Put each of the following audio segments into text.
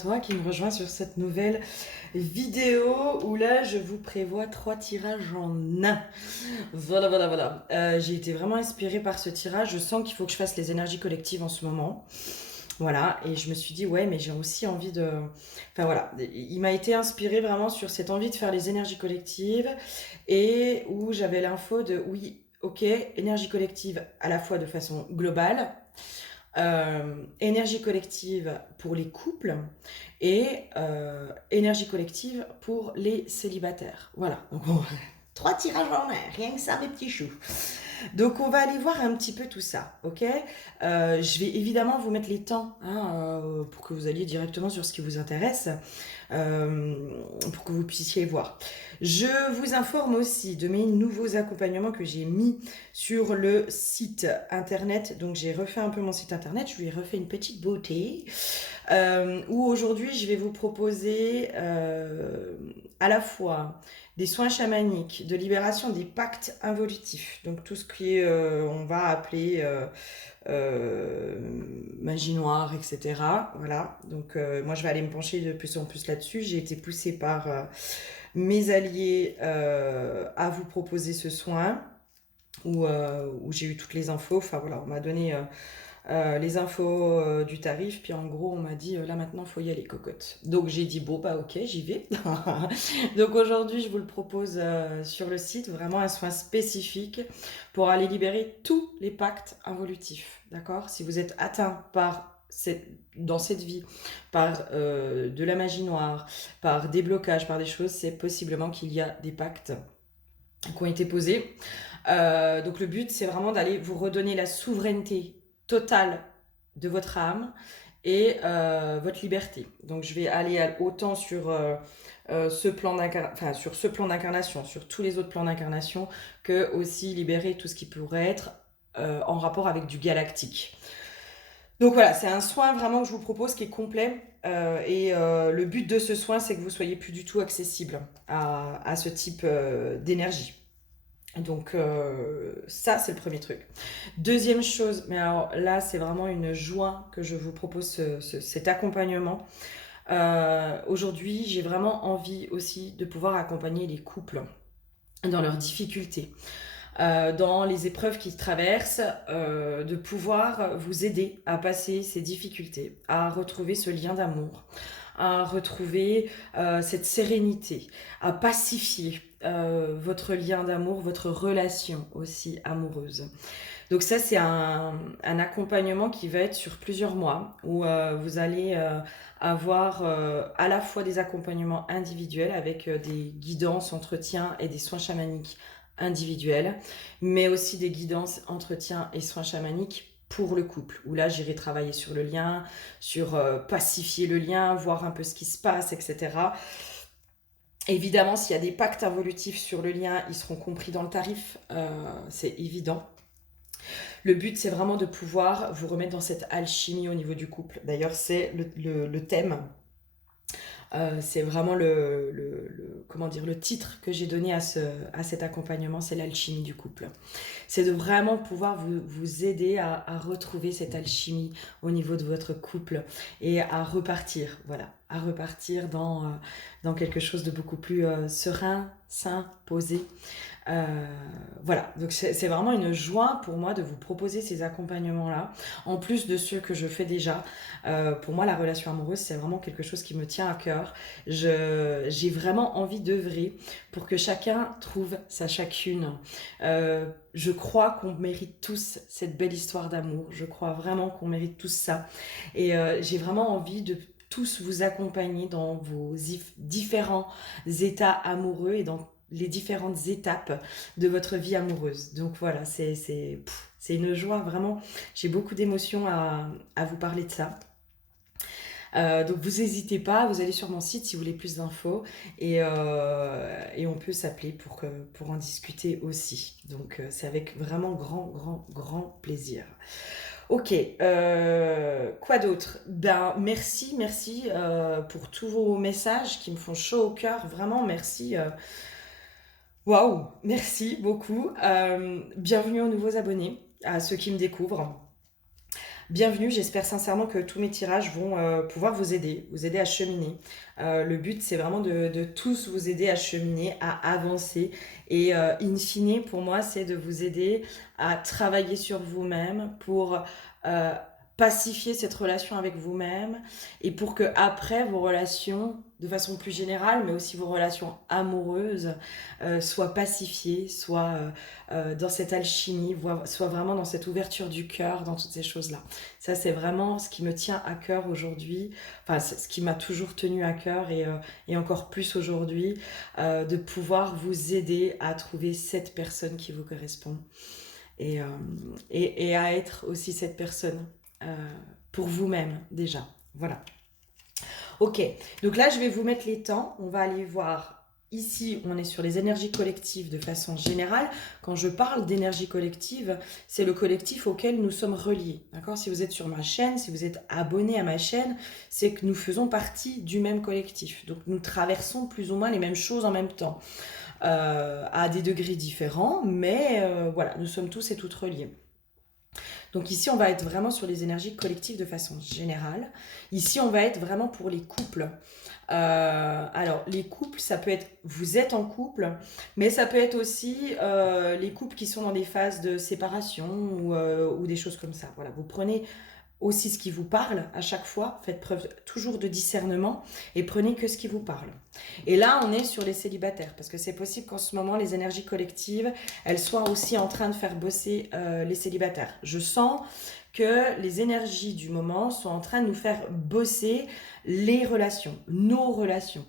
toi qui me rejoins sur cette nouvelle vidéo où là je vous prévois 3 tirages en un. Voilà. J'ai été vraiment inspirée par ce tirage. Je sens qu'il faut que je fasse les énergies collectives en ce moment. Voilà, et je me suis dit, ouais, mais j'ai aussi envie de... Enfin voilà, il m'a été inspiré vraiment sur cette envie de faire les énergies collectives et où j'avais l'info de, oui, ok, énergie collective à la fois de façon globale, énergie collective pour les couples et énergie collective pour les célibataires. Voilà, donc trois tirages en main, rien que ça mes petits choux. Donc on va aller voir un petit peu tout ça, ok. Je vais évidemment vous mettre les temps pour que vous alliez directement sur ce qui vous intéresse, pour que vous puissiez voir. Je vous informe aussi de mes nouveaux accompagnements que j'ai mis sur le site internet. Donc j'ai refait un peu mon site internet, je lui ai refait une petite beauté, où aujourd'hui je vais vous proposer à la fois des soins chamaniques, de libération des pactes involutifs, donc tout ce qui on va appeler magie noire, etc. Voilà, donc moi je vais aller me pencher de plus en plus là-dessus. J'ai été poussée par mes alliés à vous proposer ce soin, où j'ai eu toutes les infos. Enfin voilà, on m'a donné les infos du tarif, puis en gros on m'a dit là maintenant il faut y aller cocotte. Donc j'ai dit bon bah ok j'y vais. Donc aujourd'hui je vous le propose sur le site, vraiment un soin spécifique pour aller libérer tous les pactes involutifs, d'accord. Si vous êtes atteint par dans cette vie par de la magie noire, par des blocages, par des choses, c'est possiblement qu'il y a des pactes qui ont été posés. Donc le but, c'est vraiment d'aller vous redonner la souveraineté totale de votre âme et votre liberté. Donc je vais aller autant sur ce plan sur ce plan d'incarnation, sur tous les autres plans d'incarnation, que aussi libérer tout ce qui pourrait être en rapport avec du galactique. Donc voilà, c'est un soin vraiment que je vous propose qui est complet. Le but de ce soin, c'est que vous soyez plus du tout accessible à ce type d'énergie. Donc ça, c'est le premier truc. Deuxième chose, mais alors là, c'est vraiment une joie que je vous propose cet accompagnement. Aujourd'hui, j'ai vraiment envie aussi de pouvoir accompagner les couples dans leurs difficultés, dans les épreuves qu'ils traversent, de pouvoir vous aider à passer ces difficultés, à retrouver ce lien d'amour, à retrouver cette sérénité, à pacifier votre lien d'amour, votre relation aussi amoureuse. Donc ça, c'est un accompagnement qui va être sur plusieurs mois, où vous allez avoir à la fois des accompagnements individuels avec des guidances, entretiens et des soins chamaniques individuels, mais aussi des guidances, entretiens et soins chamaniques pour le couple, où là j'irai travailler sur le lien, sur pacifier le lien, voir un peu ce qui se passe, etc. Évidemment, s'il y a des pactes involutifs sur le lien, ils seront compris dans le tarif, c'est évident. Le but, c'est vraiment de pouvoir vous remettre dans cette alchimie au niveau du couple. D'ailleurs, c'est le thème. C'est vraiment comment dire, le titre que j'ai donné à cet accompagnement, c'est l'alchimie du couple. C'est de vraiment pouvoir vous aider à retrouver cette alchimie au niveau de votre couple et à repartir, voilà, à repartir dans quelque chose de beaucoup plus serein, sain, posé. Voilà, donc c'est vraiment une joie pour moi de vous proposer ces accompagnements-là, en plus de ceux que je fais déjà. Pour moi, la relation amoureuse, c'est vraiment quelque chose qui me tient à cœur. J'ai vraiment envie d'œuvrer pour que chacun trouve sa chacune. Je crois qu'on mérite tous cette belle histoire d'amour. Je crois vraiment qu'on mérite tous ça. Et j'ai vraiment envie de tous vous accompagner dans vos différents états amoureux et dans les différentes étapes de votre vie amoureuse. Donc voilà, c'est une joie, vraiment. J'ai beaucoup d'émotions à vous parler de ça. Donc vous n'hésitez pas, vous allez sur mon site si vous voulez plus d'infos et on peut s'appeler pour en discuter aussi. Donc c'est avec vraiment grand plaisir. Ok, quoi d'autre? Ben merci pour tous vos messages qui me font chaud au cœur. Vraiment merci. Waouh, merci beaucoup. Bienvenue aux nouveaux abonnés, à ceux qui me découvrent. Bienvenue, j'espère sincèrement que tous mes tirages vont pouvoir vous aider à cheminer. Le but, c'est vraiment de tous vous aider à cheminer, à avancer. Et in fine, pour moi, c'est de vous aider à travailler sur vous-même pour euh, pacifier cette relation avec vous-même et pour que après vos relations, de façon plus générale, mais aussi vos relations amoureuses, soient pacifiées, soient dans cette alchimie, soient vraiment dans cette ouverture du cœur, dans toutes ces choses-là. Ça, c'est vraiment ce qui me tient à cœur aujourd'hui, enfin, c'est ce qui m'a toujours tenu à cœur et encore plus aujourd'hui, de pouvoir vous aider à trouver cette personne qui vous correspond et, euh, et à être aussi cette personne euh, pour vous-même déjà. Voilà. Ok, donc là, je vais vous mettre les temps. On va aller voir. Ici, on est sur les énergies collectives de façon générale. Quand je parle d'énergie collective, c'est le collectif auquel nous sommes reliés. D'accord? Si vous êtes sur ma chaîne, si vous êtes abonné à ma chaîne, c'est que nous faisons partie du même collectif. Donc, nous traversons plus ou moins les mêmes choses en même temps, à des degrés différents, mais voilà, nous sommes tous et toutes reliés. Donc ici, on va être vraiment sur les énergies collectives de façon générale. Ici, on va être vraiment pour les couples. Alors, les couples, ça peut être, vous êtes en couple, mais ça peut être aussi les couples qui sont dans des phases de séparation ou des choses comme ça. Voilà, vous prenez aussi ce qui vous parle à chaque fois, faites preuve toujours de discernement et prenez que ce qui vous parle. Et là, on est sur les célibataires, parce que c'est possible qu'en ce moment, les énergies collectives, elles soient aussi en train de faire bosser les célibataires. Je sens que les énergies du moment sont en train de nous faire bosser les relations, nos relations.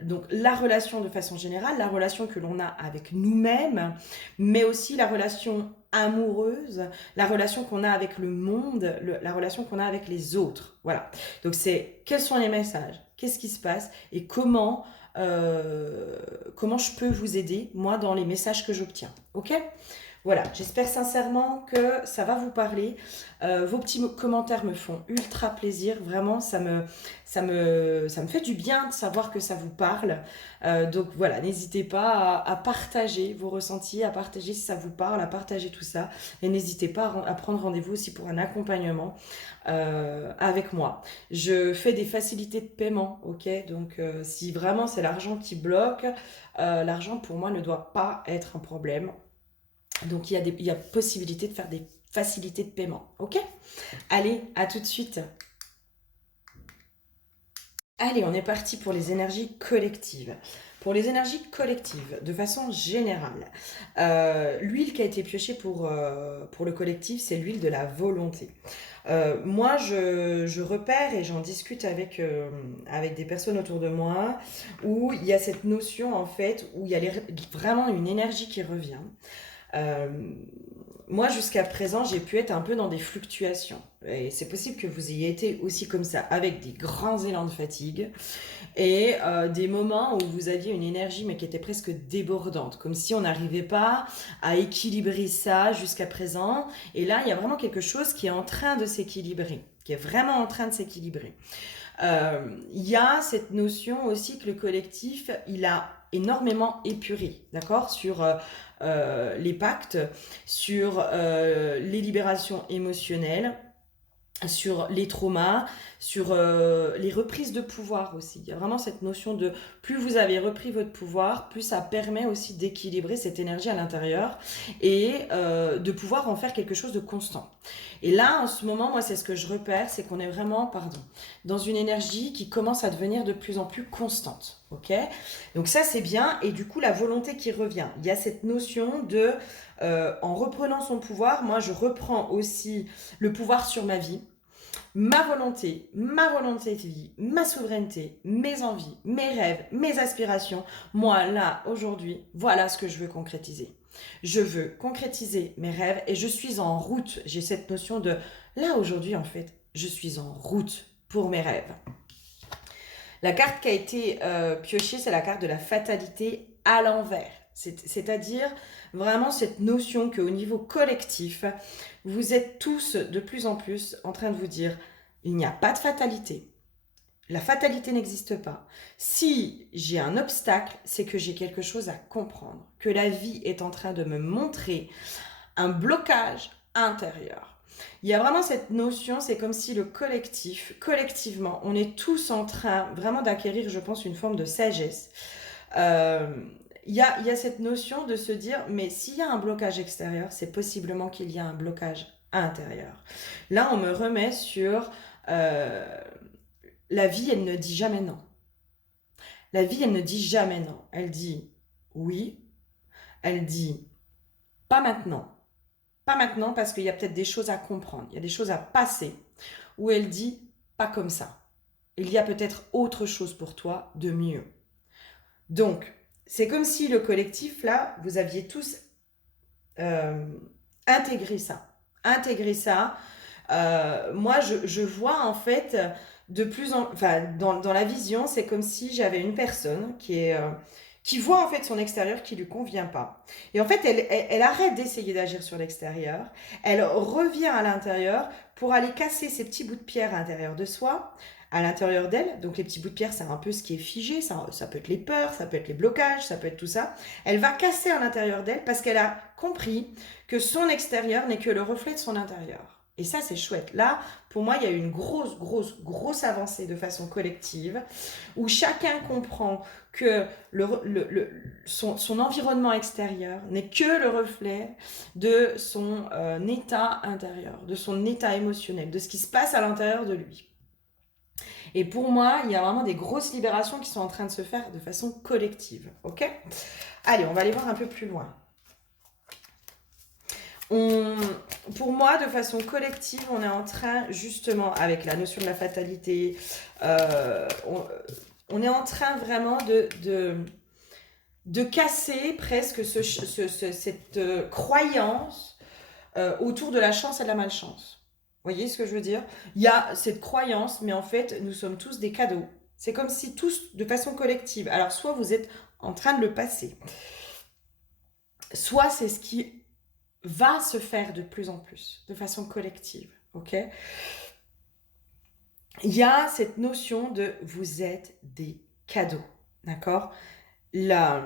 Donc la relation de façon générale, la relation que l'on a avec nous-mêmes, mais aussi la relation amoureuse, la relation qu'on a avec le monde, la relation qu'on a avec les autres. Voilà. Donc c'est quels sont les messages, qu'est-ce qui se passe et comment je peux vous aider, moi, dans les messages que j'obtiens. Ok ? Voilà, j'espère sincèrement que ça va vous parler. Vos petits commentaires me font ultra plaisir. Vraiment, ça me fait du bien de savoir que ça vous parle. Donc voilà, n'hésitez pas à partager vos ressentis, à partager si ça vous parle, à partager tout ça. Et n'hésitez pas à prendre rendez-vous aussi pour un accompagnement avec moi. Je fais des facilités de paiement, ok? Donc si vraiment c'est l'argent qui bloque, l'argent pour moi ne doit pas être un problème. Donc il y a possibilité de faire des facilités de paiement. Ok? Allez, à tout de suite. Allez, on est parti pour les énergies collectives. Pour les énergies collectives, de façon générale, l'huile qui a été piochée pour le collectif, c'est l'huile de la volonté. Moi, je repère et j'en discute avec des personnes autour de moi où il y a cette notion, en fait, où il y a vraiment une énergie qui revient. Euh, Moi, jusqu'à présent, j'ai pu être un peu dans des fluctuations. Et c'est possible que vous ayez été aussi comme ça, avec des grands élans de fatigue et des moments où vous aviez une énergie, mais qui était presque débordante, comme si on n'arrivait pas à équilibrer ça jusqu'à présent. Et là, il y a vraiment quelque chose qui est en train de s'équilibrer, qui est vraiment en train de s'équilibrer. Il y a cette notion aussi que le collectif, il a énormément épuré, d'accord, sur les pactes, sur les libérations émotionnelles, sur les traumas, sur les reprises de pouvoir aussi. Il y a vraiment cette notion de plus vous avez repris votre pouvoir, plus ça permet aussi d'équilibrer cette énergie à l'intérieur et de pouvoir en faire quelque chose de constant. Et là, en ce moment, moi, c'est ce que je repère, c'est qu'on est vraiment, dans une énergie qui commence à devenir de plus en plus constante. Ok ? Donc ça, c'est bien. Et du coup, la volonté qui revient. Il y a cette notion de, en reprenant son pouvoir, moi, je reprends aussi le pouvoir sur ma vie, ma volonté de vie, ma souveraineté, mes envies, mes rêves, mes aspirations. Moi, là, aujourd'hui, voilà ce que je veux concrétiser. Je veux concrétiser mes rêves et je suis en route. J'ai cette notion de, là, aujourd'hui, en fait, je suis en route pour mes rêves. La carte qui a été piochée, c'est la carte de la fatalité à l'envers. C'est-à-dire vraiment cette notion qu'au niveau collectif, vous êtes tous de plus en plus en train de vous dire, il n'y a pas de fatalité. La fatalité n'existe pas. Si j'ai un obstacle, c'est que j'ai quelque chose à comprendre, que la vie est en train de me montrer un blocage intérieur. Il y a vraiment cette notion, c'est comme si le collectif, collectivement, on est tous en train vraiment d'acquérir, je pense, une forme de sagesse. Euh, il y a cette notion de se dire, mais s'il y a un blocage extérieur, c'est possiblement qu'il y a un blocage intérieur. Là, on me remet sur euh, la vie, elle ne dit jamais non. La vie, elle ne dit jamais non. Elle dit oui, elle dit pas maintenant. Pas maintenant parce qu'il y a peut-être des choses à comprendre, il y a des choses à passer. Ou elle dit pas comme ça. Il y a peut-être autre chose pour toi de mieux. Donc, c'est comme si le collectif, là, vous aviez tous euh, intégré ça. Intégré ça. Moi, je vois en fait de plus en... Enfin, dans la vision, c'est comme si j'avais une personne qui voit en fait son extérieur qui lui convient pas. Et en fait, elle arrête d'essayer d'agir sur l'extérieur. Elle revient à l'intérieur pour aller casser ces petits bouts de pierre à l'intérieur de soi, à l'intérieur d'elle. Donc les petits bouts de pierre, c'est un peu ce qui est figé. Ça peut être les peurs, ça peut être les blocages, ça peut être tout ça. Elle va casser à l'intérieur d'elle parce qu'elle a compris que son extérieur n'est que le reflet de son intérieur. Et ça, c'est chouette. Là, pour moi, il y a eu une grosse avancée de façon collective où chacun comprend que son environnement extérieur n'est que le reflet de son état intérieur, de son état émotionnel, de ce qui se passe à l'intérieur de lui. Et pour moi, il y a vraiment des grosses libérations qui sont en train de se faire de façon collective. Ok ? Allez, on va aller voir un peu plus loin. Pour moi, de façon collective, on est en train, justement, avec la notion de la fatalité, on est en train vraiment de casser presque cette croyance autour de la chance et de la malchance. Vous voyez ce que je veux dire? Il y a cette croyance, mais en fait, nous sommes tous des cadeaux. C'est comme si tous, de façon collective, alors soit vous êtes en train de le passer, soit c'est ce qui va se faire de plus en plus, de façon collective, ok? Il y a cette notion de vous êtes des cadeaux, d'accord? Là,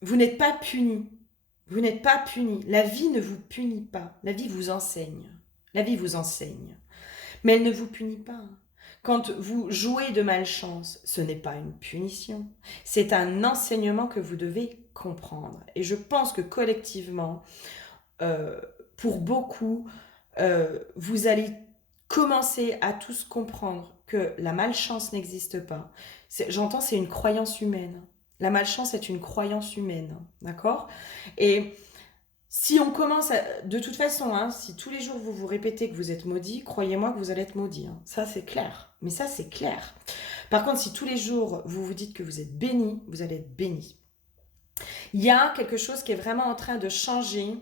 vous n'êtes pas punis, vous n'êtes pas punis. La vie ne vous punit pas, la vie vous enseigne. La vie vous enseigne, mais elle ne vous punit pas. Quand vous jouez de malchance, ce n'est pas une punition, c'est un enseignement que vous devez comprendre. Et je pense que collectivement, euh, pour beaucoup, vous allez commencer à tous comprendre que la malchance n'existe pas. J'entends, c'est une croyance humaine. La malchance est une croyance humaine, d'accord? Et si on commence de toute façon, hein, si tous les jours vous vous répétez que vous êtes maudit, croyez-moi que vous allez être maudit. Hein. Ça, c'est clair. Mais ça, c'est clair. Par contre, si tous les jours vous vous dites que vous êtes béni, vous allez être béni. Il y a quelque chose qui est vraiment en train de changer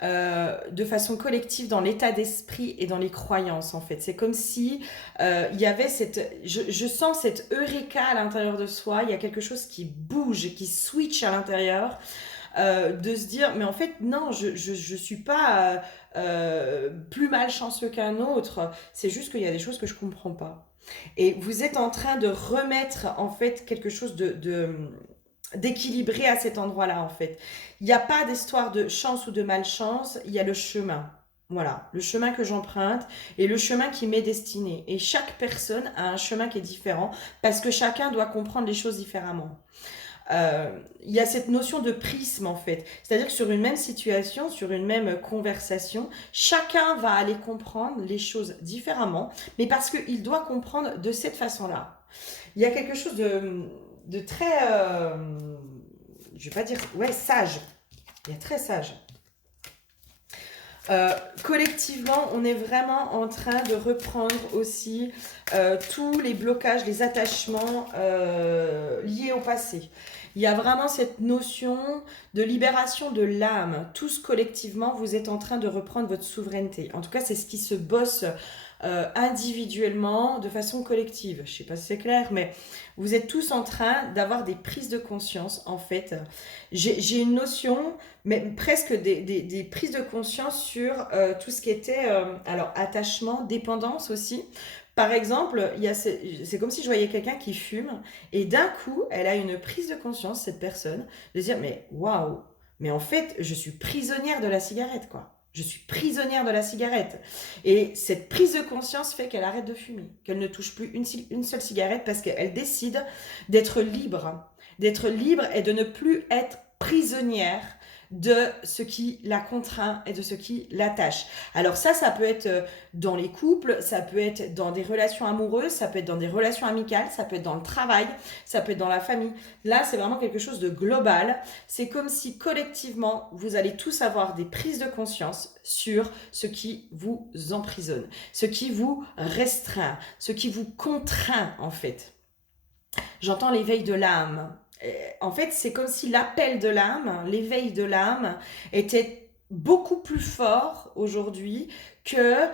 de façon collective dans l'état d'esprit et dans les croyances en fait. C'est comme si il y avait je sens cette eureka à l'intérieur de soi, il y a quelque chose qui bouge, qui switch à l'intérieur, de se dire mais en fait non, je suis pas plus malchanceux qu'un autre, c'est juste qu'il y a des choses que je comprends pas. Et vous êtes en train de remettre en fait quelque chose d'équilibré à cet endroit-là, en fait. Il n'y a pas d'histoire de chance ou de malchance, il y a le chemin. Voilà, le chemin que j'emprunte et le chemin qui m'est destiné. Et chaque personne a un chemin qui est différent parce que chacun doit comprendre les choses différemment. Il y a cette notion de prisme en fait. C'est-à-dire que sur une même situation, sur une même conversation, chacun va aller comprendre les choses différemment, mais parce qu'il doit comprendre de cette façon-là. Il y a quelque chose de très, je vais pas dire, ouais, sage. Il est très sage. Collectivement, on est vraiment en train de reprendre aussi tous les blocages, les attachements liés au passé. Il y a vraiment cette notion de libération de l'âme. Tous collectivement, vous êtes en train de reprendre votre souveraineté. En tout cas, c'est ce qui se bosse individuellement, de façon collective. Je ne sais pas si c'est clair, mais vous êtes tous en train d'avoir des prises de conscience, en fait. J'ai une notion, mais presque des prises de conscience sur tout ce qui était, alors, attachement, dépendance aussi. Par exemple, c'est comme si je voyais quelqu'un qui fume et d'un coup, elle a une prise de conscience, cette personne, de dire, mais waouh, mais en fait, je suis prisonnière de la cigarette, quoi. Je suis prisonnière de la cigarette. Et cette prise de conscience fait qu'elle arrête de fumer, qu'elle ne touche plus une seule cigarette parce qu'elle décide d'être libre. D'être libre et de ne plus être prisonnière de ce qui la contraint et de ce qui l'attache. Alors ça peut être dans les couples, ça peut être dans des relations amoureuses, ça peut être dans des relations amicales, ça peut être dans le travail, ça peut être dans la famille. Là, c'est vraiment quelque chose de global. C'est comme si collectivement, vous allez tous avoir des prises de conscience sur ce qui vous emprisonne, ce qui vous restreint, ce qui vous contraint en fait. J'entends l'éveil de l'âme. En fait, c'est comme si l'appel de l'âme, l'éveil de l'âme, était beaucoup plus fort aujourd'hui que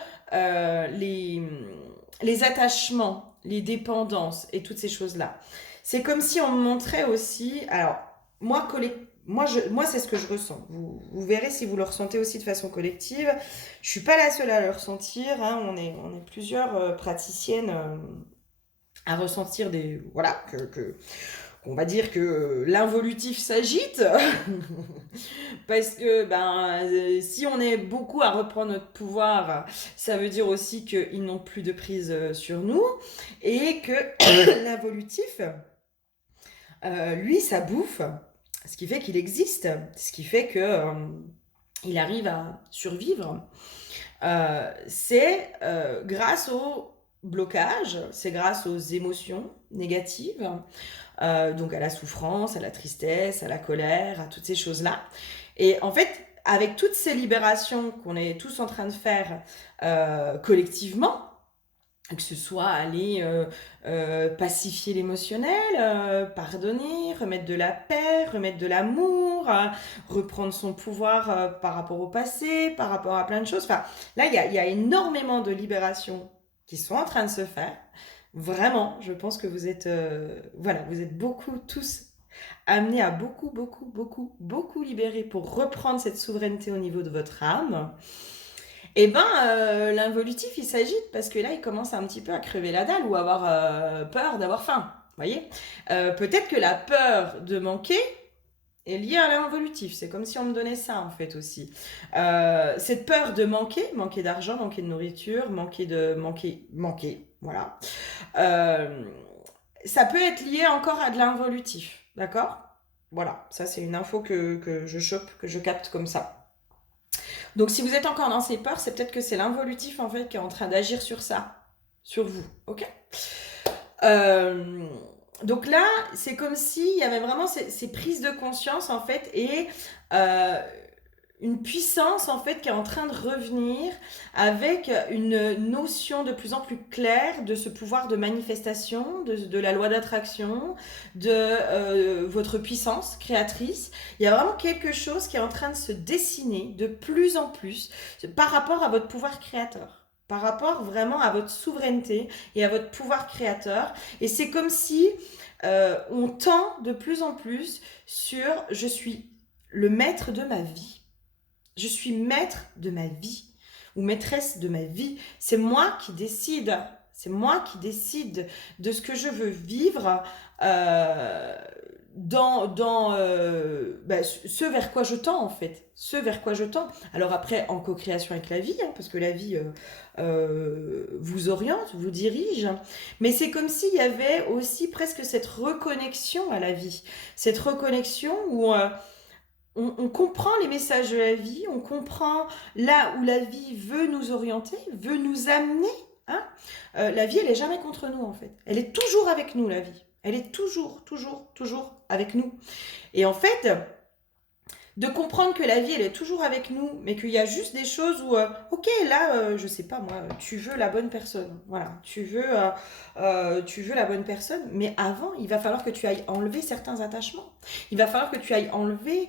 les attachements, les dépendances et toutes ces choses-là. C'est comme si on me montrait aussi... Alors, moi, c'est ce que je ressens. Vous verrez si vous le ressentez aussi de façon collective. Je suis pas la seule à le ressentir. Hein. On est plusieurs praticiennes à ressentir des... Voilà, on va dire que l'involutif s'agite parce que si on est beaucoup à reprendre notre pouvoir, ça veut dire aussi qu'ils n'ont plus de prise sur nous et que l'involutif, lui, ça bouffe, ce qui fait qu'il existe, ce qui fait que il arrive à survivre. C'est grâce au blocage, c'est grâce aux émotions négatives, donc à la souffrance, à la tristesse, à la colère, à toutes ces choses-là. Et en fait, avec toutes ces libérations qu'on est tous en train de faire collectivement, que ce soit aller pacifier l'émotionnel, pardonner, remettre de la paix, remettre de l'amour, reprendre son pouvoir par rapport au passé, par rapport à plein de choses. Enfin, là, il y a énormément de libérations qui sont en train de se faire. Vraiment, je pense que vous êtes, vous êtes beaucoup tous amenés à beaucoup libérer pour reprendre cette souveraineté au niveau de votre âme. Et l'involutif, il s'agite parce que là, il commence un petit peu à crever la dalle ou avoir peur d'avoir faim. Vous voyez, peut-être que la peur de manquer est liée à l'involutif. C'est comme si on me donnait ça, en fait, aussi. Cette peur de manquer d'argent, manquer de nourriture, manquer, voilà. Ça peut être lié encore à de l'involutif, d'accord? Voilà, ça c'est une info que je chope, que je capte comme ça. Donc si vous êtes encore dans ces peurs, c'est peut-être que c'est l'involutif en fait qui est en train d'agir sur ça, sur vous, ok? Donc là, c'est comme s'il y avait vraiment ces prises de conscience en fait et une puissance en fait qui est en train de revenir avec une notion de plus en plus claire de ce pouvoir de manifestation, de la loi d'attraction, de votre puissance créatrice. Il y a vraiment quelque chose qui est en train de se dessiner de plus en plus par rapport à votre pouvoir créateur, par rapport vraiment à votre souveraineté et à votre pouvoir créateur. Et c'est comme si on tend de plus en plus sur « je suis le maître de ma vie ». Je suis maître de ma vie ou maîtresse de ma vie. C'est moi qui décide. C'est moi qui décide de ce que je veux vivre ce vers quoi je tends en fait. Ce vers quoi je tends. Alors après, en co-création avec la vie, hein, parce que la vie vous oriente, vous dirige. Mais c'est comme s'il y avait aussi presque cette reconnexion à la vie. Cette reconnexion où... on comprend les messages de la vie, on comprend là où la vie veut nous orienter, veut nous amener. Hein. La vie, elle n'est jamais contre nous, en fait. Elle est toujours avec nous, la vie. Elle est toujours avec nous. Et en fait, de comprendre que la vie, elle est toujours avec nous, mais qu'il y a juste des choses où, ok, là, je sais pas moi, tu veux la bonne personne. Voilà, tu veux la bonne personne, mais avant, il va falloir que tu ailles enlever certains attachements. Il va falloir que tu ailles enlever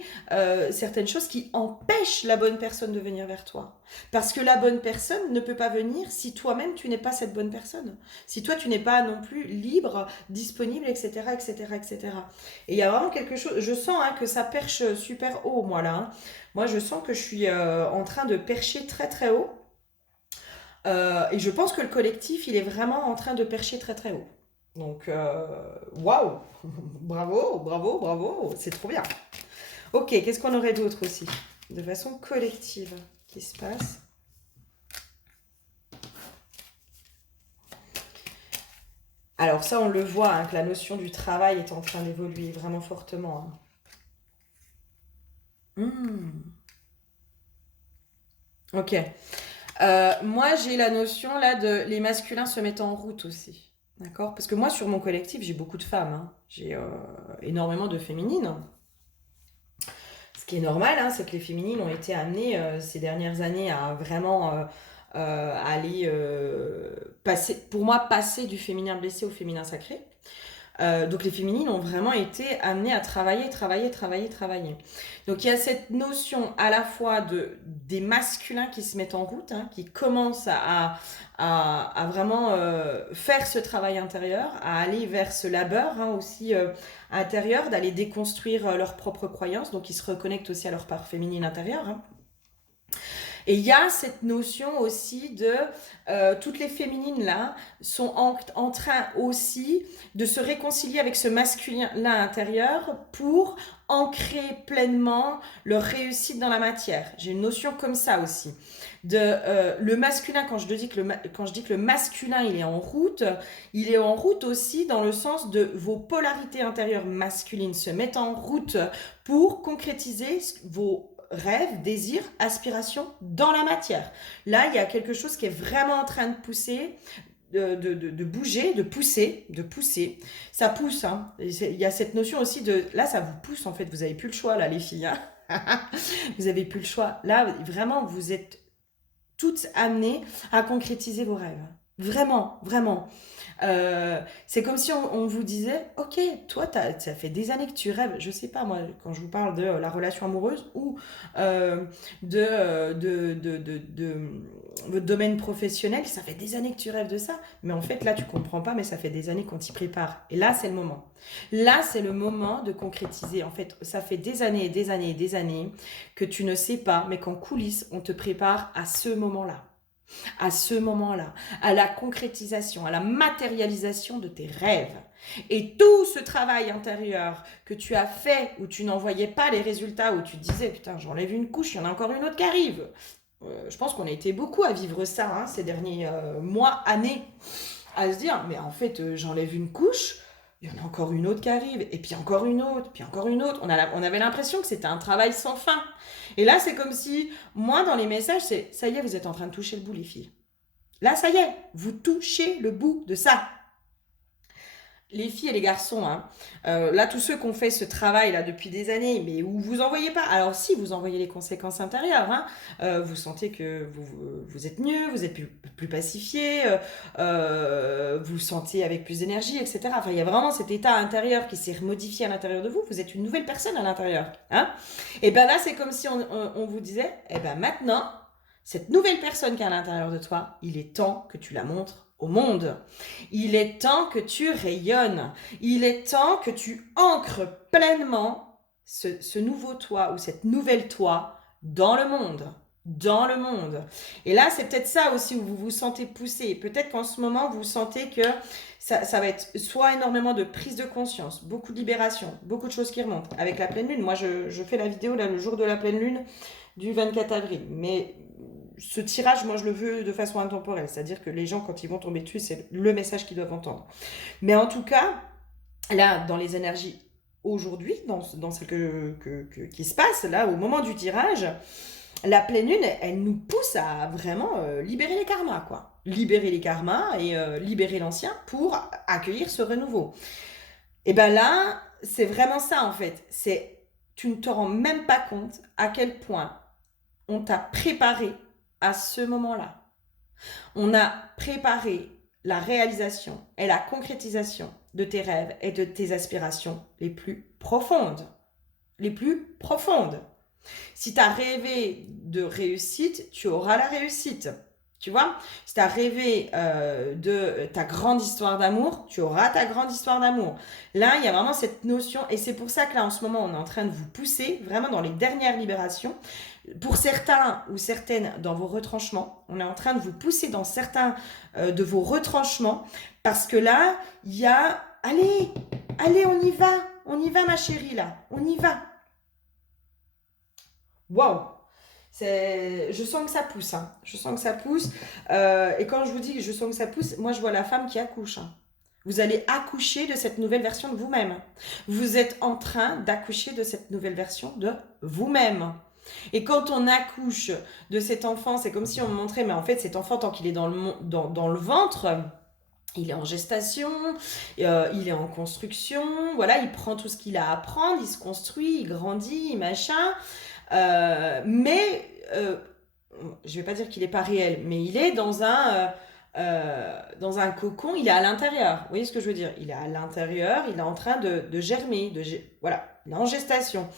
certaines choses qui empêchent la bonne personne de venir vers toi. Parce que la bonne personne ne peut pas venir si toi-même, tu n'es pas cette bonne personne. Si toi, tu n'es pas non plus libre, disponible, etc., etc., etc. Et il y a vraiment quelque chose, je sens que ça perche super haut, moi, là. Hein. Moi, je sens que je suis en train de percher très, très haut. Et je pense que le collectif, il est vraiment en train de percher très, très haut. Donc, waouh. Bravo, c'est trop bien. Ok, qu'est-ce qu'on aurait d'autre aussi de façon collective qui se passe. Alors ça, on le voit, hein, que la notion du travail est en train d'évoluer vraiment fortement. Hein. Ok. Moi, j'ai la notion là de les masculins se mettent en route aussi. D'accord? Parce que moi, sur mon collectif, j'ai beaucoup de femmes. Hein. J'ai énormément de féminines. Ce qui est normal, hein, c'est que les féminines ont été amenées ces dernières années à vraiment aller passer, pour moi, passer du féminin blessé au féminin sacré. Donc les féminines ont vraiment été amenées à travailler. Donc il y a cette notion à la fois des masculins qui se mettent en route, hein, qui commencent à vraiment faire ce travail intérieur, à aller vers ce labeur hein, aussi intérieur, d'aller déconstruire leurs propres croyances, donc ils se reconnectent aussi à leur part féminine intérieure. Hein. Et il y a cette notion aussi de toutes les féminines là sont en train aussi de se réconcilier avec ce masculin là intérieur pour ancrer pleinement leur réussite dans la matière. J'ai une notion comme ça aussi. Le masculin, quand je dis que le masculin il est en route aussi dans le sens de vos polarités intérieures masculines se mettent en route pour concrétiser vos rêve, désir, aspiration dans la matière. Là, il y a quelque chose qui est vraiment en train de pousser, de bouger, de pousser. Ça pousse. Hein. Il y a cette notion aussi de... Là, ça vous pousse, en fait. Vous n'avez plus le choix, là, les filles. Hein. Vous n'avez plus le choix. Là, vraiment, vous êtes toutes amenées à concrétiser vos rêves. Vraiment, vraiment. C'est comme si on vous disait, ok, toi, ça fait des années que tu rêves, je sais pas moi, quand je vous parle de la relation amoureuse ou votre domaine professionnel, ça fait des années que tu rêves de ça, mais en fait là tu comprends pas, mais ça fait des années qu'on t'y prépare. Et là c'est le moment. Là c'est le moment de concrétiser. En fait, ça fait des années et des années et des années que tu ne sais pas, mais qu'en coulisses on te prépare à ce moment-là. À ce moment-là, à la concrétisation, à la matérialisation de tes rêves. Et tout ce travail intérieur que tu as fait, où tu n'en voyais pas les résultats, où tu te disais, putain, j'enlève une couche, il y en a encore une autre qui arrive. Je pense qu'on a été beaucoup à vivre ça hein, ces derniers mois, années, à se dire, mais en fait, j'enlève une couche, il y en a encore une autre qui arrive, et puis encore une autre, puis encore une autre. On avait l'impression que c'était un travail sans fin. Et là, c'est comme si, moi, dans les messages, c'est, ça y est, vous êtes en train de toucher le bout, les filles. Là, ça y est, vous touchez le bout de ça. Les filles et les garçons, hein, là, tous ceux qui ont fait ce travail-là depuis des années, mais où vous en voyez pas, alors si, vous en voyez les conséquences intérieures, hein, vous sentez que vous êtes mieux, vous êtes plus pacifié, vous sentez avec plus d'énergie, etc. Enfin, il y a vraiment cet état intérieur qui s'est modifié à l'intérieur de vous, vous êtes une nouvelle personne à l'intérieur. Hein. Et bien là, c'est comme si on vous disait, eh ben maintenant, cette nouvelle personne qui est à l'intérieur de toi, il est temps que tu la montres au monde. Il est temps que tu rayonnes. Il est temps que tu ancres pleinement ce nouveau toi ou cette nouvelle toi dans le monde. Dans le monde. Et là, c'est peut-être ça aussi où vous vous sentez poussé. Peut-être qu'en ce moment, vous sentez que ça va être soit énormément de prise de conscience, beaucoup de libération, beaucoup de choses qui remontent. Avec la pleine lune, moi, je fais la vidéo là, le jour de la pleine lune du 24 avril. Mais ce tirage, moi, je le veux de façon intemporelle. C'est-à-dire que les gens, quand ils vont tomber dessus, c'est le message qu'ils doivent entendre. Mais en tout cas, là, dans les énergies aujourd'hui, dans ce qui se passe, là, au moment du tirage, la pleine lune, elle nous pousse à vraiment libérer les karmas, quoi. Libérer les karmas et libérer l'ancien pour accueillir ce renouveau. Et bien là, c'est vraiment ça, en fait. Tu ne te rends même pas compte à quel point on t'a préparé à ce moment-là. On a préparé la réalisation et la concrétisation de tes rêves et de tes aspirations les plus profondes. Les plus profondes. Si tu as rêvé de réussite, tu auras la réussite. Tu vois, si tu as rêvé de ta grande histoire d'amour, tu auras ta grande histoire d'amour. Là, il y a vraiment cette notion, et c'est pour ça que là, en ce moment, on est en train de vous pousser, vraiment dans les dernières libérations, pour certains ou certaines dans vos retranchements, on est en train de vous pousser dans certains de vos retranchements, parce que là, il y a, allez, on y va ma chérie là, on y va. Waouh! Je sens que ça pousse, hein. Je sens que ça pousse. Et quand je vous dis que je sens que ça pousse, moi je vois la femme qui accouche, hein. Vous allez accoucher de cette nouvelle version de vous-même. Vous êtes en train d'accoucher de cette nouvelle version de vous-même. Et quand on accouche de cet enfant, c'est comme si on me montrait, mais en fait cet enfant, tant qu'il est dans le ventre, il est en gestation, il est en construction, voilà, il prend tout ce qu'il a à apprendre, il se construit, il grandit, machin. Mais je vais pas dire qu'il n'est pas réel, mais il est dans un cocon, il est à l'intérieur. Vous voyez ce que je veux dire? Il est à l'intérieur, il est en train de germer, voilà, il est en gestation.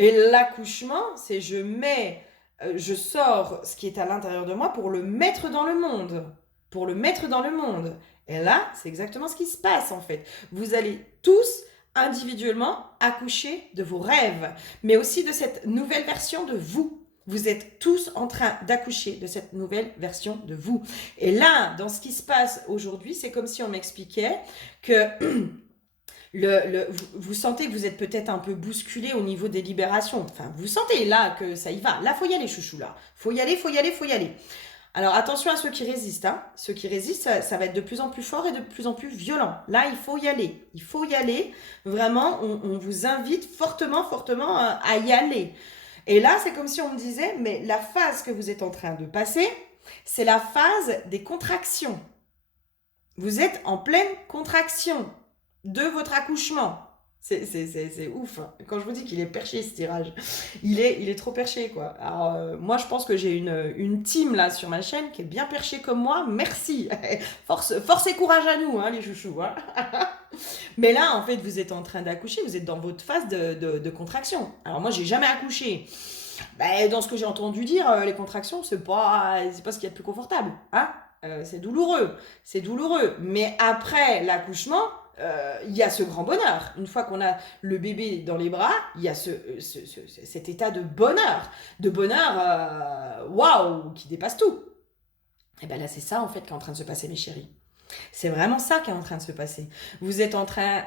Et l'accouchement, c'est je sors ce qui est à l'intérieur de moi pour le mettre dans le monde. Pour le mettre dans le monde. Et là, c'est exactement ce qui se passe en fait. Vous allez tous individuellement accoucher de vos rêves, mais aussi de cette nouvelle version de vous. Vous êtes tous en train d'accoucher de cette nouvelle version de vous. Et là, dans ce qui se passe aujourd'hui, c'est comme si on m'expliquait que vous sentez que vous êtes peut-être un peu bousculé au niveau des libérations. Enfin, vous sentez là que ça y va. Là, faut y aller, chouchou, là. Faut y aller, faut y aller, faut y aller. Alors, attention à ceux qui résistent, hein. Ceux qui résistent, ça va être de plus en plus fort et de plus en plus violent. Là, il faut y aller. Il faut y aller. Vraiment, on vous invite fortement, fortement à y aller. Et là, c'est comme si on me disait, mais la phase que vous êtes en train de passer, c'est la phase des contractions. Vous êtes en pleine contraction de votre accouchement. C'est ouf. Quand je vous dis qu'il est perché ce tirage, il est trop perché quoi. Alors moi je pense que j'ai une team là sur ma chaîne qui est bien perchée comme moi. Merci. Force et courage à nous hein, les chouchous. Hein. Mais là en fait vous êtes en train d'accoucher, vous êtes dans votre phase de contraction. Alors moi j'ai jamais accouché. Ben, dans ce que j'ai entendu dire, les contractions c'est pas ce qu'il y a de plus confortable. Hein c'est douloureux. Mais après l'accouchement, il y a ce grand bonheur. Une fois qu'on a le bébé dans les bras, il y a cet état de bonheur. Waouh, qui dépasse tout. Et bien là, c'est ça en fait qui est en train de se passer, mes chéris. C'est vraiment ça qui est en train de se passer. Vous êtes en train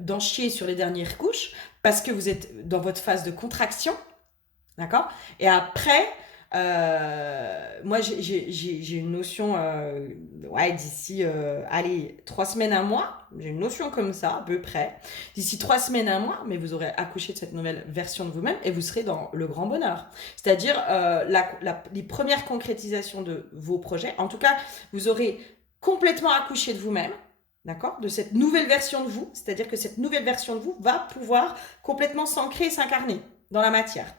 d'en chier sur les dernières couches parce que vous êtes dans votre phase de contraction. D'accord? Et après, moi, j'ai une notion, ouais, d'ici, allez, 3 semaines, un mois, j'ai une notion comme ça, à peu près. D'ici 3 semaines, un mois, mais vous aurez accouché de cette nouvelle version de vous-même et vous serez dans le grand bonheur. C'est-à-dire les premières concrétisations de vos projets. En tout cas, vous aurez complètement accouché de vous-même. D'accord? De cette nouvelle version de vous. C'est-à-dire que cette nouvelle version de vous va pouvoir complètement s'ancrer et s'incarner dans la matière.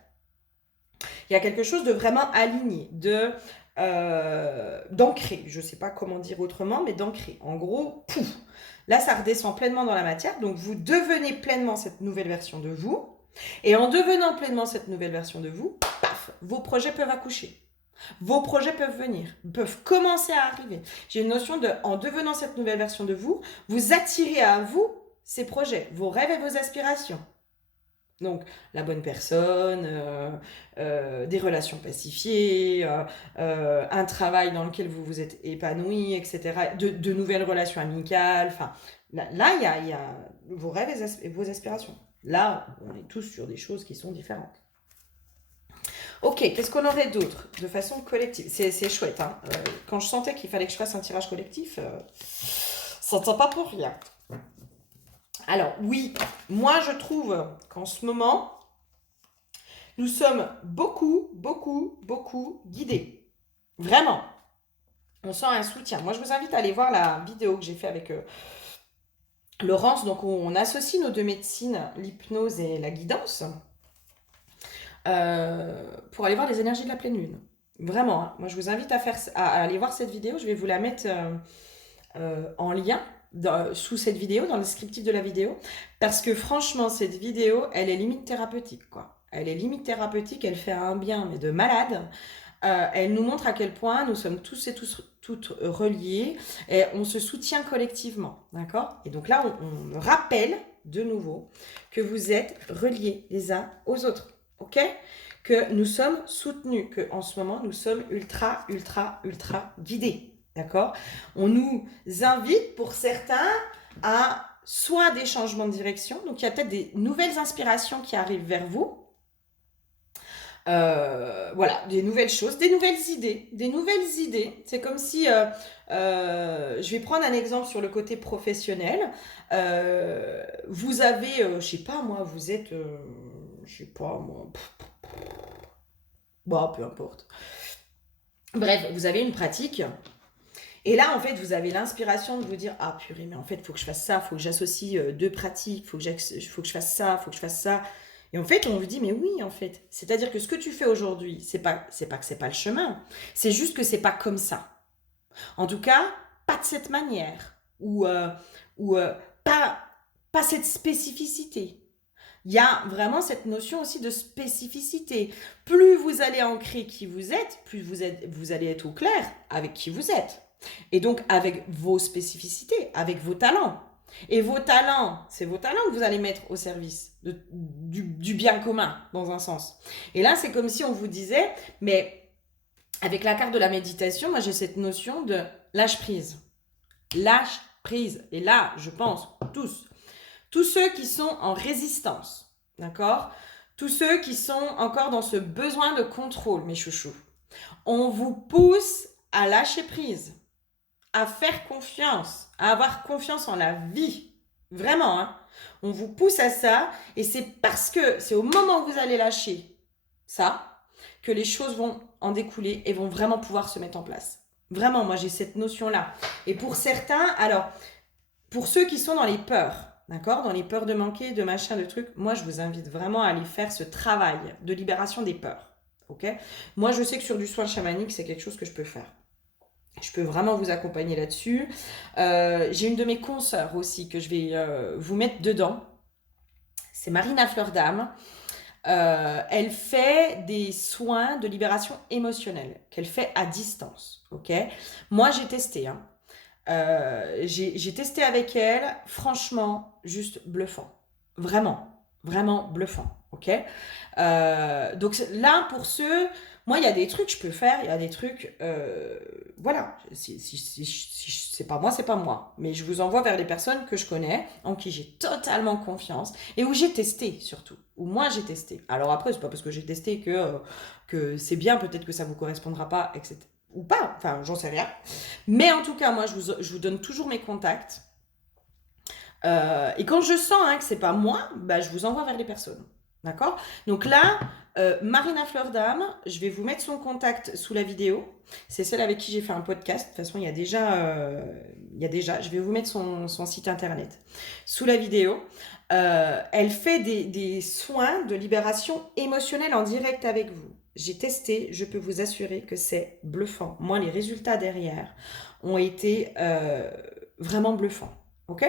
Il y a quelque chose de vraiment aligné, d'ancré. Je ne sais pas comment dire autrement, mais d'ancré. En gros, pouf, là, ça redescend pleinement dans la matière. Donc, vous devenez pleinement cette nouvelle version de vous. Et en devenant pleinement cette nouvelle version de vous, paf, vos projets peuvent accoucher. Vos projets peuvent venir, peuvent commencer à arriver. J'ai une notion en devenant cette nouvelle version de vous, vous attirez à vous ces projets, vos rêves et vos aspirations. Donc, la bonne personne, des relations pacifiées, un travail dans lequel vous vous êtes épanoui, etc. De nouvelles relations amicales. Enfin, là, il y a vos rêves et vos aspirations. Là, on est tous sur des choses qui sont différentes. Ok, qu'est-ce qu'on aurait d'autre de façon collective? C'est chouette, hein. Quand je sentais qu'il fallait que je fasse un tirage collectif, ça ne tient pas pour rien. Alors oui, moi je trouve qu'en ce moment, nous sommes beaucoup guidés. Vraiment. On sent un soutien. Moi je vous invite à aller voir la vidéo que j'ai fait avec Laurence. Donc on associe nos deux médecines, l'hypnose et la guidance, pour aller voir les énergies de la pleine lune. Vraiment, hein. Moi je vous invite à aller voir cette vidéo. Je vais vous la mettre en lien. Sous cette vidéo, dans le descriptif de la vidéo, parce que franchement, cette vidéo, elle est limite thérapeutique, quoi. Elle est limite thérapeutique, elle fait un bien, mais de malade. Elle nous montre à quel point nous sommes tous et toutes reliés et on se soutient collectivement, d'accord? Et donc là, on rappelle de nouveau que vous êtes reliés les uns aux autres, ok? Que nous sommes soutenus, que en ce moment, nous sommes ultra guidés. D'accord? On nous invite pour certains à soit des changements de direction, donc il y a peut-être des nouvelles inspirations qui arrivent vers vous, Voilà, des nouvelles choses, des nouvelles idées, des nouvelles idées. C'est comme si, je vais prendre un exemple sur le côté professionnel. Vous avez, je sais pas moi, vous êtes, je sais pas moi, bah, peu importe. Bref, vous avez une pratique. Et là, en fait, vous avez l'inspiration de vous dire, ah purée, mais en fait, il faut que je fasse ça, il faut que j'associe deux pratiques, faut que je fasse ça, il faut que je fasse ça. Et en fait, on vous dit, mais oui, en fait. C'est-à-dire que ce que tu fais aujourd'hui, c'est pas que c'est pas le chemin. C'est juste que c'est pas comme ça. En tout cas, pas de cette manière. Ou pas, pas cette spécificité. Il y a vraiment cette notion aussi de spécificité. Plus vous allez ancrer qui vous êtes, plus vous allez être au clair avec qui vous êtes. Et donc avec vos spécificités, avec vos talents. Et vos talents, c'est vos talents que vous allez mettre au service du bien commun, dans un sens. Et là, c'est comme si on vous disait, mais avec la carte de la méditation, moi j'ai cette notion de lâche prise. Lâche prise. Et là, je pense, tous ceux qui sont en résistance, d'accord? Tous ceux qui sont encore dans ce besoin de contrôle, mes chouchous. On vous pousse à lâcher prise, à faire confiance, à avoir confiance en la vie. Vraiment, hein? On vous pousse à ça et c'est parce que c'est au moment où vous allez lâcher ça que les choses vont en découler et vont vraiment pouvoir se mettre en place. Vraiment, moi j'ai cette notion-là. Et pour certains, alors, pour ceux qui sont dans les peurs, d'accord, dans les peurs de manquer, de machin, de trucs, moi je vous invite vraiment à aller faire ce travail de libération des peurs. Ok? Moi je sais que sur du soin chamanique, c'est quelque chose que je peux faire. Je peux vraiment vous accompagner là-dessus. J'ai une de mes consoeurs aussi que je vais vous mettre dedans. C'est Marina Fleur d'Âme. Elle fait des soins de libération émotionnelle qu'elle fait à distance. Ok. Moi, j'ai testé. Hein. J'ai testé avec elle. Franchement, juste bluffant. Vraiment, vraiment bluffant. Ok. Donc là, pour ceux, moi, il y a des trucs que je peux faire. Il y a des trucs, voilà. Si c'est pas moi, c'est pas moi. Mais je vous envoie vers les personnes que je connais, en qui j'ai totalement confiance et où j'ai testé surtout. Où moi j'ai testé. Alors après, c'est pas parce que j'ai testé que c'est bien. Peut-être que ça vous correspondra pas, etc. Ou pas. Enfin, j'en sais rien. Mais en tout cas, moi, je vous donne toujours mes contacts. Et quand je sens que c'est pas moi, bah, je vous envoie vers les personnes. D'accord? Donc là, Marina Fleur d'Âme, je vais vous mettre son contact sous la vidéo. C'est celle avec qui j'ai fait un podcast. De toute façon, il y a déjà, je vais vous mettre son site internet sous la vidéo. Elle fait des soins de libération émotionnelle en direct avec vous. J'ai testé, je peux vous assurer que c'est bluffant. Moi, les résultats derrière ont été vraiment bluffants. Ok?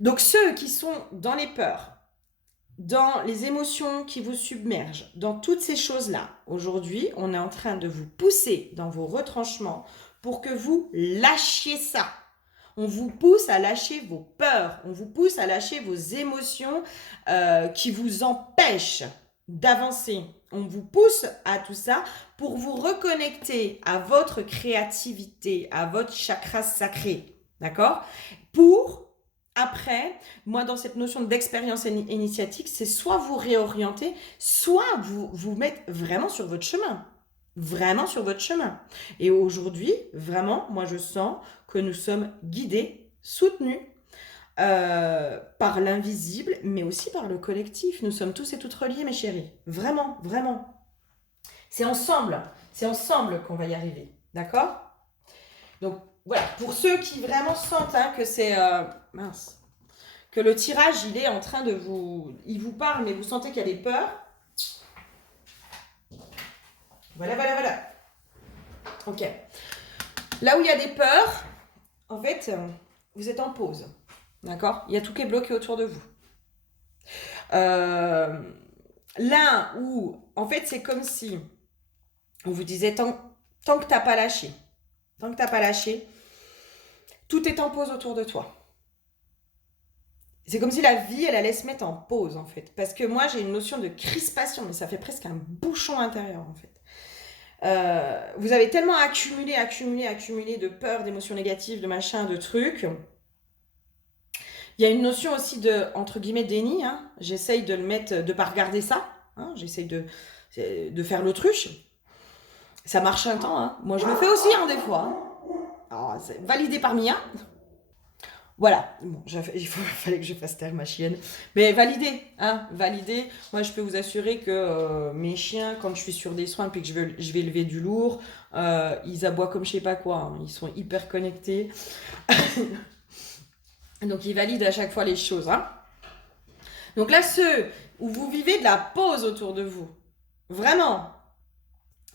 Donc ceux qui sont dans les peurs, dans les émotions qui vous submergent, dans toutes ces choses-là, aujourd'hui, on est en train de vous pousser dans vos retranchements pour que vous lâchiez ça. On vous pousse à lâcher vos peurs, on vous pousse à lâcher vos émotions qui vous empêchent d'avancer. On vous pousse à tout ça pour vous reconnecter à votre créativité, à votre chakra sacré. D'accord? Pour après, moi, dans cette notion d'expérience initiatique, c'est soit vous réorienter, soit vous mettre vraiment sur votre chemin. Vraiment sur votre chemin. Et aujourd'hui, vraiment, moi, je sens que nous sommes guidés, soutenus par l'invisible, mais aussi par le collectif. Nous sommes tous et toutes reliés, mes chéris. Vraiment, vraiment. C'est ensemble qu'on va y arriver. D'accord? Donc, voilà, pour ceux qui vraiment sentent que c'est... mince. Que le tirage, il est en train de vous... Il vous parle, mais vous sentez qu'il y a des peurs. Voilà, voilà, voilà. Ok. Là où il y a des peurs, en fait, vous êtes en pause. D'accord? Il y a tout qui est bloqué autour de vous. Là où, en fait, c'est comme si on vous disait tant que t'as pas lâché, tout est en pause autour de toi. C'est comme si la vie, elle allait se mettre en pause, en fait. Parce que moi, j'ai une notion de crispation, mais ça fait presque un bouchon intérieur, en fait. Vous avez tellement accumulé de peur, d'émotions négatives, de machin, de trucs. Il y a une notion aussi de, entre guillemets, déni. J'essaye de le mettre, de pas regarder ça. J'essaye de de faire l'autruche. Ça marche un temps, hein. Moi, je le fais aussi, hein, des fois. Hein. Alors, c'est validé par Mia. Voilà, bon, fallait que je fasse taire ma chienne. Mais validé, hein, validé. Moi, je peux vous assurer que mes chiens, quand je suis sur des soins puis que je vais lever du lourd, ils aboient comme je sais pas quoi. Hein. Ils sont hyper connectés. Donc, ils valident à chaque fois les choses. Hein. Donc là, ceux où vous vivez de la pause autour de vous, vraiment,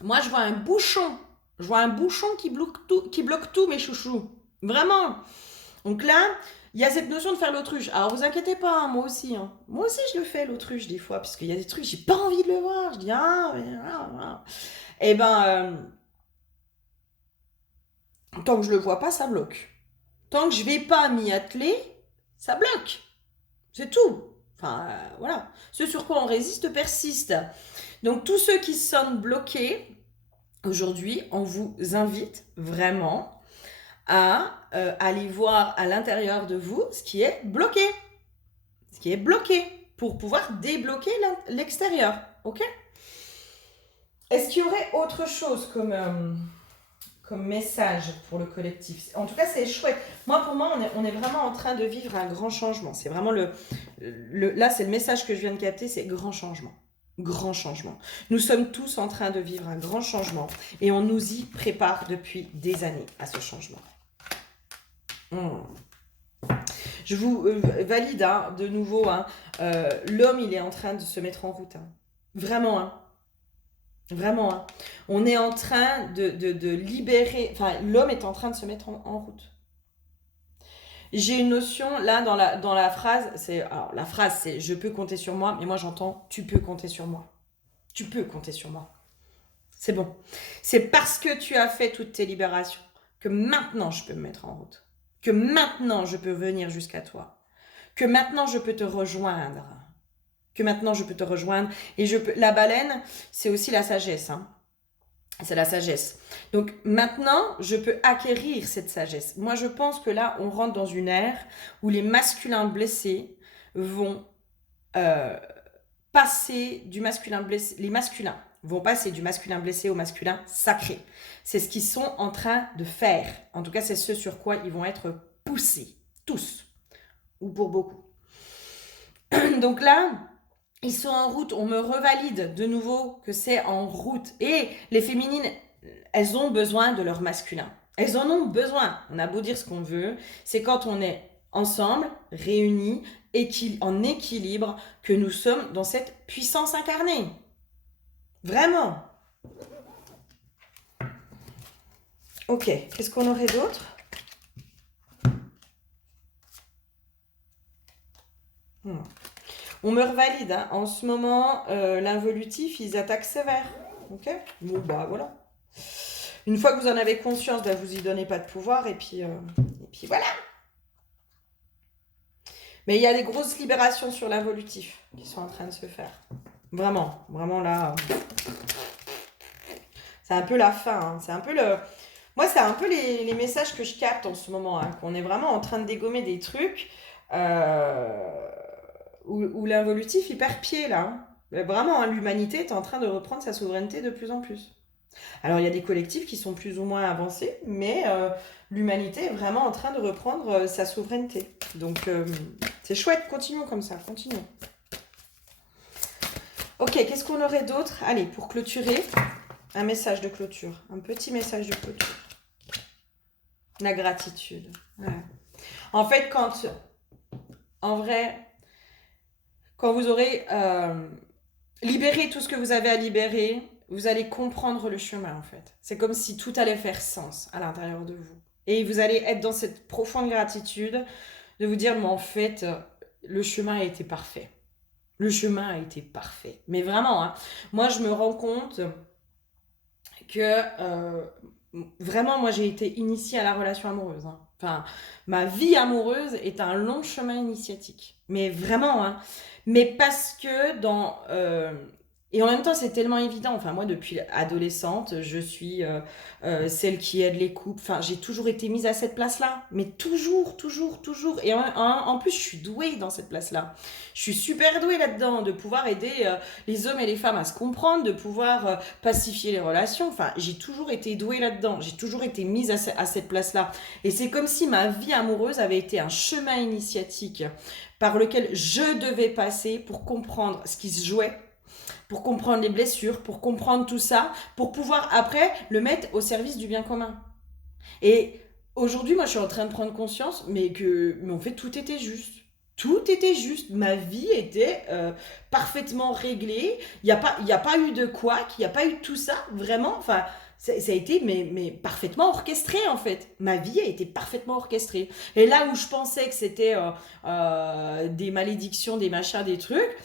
moi, je vois un bouchon. Je vois un bouchon qui bloque tout, mes chouchous. Vraiment. Donc là, il y a cette notion de faire l'autruche. Alors, vous inquiétez pas, hein, moi aussi. Hein. Moi aussi, je le fais, l'autruche, des fois, parce qu'il y a des trucs, j'ai pas envie de le voir. Je dis, ah, mais voilà. Eh ben, tant que je le vois pas, ça bloque. Tant que je vais pas m'y atteler, ça bloque. C'est tout. Enfin, voilà. Ce sur quoi on résiste persiste. Donc, tous ceux qui se sentent bloqués, aujourd'hui, on vous invite vraiment à aller voir à l'intérieur de vous ce qui est bloqué. Ce qui est bloqué pour pouvoir débloquer l'extérieur. Ok ? Est-ce qu'il y aurait autre chose comme message pour le collectif ? En tout cas, c'est chouette. Moi, pour moi, on est vraiment en train de vivre un grand changement. C'est vraiment là, c'est le message que je viens de capter, c'est grand changement. Grand changement. Nous sommes tous en train de vivre un grand changement et on nous y prépare depuis des années à ce changement. Je vous valide hein, de nouveau, hein, l'homme il est en train de se mettre en route. Hein. Vraiment, hein. Vraiment. Hein. On est en train de libérer, enfin l'homme est en train de se mettre en route. J'ai une notion là dans la phrase, alors la phrase c'est je peux compter sur moi, mais moi j'entends tu peux compter sur moi. Tu peux compter sur moi. C'est bon. C'est parce que tu as fait toutes tes libérations que maintenant je peux me mettre en route. Que maintenant je peux venir jusqu'à toi. Que maintenant je peux te rejoindre. Que maintenant je peux te rejoindre. Et la baleine, c'est aussi la sagesse. Hein. C'est la sagesse. Donc maintenant, je peux acquérir cette sagesse. Moi, je pense que là, on rentre dans une ère où les masculins blessés vont passer du masculin blessé. Les masculins vont passer du masculin blessé au masculin sacré. C'est ce qu'ils sont en train de faire. En tout cas, c'est ce sur quoi ils vont être poussés. Tous. Ou pour beaucoup. Donc là, ils sont en route. On me revalide de nouveau que c'est en route. Et les féminines, elles ont besoin de leur masculin. Elles en ont besoin. On a beau dire ce qu'on veut. C'est quand on est ensemble, réunis, en équilibre, que nous sommes dans cette puissance incarnée. Vraiment. Ok, qu'est-ce qu'on aurait d'autre ? On me revalide. Hein. En ce moment, l'involutif, ils attaquent sévère. Ok ? Bon, bah voilà. Une fois que vous en avez conscience, bah, vous y donnez pas de pouvoir et puis voilà. Mais il y a des grosses libérations sur l'involutif qui sont en train de se faire. Vraiment, vraiment là. C'est un peu la fin. Hein. C'est un peu Moi, c'est un peu les messages que je capte en ce moment. Hein, qu'on est vraiment en train de dégommer des trucs où l'involutif, il perd pied là. Hein. Mais vraiment, hein, l'humanité est en train de reprendre sa souveraineté de plus en plus. Alors, il y a des collectifs qui sont plus ou moins avancés, mais l'humanité est vraiment en train de reprendre sa souveraineté. Donc, c'est chouette, continuons comme ça, continuons. Ok, qu'est-ce qu'on aurait d'autre ? Allez, pour clôturer, un message de clôture, un petit message de clôture. La gratitude. Ouais. En fait, en vrai, quand vous aurez libéré tout ce que vous avez à libérer, vous allez comprendre le chemin, en fait. C'est comme si tout allait faire sens à l'intérieur de vous. Et vous allez être dans cette profonde gratitude de vous dire, mais en fait, le chemin a été parfait. Le chemin a été parfait. Mais vraiment, hein, moi, je me rends compte que vraiment, moi, j'ai été initiée à la relation amoureuse. Hein. Enfin, ma vie amoureuse est un long chemin initiatique. Mais vraiment, hein. Mais parce que Et en même temps, c'est tellement évident. Enfin, moi, depuis adolescente, je suis celle qui aide les couples. Enfin, j'ai toujours été mise à cette place-là. Mais toujours, toujours, toujours. Et en plus, je suis douée dans cette place-là. Je suis super douée là-dedans, de pouvoir aider les hommes et les femmes à se comprendre, de pouvoir pacifier les relations. Enfin, j'ai toujours été douée là-dedans. J'ai toujours été mise à cette place-là. Et c'est comme si ma vie amoureuse avait été un chemin initiatique par lequel je devais passer pour comprendre ce qui se jouait, pour comprendre les blessures, pour comprendre tout ça, pour pouvoir après le mettre au service du bien commun. Et aujourd'hui, moi, je suis en train de prendre conscience, mais en fait, tout était juste. Tout était juste. Ma vie était parfaitement réglée. Il y a pas eu de couac, il n'y a pas eu tout ça. Vraiment, enfin, ça a été mais parfaitement orchestré, en fait. Ma vie a été parfaitement orchestrée. Et là où je pensais que c'était des malédictions, des machins, des trucs,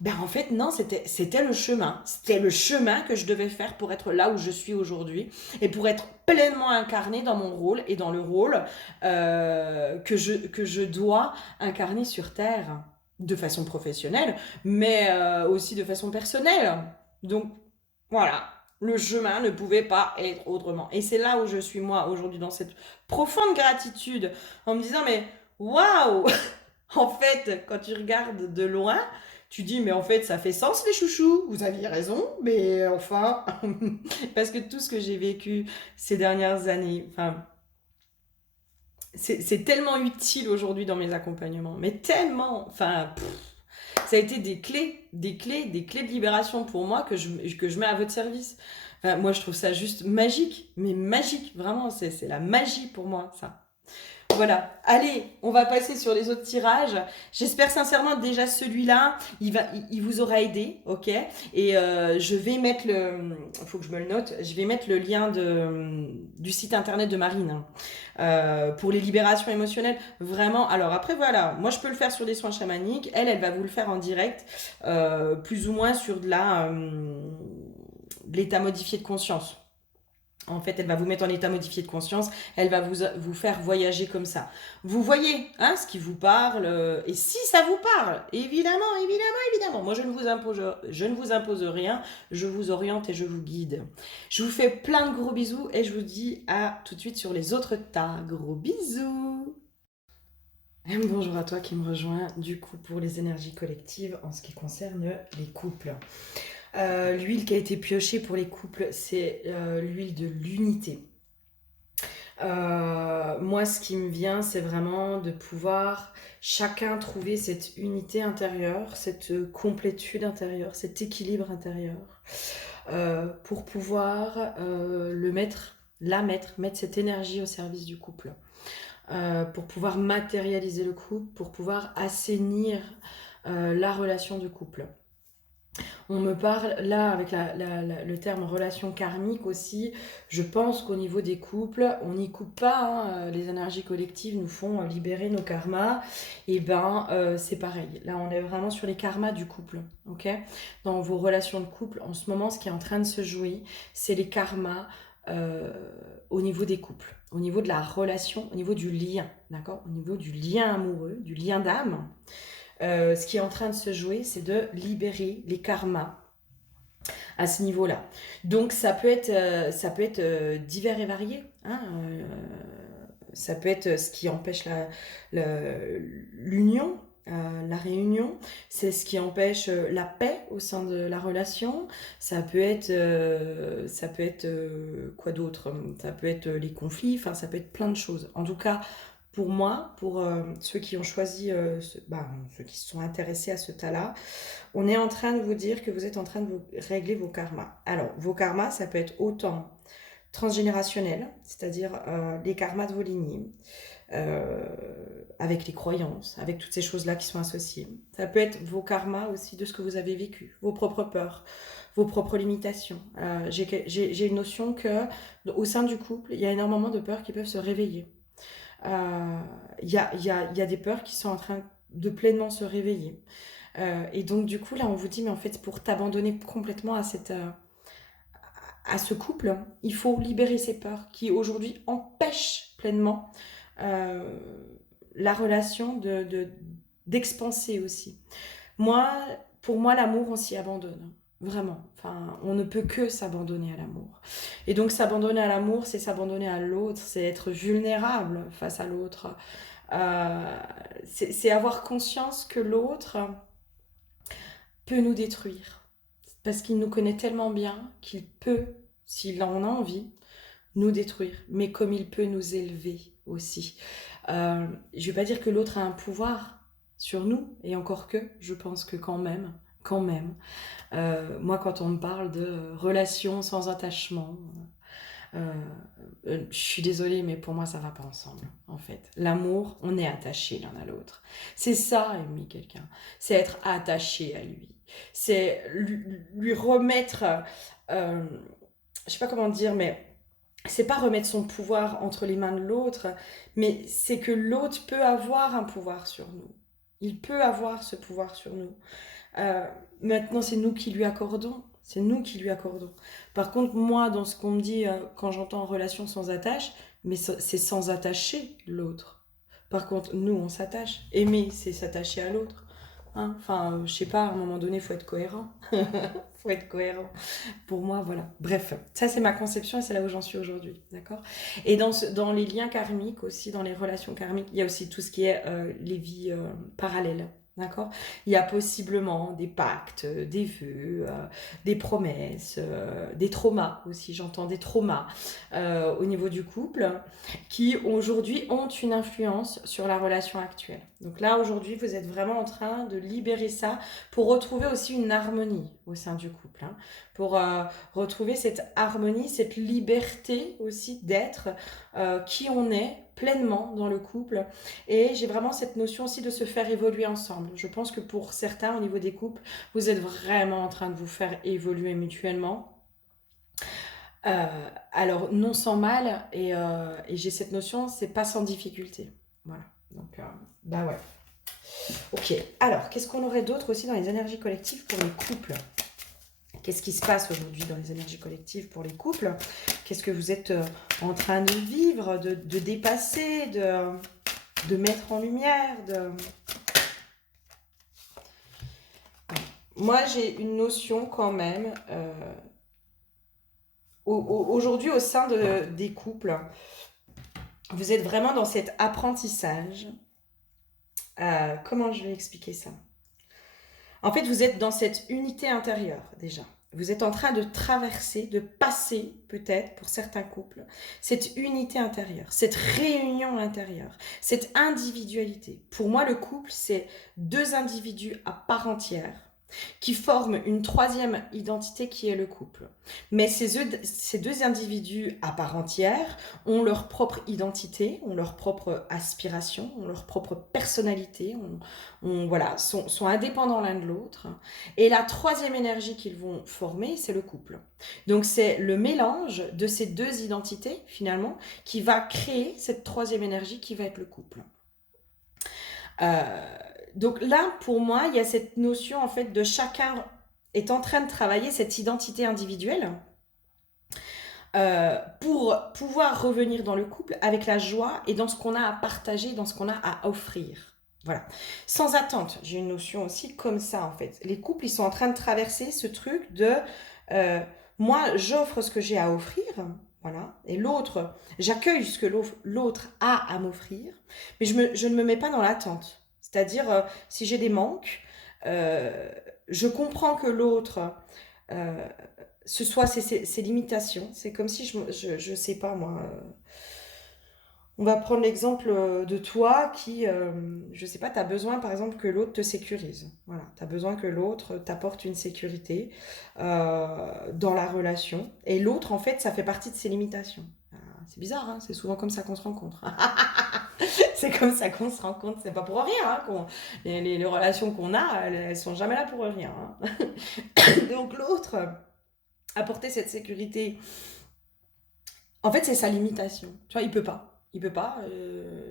ben en fait, non, c'était le chemin. C'était le chemin que je devais faire pour être là où je suis aujourd'hui et pour être pleinement incarnée dans mon rôle et dans le rôle que je dois incarner sur Terre de façon professionnelle, mais aussi de façon personnelle. Donc, voilà. Le chemin ne pouvait pas être autrement. Et c'est là où je suis, moi, aujourd'hui, dans cette profonde gratitude, en me disant, mais waouh! En fait, quand tu regardes de loin, tu dis, mais en fait, ça fait sens, les chouchous. Vous aviez raison, mais enfin, parce que tout ce que j'ai vécu ces dernières années, enfin, c'est tellement utile aujourd'hui dans mes accompagnements, mais tellement, enfin, ça a été des clés de libération pour moi que je mets à votre service. Enfin, moi, je trouve ça juste magique, mais magique, vraiment, c'est la magie pour moi, ça. Voilà. Allez, on va passer sur les autres tirages. J'espère sincèrement que déjà celui-là, il vous aura aidé, ok. Et je vais mettre faut que je me le note. Je vais mettre le lien du site internet de Marine hein, pour les libérations émotionnelles. Vraiment. Alors après voilà, moi je peux le faire sur des soins chamaniques. Elle va vous le faire en direct, plus ou moins sur de l'état modifié de conscience. En fait, elle va vous mettre en état modifié de conscience, elle va vous faire voyager comme ça. Vous voyez hein, ce qui vous parle, et si ça vous parle, évidemment, évidemment, évidemment. Moi, je ne vous impose rien, je vous oriente et je vous guide. Je vous fais plein de gros bisous et je vous dis à tout de suite sur les autres tas. Gros bisous. Et bonjour à toi qui me rejoins du coup pour les énergies collectives en ce qui concerne les couples. L'huile qui a été piochée pour les couples, c'est l'huile de l'unité. Moi, ce qui me vient, c'est vraiment de pouvoir chacun trouver cette unité intérieure, cette complétude intérieure, cet équilibre intérieur, pour pouvoir mettre cette énergie au service du couple, pour pouvoir matérialiser le couple, pour pouvoir assainir la relation du couple. On me parle là avec le terme relation karmique aussi. Je pense qu'au niveau des couples, on n'y coupe pas. Hein, les énergies collectives nous font libérer nos karmas. Et ben c'est pareil. Là, on est vraiment sur les karmas du couple. Ok. Dans vos relations de couple, en ce moment, ce qui est en train de se jouer, c'est les karmas au niveau des couples, au niveau de la relation, au niveau du lien, d'accord, au niveau du lien amoureux, du lien d'âme. Ce qui est en train de se jouer, c'est de libérer les karmas à ce niveau-là. Donc ça peut être divers et varié. Hein, ça peut être ce qui empêche l'union, la réunion, c'est ce qui empêche la paix au sein de la relation. Ça peut être quoi d'autre? Ça peut être les conflits, enfin ça peut être plein de choses. En tout cas, pour moi, pour ceux qui ont choisi, ceux qui se sont intéressés à ce tas-là, on est en train de vous dire que vous êtes en train de vous régler vos karmas. Alors, vos karmas, ça peut être autant transgénérationnel, c'est-à-dire les karmas de vos lignées, euh, avec les croyances, avec toutes ces choses-là qui sont associées. Ça peut être vos karmas aussi de ce que vous avez vécu, vos propres peurs, vos propres limitations. J'ai une notion que au sein du couple, il y a énormément de peurs qui peuvent se réveiller. Il y a des peurs qui sont en train de pleinement se réveiller. Et donc du coup là on vous dit mais en fait pour t'abandonner complètement à ce couple, il faut libérer ces peurs qui aujourd'hui empêchent pleinement euh, la relation d'expanser aussi. Moi, pour moi l'amour on s'y abandonne. Vraiment. Enfin, on ne peut que s'abandonner à l'amour. Et donc, s'abandonner à l'amour, c'est s'abandonner à l'autre, c'est être vulnérable face à l'autre. Euh, c'est avoir conscience que l'autre peut nous détruire. Parce qu'il nous connaît tellement bien qu'il peut, s'il en a envie, nous détruire. Mais comme il peut nous élever aussi. Je ne vais pas dire que l'autre a un pouvoir sur nous, et encore que, je pense que quand même, moi, quand on me parle de relations sans attachement, euh, je suis désolée, mais pour moi, ça va pas ensemble, en fait. L'amour, on est attaché l'un à l'autre. C'est ça, aimer quelqu'un. C'est être attaché à lui. C'est lui remettre, euh, je sais pas comment dire, mais c'est pas remettre son pouvoir entre les mains de l'autre, mais c'est que l'autre peut avoir un pouvoir sur nous. Il peut avoir ce pouvoir sur nous. Euh, Maintenant, c'est nous qui lui accordons. C'est nous qui lui accordons. Par contre, moi, dans ce qu'on me dit quand j'entends relation sans attache, mais c'est sans attacher l'autre. Par contre, nous, on s'attache. Aimer, c'est s'attacher à l'autre. Hein, enfin, je sais pas, à un moment donné, il faut être cohérent. Faut être cohérent. Pour moi, voilà. Bref, ça, c'est ma conception et c'est là où j'en suis aujourd'hui. D'accord. Et dans les liens karmiques aussi, dans les relations karmiques, il y a aussi tout ce qui est les vies parallèles. D'accord. Il y a possiblement des pactes, des vœux, des promesses, des traumas aussi, j'entends des traumas au niveau du couple qui aujourd'hui ont une influence sur la relation actuelle. Donc là, aujourd'hui, vous êtes vraiment en train de libérer ça pour retrouver aussi une harmonie au sein du couple. Hein, pour retrouver cette harmonie, cette liberté aussi d'être qui on est pleinement dans le couple. Et j'ai vraiment cette notion aussi de se faire évoluer ensemble. Je pense que pour certains, au niveau des couples, vous êtes vraiment en train de vous faire évoluer mutuellement. Alors, non sans mal, et j'ai cette notion, c'est pas sans difficulté. Voilà. Donc, bah ouais. Ok. Alors, qu'est-ce qu'on aurait d'autre aussi dans les énergies collectives pour les couples? Qu'est-ce qui se passe aujourd'hui dans les énergies collectives pour les couples? Qu'est-ce que vous êtes en train de vivre, de dépasser, de mettre en lumière Moi, j'ai une notion quand même, aujourd'hui au sein des couples, vous êtes vraiment dans cet apprentissage. Comment je vais expliquer ça? En fait, vous êtes dans cette unité intérieure déjà. Vous êtes en train de traverser, de passer peut-être pour certains couples, cette unité intérieure, cette réunion intérieure, cette individualité. Pour moi, le couple, c'est deux individus à part entière qui forment une troisième identité qui est le couple. Mais ces deux individus à part entière ont leur propre identité, ont leur propre aspiration, ont leur propre personnalité, voilà, sont indépendants l'un de l'autre. Et la troisième énergie qu'ils vont former, c'est le couple. Donc c'est le mélange de ces deux identités, finalement, qui va créer cette troisième énergie qui va être le couple. Donc là, pour moi, il y a cette notion en fait de chacun est en train de travailler cette identité individuelle pour pouvoir revenir dans le couple avec la joie et dans ce qu'on a à partager, dans ce qu'on a à offrir. Voilà. Sans attente, j'ai une notion aussi comme ça en fait. Les couples, ils sont en train de traverser ce truc de moi, j'offre ce que j'ai à offrir, voilà, et l'autre, j'accueille ce que l'autre a à m'offrir, mais je ne me mets pas dans l'attente. C'est-à-dire, si j'ai des manques, je comprends que l'autre, euh, ce soit ses limitations. C'est comme si, je sais pas moi, on va prendre l'exemple de toi qui, je sais pas, tu as besoin par exemple que l'autre te sécurise. Voilà, tu as besoin que l'autre t'apporte une sécurité dans la relation. Et l'autre, en fait, ça fait partie de ses limitations. C'est bizarre, hein, c'est souvent comme ça qu'on se rencontre. C'est comme ça qu'on se rencontre, c'est pas pour rien. Hein, les relations qu'on a, elles sont jamais là pour rien. Hein. Donc l'autre, apporter cette sécurité, en fait, c'est sa limitation. Tu vois, il peut pas. Il peut pas.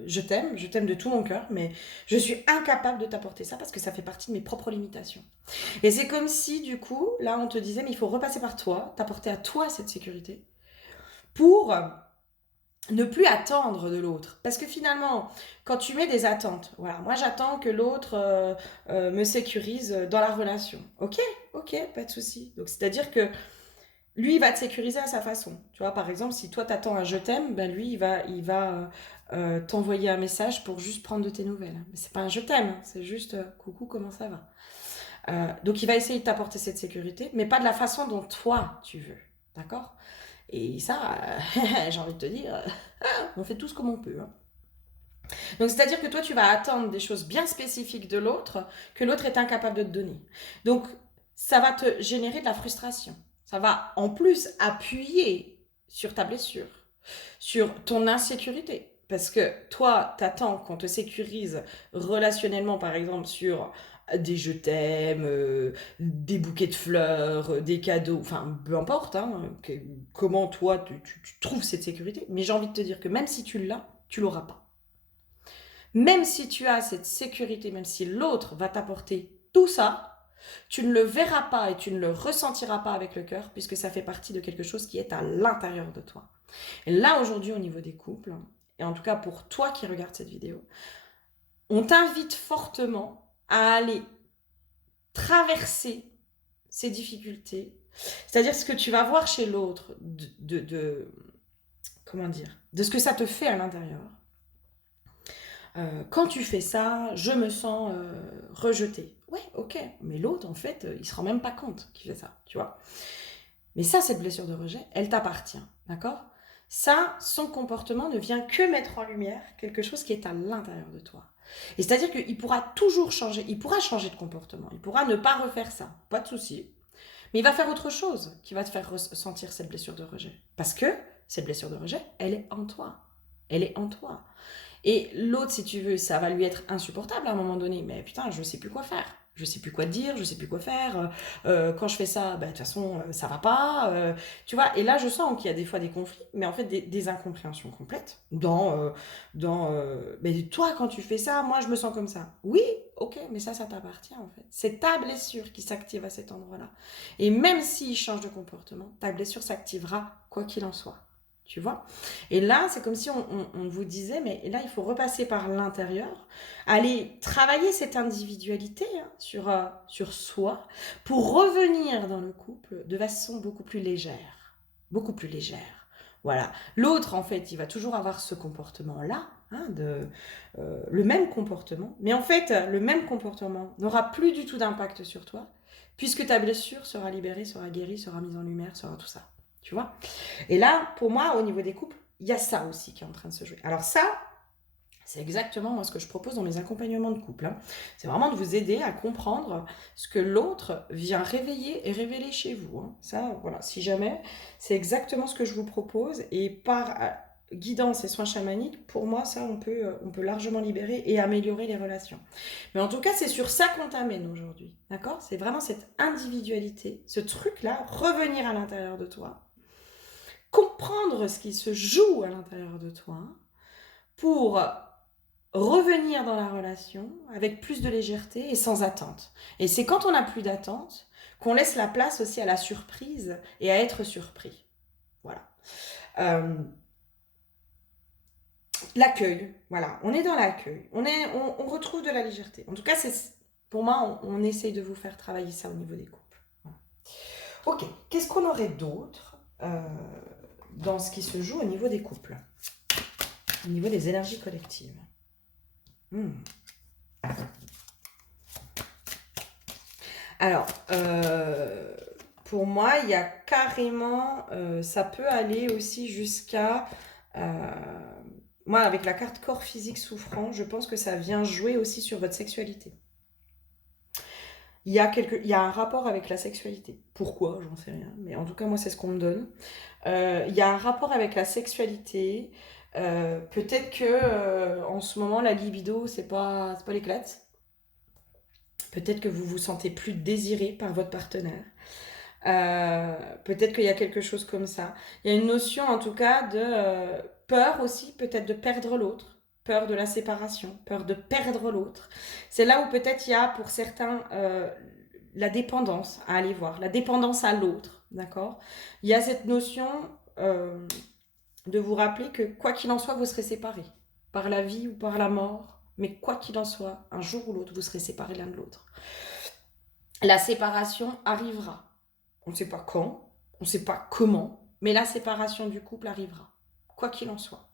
Je t'aime de tout mon cœur, mais je suis incapable de t'apporter ça parce que ça fait partie de mes propres limitations. Et c'est comme si, du coup, là, on te disait, mais il faut repasser par toi, t'apporter à toi cette sécurité pour ne plus attendre de l'autre. Parce que finalement, quand tu mets des attentes, voilà, moi j'attends que l'autre me sécurise dans la relation. Ok, ok, pas de souci. Donc c'est-à-dire que lui, il va te sécuriser à sa façon. Tu vois, par exemple, si toi t'attends un je t'aime, ben lui, il va t'envoyer un message pour juste prendre de tes nouvelles. Mais c'est pas un je t'aime, c'est juste coucou, comment ça va. Donc il va essayer de t'apporter cette sécurité, mais pas de la façon dont toi tu veux. D'accord? Et ça, j'ai envie de te dire, on fait tous comme on peut. Hein. Donc, c'est-à-dire que toi, tu vas attendre des choses bien spécifiques de l'autre que l'autre est incapable de te donner. Donc, ça va te générer de la frustration. Ça va en plus appuyer sur ta blessure, sur ton insécurité. Parce que toi, t'attends qu'on te sécurise relationnellement, par exemple, sur des je t'aime, des bouquets de fleurs, des cadeaux, enfin, peu importe, hein, comment toi, tu trouves cette sécurité. Mais j'ai envie de te dire que même si tu l'as, tu l'auras pas. Même si tu as cette sécurité, même si l'autre va t'apporter tout ça, tu ne le verras pas et tu ne le ressentiras pas avec le cœur puisque ça fait partie de quelque chose qui est à l'intérieur de toi. Et là, aujourd'hui, au niveau des couples, et en tout cas pour toi qui regardes cette vidéo, on t'invite fortement à aller traverser ces difficultés. C'est-à-dire ce que tu vas voir chez l'autre comment dire, de ce que ça te fait à l'intérieur. Quand tu fais ça, je me sens rejetée. Ouais, ok, mais l'autre, en fait, il se rend même pas compte qu'il fait ça, tu vois. Mais ça, cette blessure de rejet, elle t'appartient, d'accord? Ça, son comportement ne vient que mettre en lumière quelque chose qui est à l'intérieur de toi. Et c'est-à-dire qu'il pourra toujours changer, il pourra changer de comportement, il pourra ne pas refaire ça, pas de souci. Mais il va faire autre chose qui va te faire ressentir cette blessure de rejet. Parce que cette blessure de rejet, elle est en toi. Elle est en toi. Et l'autre, si tu veux, ça va lui être insupportable à un moment donné. Mais putain, je sais plus quoi faire. Je sais plus quoi te dire, je sais plus quoi faire. Quand je fais ça, bah, de toute façon, ça va pas. Tu vois, et là, je sens qu'il y a des fois des conflits, mais en fait, des incompréhensions complètes. Mais toi, quand tu fais ça, moi, je me sens comme ça. Oui, ok, mais ça t'appartient, en fait. C'est ta blessure qui s'active à cet endroit-là. Et même s'il change de comportement, ta blessure s'activera quoi qu'il en soit. Tu vois? Et là, c'est comme si on vous disait, mais là, il faut repasser par l'intérieur, aller travailler cette individualité hein, sur soi pour revenir dans le couple de façon beaucoup plus légère. Beaucoup plus légère. Voilà. L'autre, en fait, il va toujours avoir ce comportement-là, hein, le même comportement, mais en fait, le même comportement n'aura plus du tout d'impact sur toi, puisque ta blessure sera libérée, sera guérie, sera mise en lumière, sera tout ça. Tu vois? Et là, pour moi, au niveau des couples, il y a ça aussi qui est en train de se jouer. Alors ça, c'est exactement moi ce que je propose dans mes accompagnements de couple. Hein. C'est vraiment de vous aider à comprendre ce que l'autre vient réveiller et révéler chez vous. Hein. Ça, voilà, si jamais, c'est exactement ce que je vous propose. Et par guidance et soins chamaniques, pour moi, ça, on peut largement libérer et améliorer les relations. Mais en tout cas, c'est sur ça qu'on t'amène aujourd'hui. D'accord? C'est vraiment cette individualité, ce truc-là, revenir à l'intérieur de toi comprendre ce qui se joue à l'intérieur de toi pour revenir dans la relation avec plus de légèreté et sans attente. Et c'est quand on n'a plus d'attente qu'on laisse la place aussi à la surprise et à être surpris. Voilà. L'accueil, voilà, on est dans l'accueil, on retrouve de la légèreté. En tout cas, pour moi, on essaye de vous faire travailler ça au niveau des couples. Voilà. Ok, qu'est-ce qu'on aurait d'autre dans ce qui se joue au niveau des couples, au niveau des énergies collectives. Alors, pour moi, il y a carrément, ça peut aller aussi jusqu'à, moi, avec la carte corps physique souffrant, je pense que ça vient jouer aussi sur votre sexualité. Il y a un rapport avec la sexualité. Pourquoi? J'en sais rien. Mais en tout cas, moi, c'est ce qu'on me donne. Il y a un rapport avec la sexualité. Peut-être que en ce moment, la libido, c'est pas l'éclate. Peut-être que vous vous sentez plus désiré par votre partenaire. Peut-être qu'il y a quelque chose comme ça. Il y a une notion, en tout cas, de peur aussi, peut-être de perdre l'autre. Peur de la séparation, peur de perdre l'autre. C'est là où peut-être il y a pour certains la dépendance à aller voir, la dépendance à l'autre, d'accord? Il y a cette notion de vous rappeler que quoi qu'il en soit, vous serez séparés, par la vie ou par la mort, mais quoi qu'il en soit, un jour ou l'autre, vous serez séparés l'un de l'autre. La séparation arrivera. On ne sait pas quand, on ne sait pas comment, mais la séparation du couple arrivera, quoi qu'il en soit.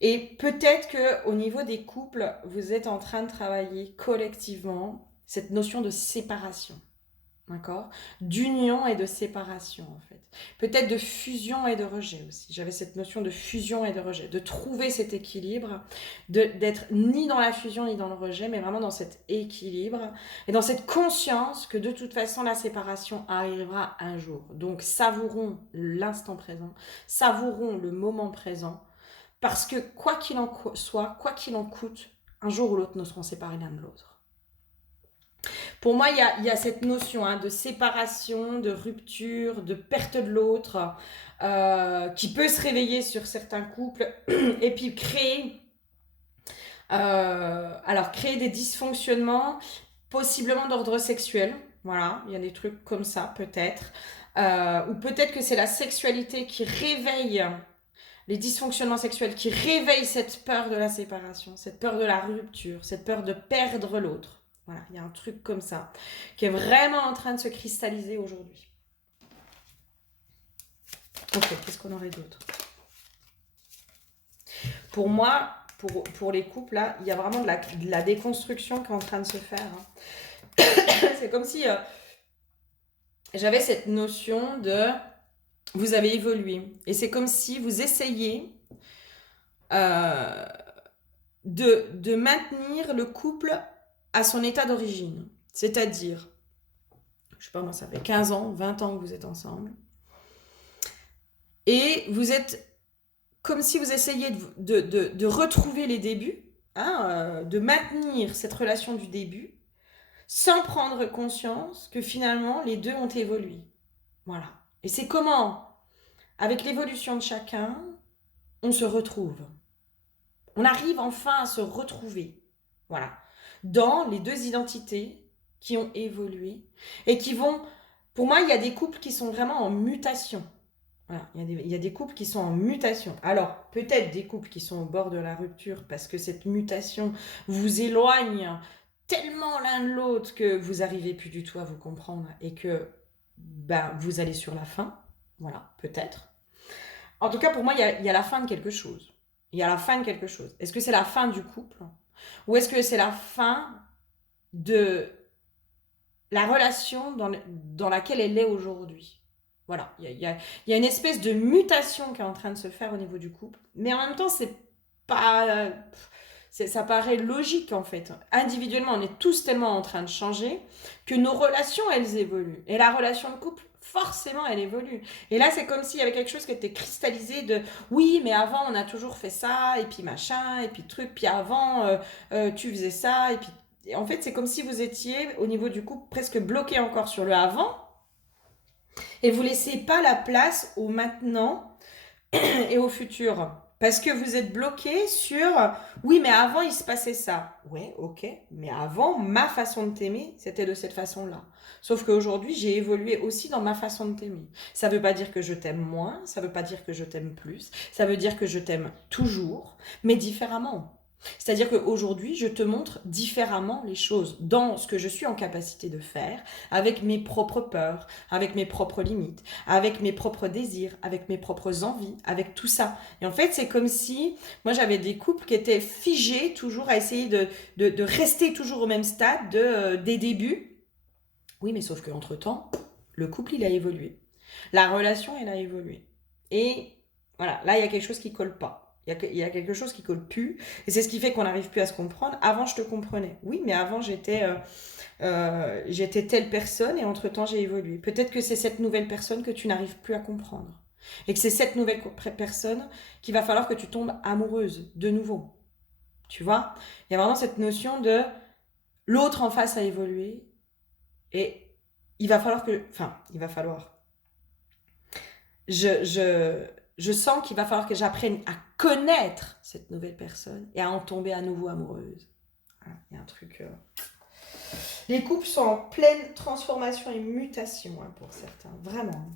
Et peut-être qu'au niveau des couples, vous êtes en train de travailler collectivement cette notion de séparation. D'accord? D'union et de séparation, en fait. Peut-être de fusion et de rejet aussi. J'avais cette notion de fusion et de rejet, de trouver cet équilibre, d'être ni dans la fusion ni dans le rejet, mais vraiment dans cet équilibre et dans cette conscience que de toute façon, la séparation arrivera un jour. Donc, savourons l'instant présent, savourons le moment présent, parce que quoi qu'il en soit, quoi qu'il en coûte, un jour ou l'autre, nous serons séparés l'un de l'autre. Pour moi, il y a cette notion de séparation, de rupture, de perte de l'autre, qui peut se réveiller sur certains couples et puis créer des dysfonctionnements, possiblement d'ordre sexuel. Voilà, il y a des trucs comme ça, peut-être. Ou peut-être que c'est la sexualité qui réveille les dysfonctionnements sexuels, qui réveillent cette peur de la séparation, cette peur de la rupture, cette peur de perdre l'autre. Voilà, il y a un truc comme ça qui est vraiment en train de se cristalliser aujourd'hui. Ok, qu'est-ce qu'on aurait d'autre? Pour moi, pour les couples, là, il y a vraiment de la déconstruction qui est en train de se faire. Hein. C'est comme si j'avais cette notion de... Vous avez évolué. Et c'est comme si vous essayez de maintenir le couple à son état d'origine. C'est-à-dire, je sais pas moi, ça fait 15 ans, 20 ans que vous êtes ensemble. Et vous êtes comme si vous essayiez de retrouver les débuts, de maintenir cette relation du début, sans prendre conscience que finalement, les deux ont évolué. Voilà. Et c'est comment, avec l'évolution de chacun, on se retrouve. On arrive enfin à se retrouver. Voilà. Dans les deux identités qui ont évolué et qui vont... Pour moi, il y a des couples qui sont vraiment en mutation. Voilà, il y a des couples qui sont en mutation. Alors, peut-être des couples qui sont au bord de la rupture parce que cette mutation vous éloigne tellement l'un de l'autre que vous n'arrivez plus du tout à vous comprendre et que vous allez sur la fin. Voilà, peut-être. En tout cas, pour moi, il y a la fin de quelque chose. Il y a la fin de quelque chose. Est-ce que c'est la fin du couple? Ou est-ce que c'est la fin de la relation dans laquelle elle est aujourd'hui? Voilà, il y a une espèce de mutation qui est en train de se faire au niveau du couple. Mais en même temps, c'est pas... ça paraît logique en fait. Individuellement, on est tous tellement en train de changer que nos relations, elles évoluent. Et la relation de couple, forcément, elle évolue. Et là, c'est comme s'il y avait quelque chose qui était cristallisé de oui, mais avant, on a toujours fait ça, et puis machin, et puis truc, puis avant, tu faisais ça, et puis. Et en fait, c'est comme si vous étiez, au niveau du couple, presque bloqué encore sur le avant, et vous laissez pas la place au maintenant et au futur. Parce que vous êtes bloqué sur oui, mais avant il se passait ça. Ouais, ok, mais avant ma façon de t'aimer, c'était de cette façon-là. Sauf qu'aujourd'hui, j'ai évolué aussi dans ma façon de t'aimer. Ça veut pas dire que je t'aime moins, ça veut pas dire que je t'aime plus, ça veut dire que je t'aime toujours, mais différemment. C'est-à-dire qu'aujourd'hui, je te montre différemment les choses dans ce que je suis en capacité de faire, avec mes propres peurs, avec mes propres limites, avec mes propres désirs, avec mes propres envies, avec tout ça. Et en fait, c'est comme si, moi j'avais des couples qui étaient figés, toujours à essayer de rester toujours au même stade des débuts. Oui, mais sauf qu'entre-temps, le couple, il a évolué. La relation, elle a évolué. Et voilà, là, il y a quelque chose qui colle pas. Il y a quelque chose qui colle plus. Et c'est ce qui fait qu'on n'arrive plus à se comprendre. Avant, je te comprenais. Oui, mais avant, j'étais telle personne et entre-temps, j'ai évolué. Peut-être que c'est cette nouvelle personne que tu n'arrives plus à comprendre. Et que c'est cette nouvelle personne qu'il va falloir que tu tombes amoureuse de nouveau. Tu vois? Il y a vraiment cette notion de l'autre en face a évolué et il va falloir que... Enfin, il va falloir... Je sens qu'il va falloir que j'apprenne à connaître cette nouvelle personne et à en tomber à nouveau amoureuse. Voilà, il y a un truc... Les couples sont en pleine transformation et mutation pour certains, vraiment.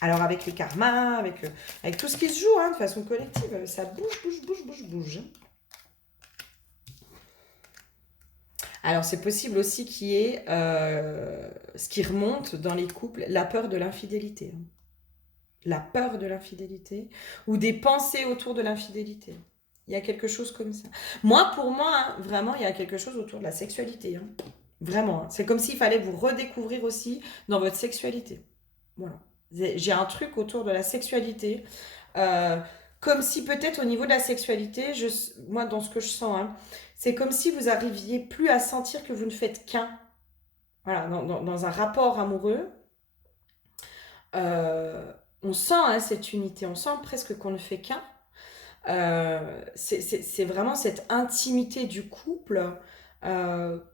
Alors avec les karmas, avec tout ce qui se joue de façon collective, ça bouge. Alors c'est possible aussi qu'il y ait ce qui remonte dans les couples, la peur de l'infidélité. La peur de l'infidélité ou des pensées autour de l'infidélité. Il y a quelque chose comme ça. Pour moi, vraiment, il y a quelque chose autour de la sexualité. Vraiment. C'est comme s'il fallait vous redécouvrir aussi dans votre sexualité. Voilà. J'ai un truc autour de la sexualité. euh, Comme si peut-être au niveau de la sexualité, moi dans ce que je sens, c'est comme si vous arriviez plus à sentir que vous ne faites qu'un. Voilà, dans un rapport amoureux, on sent cette unité, on sent presque qu'on ne fait qu'un. C'est vraiment cette intimité du couple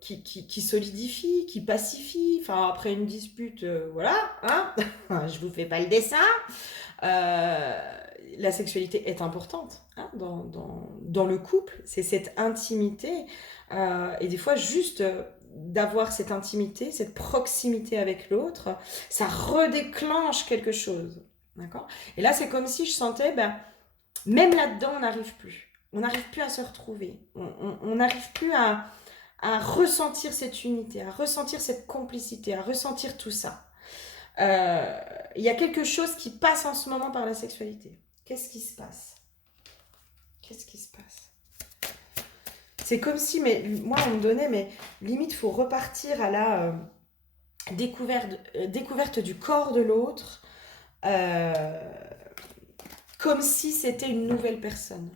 qui solidifie, qui pacifie. Enfin, après une dispute, voilà, je vous fais pas le dessin. La sexualité est importante dans le couple. C'est cette intimité. Et des fois, juste d'avoir cette intimité, cette proximité avec l'autre, ça redéclenche quelque chose. D'accord? Et là, c'est comme si je sentais, même là-dedans, on n'arrive plus. On n'arrive plus à se retrouver. On n'arrive plus à ressentir cette unité, à ressentir cette complicité, à ressentir tout ça. Il y a quelque chose qui passe en ce moment par la sexualité. Qu'est-ce qui se passe? Qu'est-ce qui se passe? C'est comme si, mais moi, on me donnait, mais limite, il faut repartir à la découverte du corps de l'autre, comme si c'était une nouvelle personne.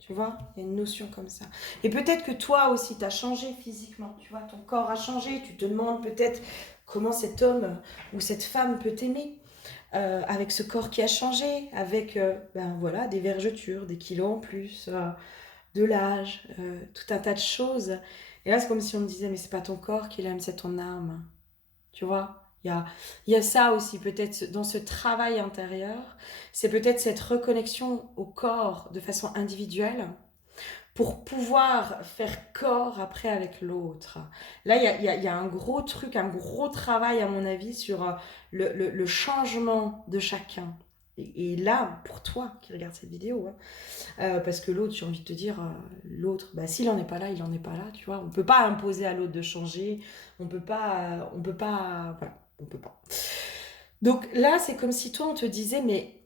Tu vois, il y a une notion comme ça. Et peut-être que toi aussi, tu as changé physiquement. Tu vois, ton corps a changé. Tu te demandes peut-être comment cet homme ou cette femme peut t'aimer. Avec ce corps qui a changé, avec voilà, des vergetures, des kilos en plus, de l'âge, tout un tas de choses. Et là, c'est comme si on me disait, mais c'est pas ton corps qui l'aime, c'est ton âme. Tu vois, il y a ça aussi, peut-être dans ce travail intérieur, c'est peut-être cette reconnexion au corps de façon individuelle pour pouvoir faire corps après avec l'autre. Là, il y a un gros truc, un gros travail à mon avis sur le changement de chacun. Et là, pour toi qui regarde cette vidéo, parce que l'autre, j'ai envie de te dire, l'autre, s'il en est pas là, il en est pas là, tu vois. On peut pas imposer à l'autre de changer, on peut pas, voilà, on peut pas. Donc là, c'est comme si toi, on te disait, mais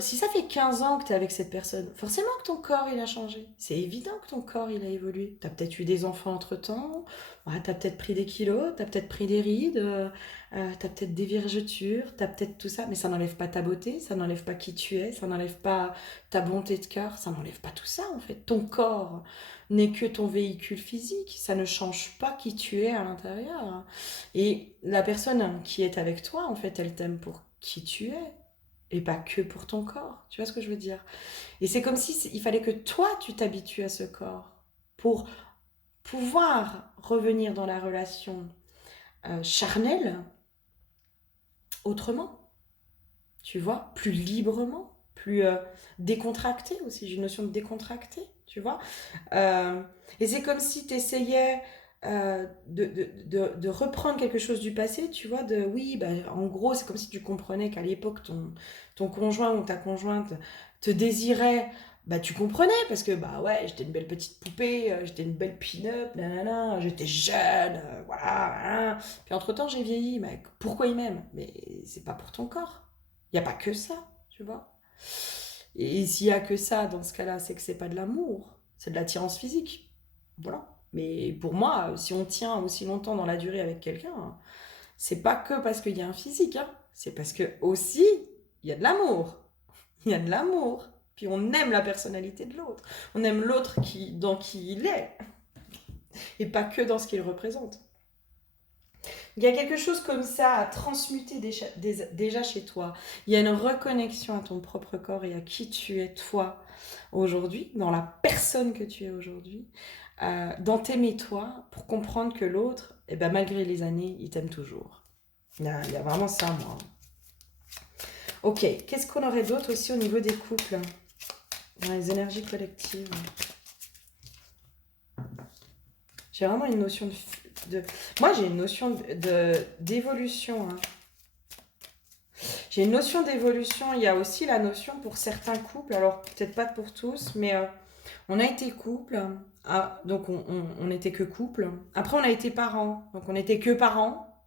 si ça fait 15 ans que tu es avec cette personne, forcément que ton corps il a changé. C'est évident que ton corps il a évolué. Tu as peut-être eu des enfants entre-temps, tu as peut-être pris des kilos, tu as peut-être pris des rides, tu as peut-être des vergetures, tu as peut-être tout ça, mais ça n'enlève pas ta beauté, ça n'enlève pas qui tu es, ça n'enlève pas ta bonté de cœur, ça n'enlève pas tout ça en fait. Ton corps n'est que ton véhicule physique, ça ne change pas qui tu es à l'intérieur. Et la personne qui est avec toi, en fait, elle t'aime pour qui tu es et pas que pour ton corps. Tu vois ce que je veux dire? Et c'est comme si il fallait que toi, tu t'habitues à ce corps pour pouvoir revenir dans la relation charnelle autrement. Tu vois? Plus librement, plus décontracté aussi. J'ai une notion de décontracté, tu vois? Et c'est comme si tu essayais de reprendre quelque chose du passé, tu vois, oui, en gros, c'est comme si tu comprenais qu'à l'époque, ton conjoint ou ta conjointe te désirait, tu comprenais, parce que, ouais, j'étais une belle petite poupée, j'étais une belle pin-up, nanana, j'étais jeune, voilà. Puis entre-temps, j'ai vieilli, mais pourquoi il m'aime? Mais c'est pas pour ton corps. Il n'y a pas que ça, tu vois. Et s'il y a que ça, dans ce cas-là, c'est que c'est pas de l'amour, c'est de l'attirance physique. Voilà. Mais pour moi, si on tient aussi longtemps dans la durée avec quelqu'un, c'est pas que parce qu'il y a un physique, c'est parce que aussi il y a de l'amour. Il y a de l'amour. Puis on aime la personnalité de l'autre. On aime l'autre dans qui il est. Et pas que dans ce qu'il représente. Il y a quelque chose comme ça à transmuter déjà chez toi. Il y a une reconnexion à ton propre corps et à qui tu es toi aujourd'hui, dans la personne que tu es aujourd'hui, dans t'aimer toi, pour comprendre que l'autre, malgré les années, il t'aime toujours. Il y a vraiment ça, moi. Ok, qu'est-ce qu'on aurait d'autre aussi au niveau des couples, dans les énergies collectives? J'ai vraiment une notion moi, j'ai une notion d'évolution. J'ai une notion d'évolution. Il y a aussi la notion pour certains couples, alors peut-être pas pour tous, mais on a été couple. Donc on n'était que couple. Après, on a été parents. Donc on n'était que parents.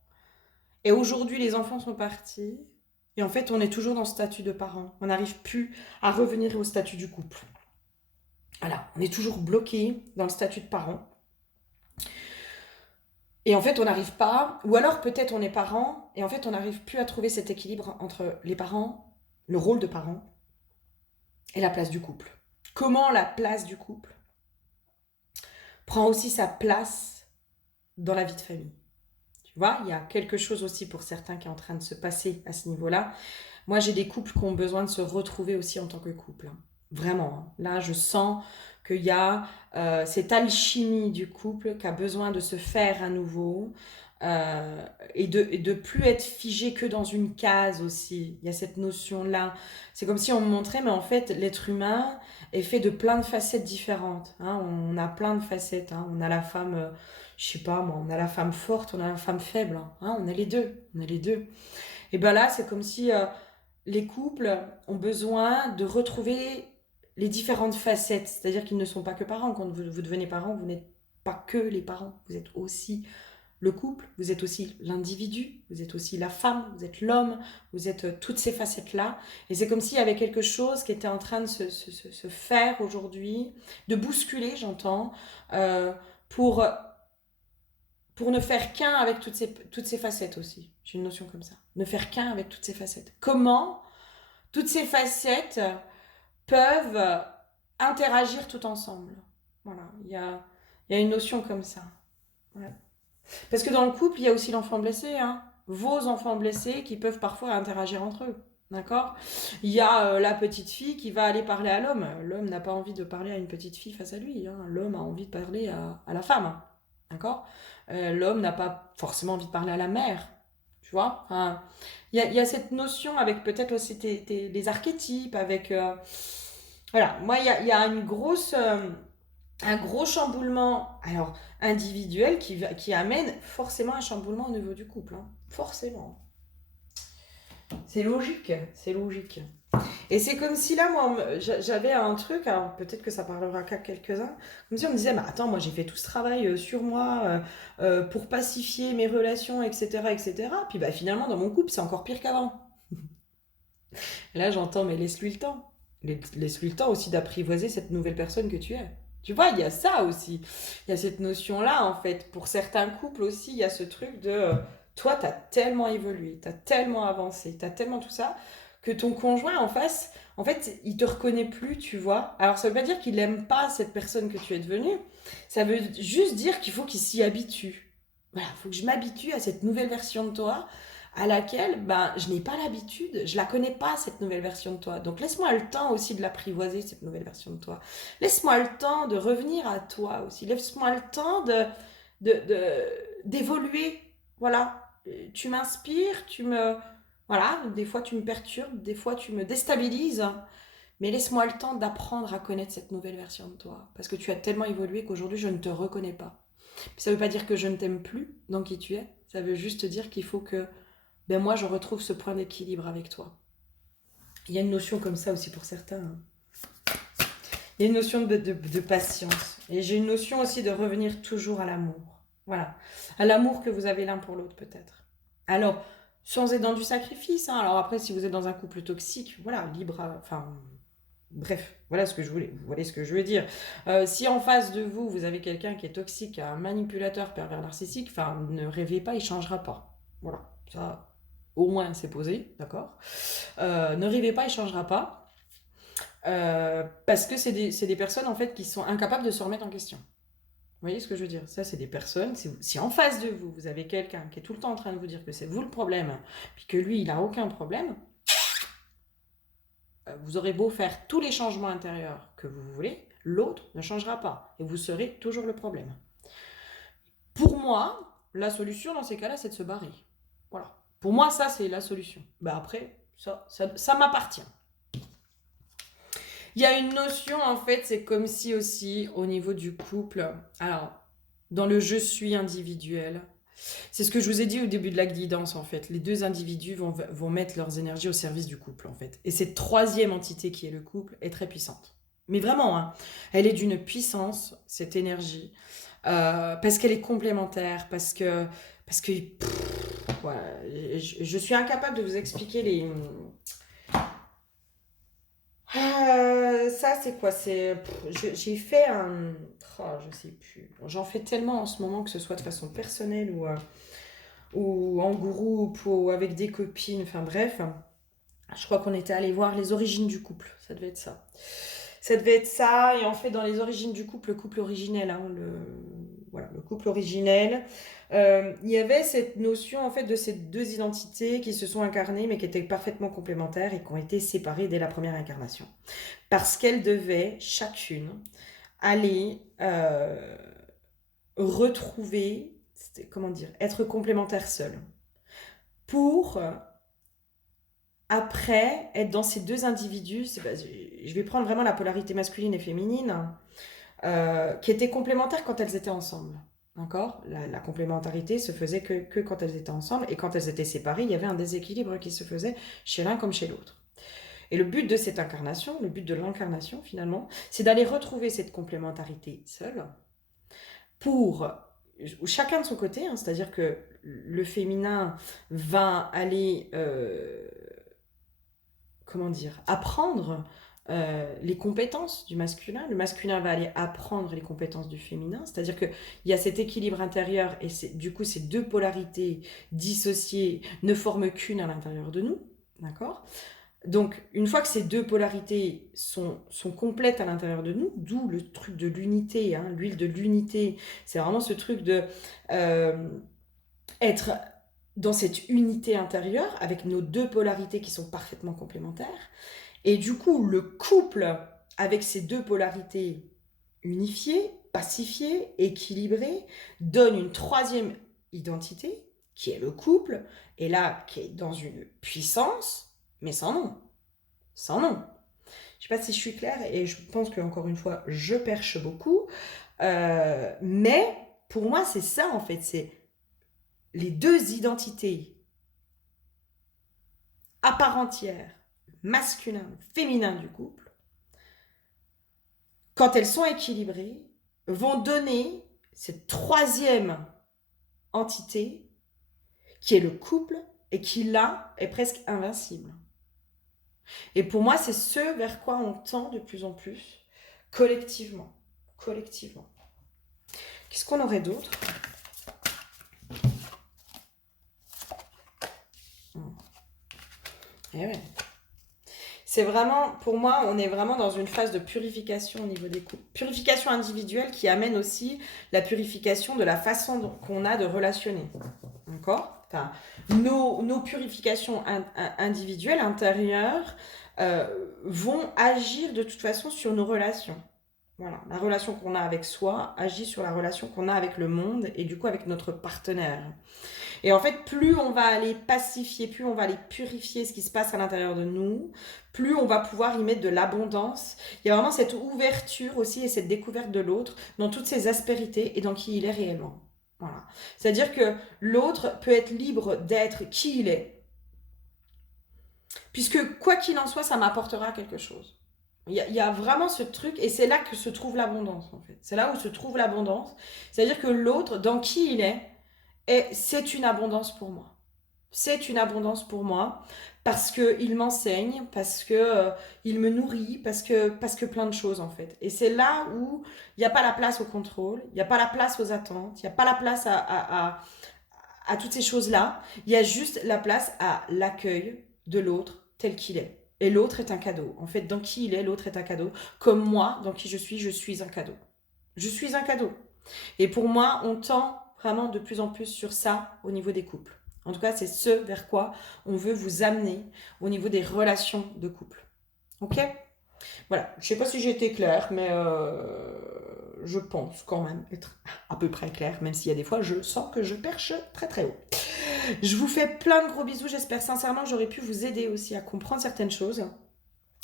Et aujourd'hui, les enfants sont partis. Et en fait, on est toujours dans le statut de parents. On n'arrive plus à revenir au statut du couple. Voilà, on est toujours bloqué dans le statut de parents. Et en fait, on n'arrive pas, ou alors peut-être on est parents, et en fait, on n'arrive plus à trouver cet équilibre entre les parents, le rôle de parent, et la place du couple. Comment la place du couple prend aussi sa place dans la vie de famille. Tu vois, il y a quelque chose aussi pour certains qui est en train de se passer à ce niveau-là. Moi, j'ai des couples qui ont besoin de se retrouver aussi en tant que couple. Vraiment. Là, je sens qu'il y a cette alchimie du couple qui a besoin de se faire à nouveau et de plus être figé que dans une case aussi. Il y a cette notion-là. C'est comme si on me montrait, mais en fait, l'être humain est fait de plein de facettes différentes. Hein. On a plein de facettes. Hein. On a la femme, je sais pas moi, on a la femme forte, on a la femme faible. Hein. On a les deux. On a les deux. Et ben là, c'est comme si les couples ont besoin de retrouver les différentes facettes. C'est-à-dire qu'ils ne sont pas que parents. Quand vous devenez parent, vous n'êtes pas que les parents. Vous êtes aussi le couple, vous êtes aussi l'individu, vous êtes aussi la femme, vous êtes l'homme, vous êtes toutes ces facettes-là. Et c'est comme s'il y avait quelque chose qui était en train de se faire aujourd'hui, de bousculer, j'entends, euh, pour, pour ne faire qu'un avec toutes ces facettes aussi. J'ai une notion comme ça. Ne faire qu'un avec toutes ces facettes. Comment toutes ces facettes peuvent interagir tout ensemble. Voilà, il y a une notion comme ça. Ouais. Parce que dans le couple, il y a aussi l'enfant blessé, hein. Vos enfants blessés qui peuvent parfois interagir entre eux. D'accord. Il y a la petite fille qui va aller parler à l'homme. L'homme n'a pas envie de parler à une petite fille face à lui. Hein. L'homme a envie de parler à la femme. D'accord. L'homme n'a pas forcément envie de parler à la mère. Tu vois. Enfin, il y a cette notion avec peut-être aussi les archétypes, avec... voilà, moi, il y a une grosse... un gros chamboulement alors individuel qui amène forcément un chamboulement au niveau du couple. Hein. Forcément. C'est logique, c'est logique. Et c'est comme si là, moi, j'avais un truc, alors peut-être que ça parlera qu'à quelques-uns, comme si on me disait, bah attends, moi j'ai fait tout ce travail sur moi pour pacifier mes relations, etc., etc. Puis bah finalement, dans mon couple, c'est encore pire qu'avant. Et là, j'entends, mais laisse-lui le temps. Laisse-lui le temps aussi d'apprivoiser cette nouvelle personne que tu es. Tu vois, il y a ça aussi. Il y a cette notion-là, en fait. Pour certains couples aussi, il y a ce truc de... toi, t'as tellement évolué, t'as tellement avancé, t'as tellement tout ça, que ton conjoint en face, en fait, il te reconnaît plus, tu vois. Alors, ça veut pas dire qu'il aime pas cette personne que tu es devenue. Ça veut juste dire qu'il faut qu'il s'y habitue. Voilà, il faut que je m'habitue à cette nouvelle version de toi à laquelle ben, je n'ai pas l'habitude, je la connais pas cette nouvelle version de toi. Donc laisse-moi le temps aussi de l'apprivoiser cette nouvelle version de toi. Laisse-moi le temps de revenir à toi aussi. Laisse-moi le temps d'évoluer. Voilà, tu m'inspires, voilà, des fois tu me perturbes, des fois tu me déstabilises. Mais laisse-moi le temps d'apprendre à connaître cette nouvelle version de toi. Parce que tu as tellement évolué qu'aujourd'hui je ne te reconnais pas. Ça ne veut pas dire que je ne t'aime plus dans qui tu es. Ça veut juste dire qu'il faut que ben moi je retrouve ce point d'équilibre avec toi. Il y a une notion comme ça aussi pour certains. Hein. Il y a une notion de patience. Et j'ai une notion aussi de revenir toujours à l'amour. Voilà. À l'amour que vous avez l'un pour l'autre peut-être. Alors, sans être dans du sacrifice. Hein. Alors après, si vous êtes dans un couple toxique, voilà, libre, enfin... Bref, voilà ce que je voulais, vous voyez ce que je veux dire. Si en face de vous, vous avez quelqu'un qui est toxique, un manipulateur, pervers narcissique, enfin, ne rêvez pas, il changera pas. Voilà, ça, au moins c'est posé, d'accord. Ne rêvez pas, il changera pas. Parce que c'est des personnes en fait qui sont incapables de se remettre en question. Vous voyez ce que je veux dire? Ça, c'est des personnes, si en face de vous, vous avez quelqu'un qui est tout le temps en train de vous dire que c'est vous le problème, puis que lui, il n'a aucun problème, vous aurez beau faire tous les changements intérieurs que vous voulez, l'autre ne changera pas et vous serez toujours le problème. Pour moi, la solution dans ces cas-là, c'est de se barrer. Voilà. Pour moi, ça, c'est la solution. Ben après, ça m'appartient. Il y a une notion, en fait, c'est comme si aussi, au niveau du couple, alors, dans le je suis individuel, C'est ce que je vous ai dit au début de la guidance, en fait. Les deux individus vont mettre leurs énergies au service du couple, en fait. Et cette troisième entité qui est le couple est très puissante. Mais vraiment, hein, elle est d'une puissance, cette énergie, parce qu'elle est complémentaire, parce que voilà, je suis incapable de vous expliquer les... ça, c'est quoi? J'ai fait un... Oh, je sais plus. J'en fais tellement en ce moment, que ce soit de façon personnelle ou en groupe ou avec des copines, enfin bref. Je crois qu'on était allé voir les origines du couple, ça devait être ça. Ça devait être ça, et en fait dans les origines du couple, le couple originel, hein, voilà, le couple originel, il y avait cette notion en fait de ces deux identités qui se sont incarnées mais qui étaient parfaitement complémentaires et qui ont été séparées dès la première incarnation. Parce qu'elles devaient chacune aller retrouver, comment dire, être complémentaires seules pour après être dans ces deux individus. Je vais prendre vraiment la polarité masculine et féminine, qui étaient complémentaires quand elles étaient ensemble. D'accord? La complémentarité se faisait que quand elles étaient ensemble, et quand elles étaient séparées, il y avait un déséquilibre qui se faisait chez l'un comme chez l'autre. Et le but de cette incarnation, le but de l'incarnation finalement, c'est d'aller retrouver cette complémentarité seule pour chacun de son côté, hein, c'est-à-dire que le féminin va aller, comment dire, apprendre les compétences du masculin. Le masculin va aller apprendre les compétences du féminin, c'est-à-dire qu'il y a cet équilibre intérieur, et du coup ces deux polarités dissociées ne forment qu'une à l'intérieur de nous, d'accord? Donc, une fois que ces deux polarités sont complètes à l'intérieur de nous, d'où le truc de l'unité, hein, l'huile de l'unité, c'est vraiment ce truc de être dans cette unité intérieure avec nos deux polarités qui sont parfaitement complémentaires. Et du coup, le couple avec ces deux polarités unifiées, pacifiées, équilibrées, donne une troisième identité qui est le couple, et là, qui est dans une puissance, mais sans nom. Sans nom. Je ne sais pas si je suis claire, et je pense qu'encore une fois, je perche beaucoup. Mais pour moi, c'est ça, en fait. C'est les deux identités à part entière, masculin, féminin du couple, quand elles sont équilibrées, vont donner cette troisième entité qui est le couple, et qui, là, est presque invincible. Et pour moi, c'est ce vers quoi on tend de plus en plus, collectivement. Collectivement. Qu'est-ce qu'on aurait d'autre? Eh ouais. C'est vraiment, pour moi, on est vraiment dans une phase de purification au niveau des couples. Purification individuelle qui amène aussi la purification de la façon qu'on a de relationner. D'accord? Enfin, nos purifications individuelles, intérieures, vont agir de toute façon sur nos relations. Voilà, la relation qu'on a avec soi agit sur la relation qu'on a avec le monde, et du coup avec notre partenaire. Et en fait, plus on va aller pacifier, plus on va aller purifier ce qui se passe à l'intérieur de nous, plus on va pouvoir y mettre de l'abondance. Il y a vraiment cette ouverture aussi, et cette découverte de l'autre dans toutes ses aspérités et dans qui il est réellement. Voilà. C'est-à-dire que l'autre peut être libre d'être qui il est, puisque quoi qu'il en soit, ça m'apportera quelque chose. Il y a vraiment ce truc, et c'est là que se trouve l'abondance, en fait. C'est là où se trouve l'abondance. C'est-à-dire que l'autre, dans qui il est, et c'est une abondance pour moi. C'est une abondance pour moi, parce qu'il m'enseigne, parce que il me nourrit, parce que plein de choses, en fait. Et c'est là où il n'y a pas la place au contrôle, il n'y a pas la place aux attentes, il n'y a pas la place à toutes ces choses-là. Il y a juste la place à l'accueil de l'autre tel qu'il est. Et l'autre est un cadeau. En fait, dans qui il est, l'autre est un cadeau. Comme moi, dans qui je suis un cadeau. Je suis un cadeau. Et pour moi, on tend vraiment de plus en plus sur ça au niveau des couples. En tout cas, c'est ce vers quoi on veut vous amener au niveau des relations de couple. Ok? Voilà, je ne sais pas si j'ai été claire, mais je pense quand même être à peu près claire, même s'il y a des fois, je sens que je perche très très haut. Je vous fais plein de gros bisous, j'espère sincèrement que j'aurais pu vous aider aussi à comprendre certaines choses,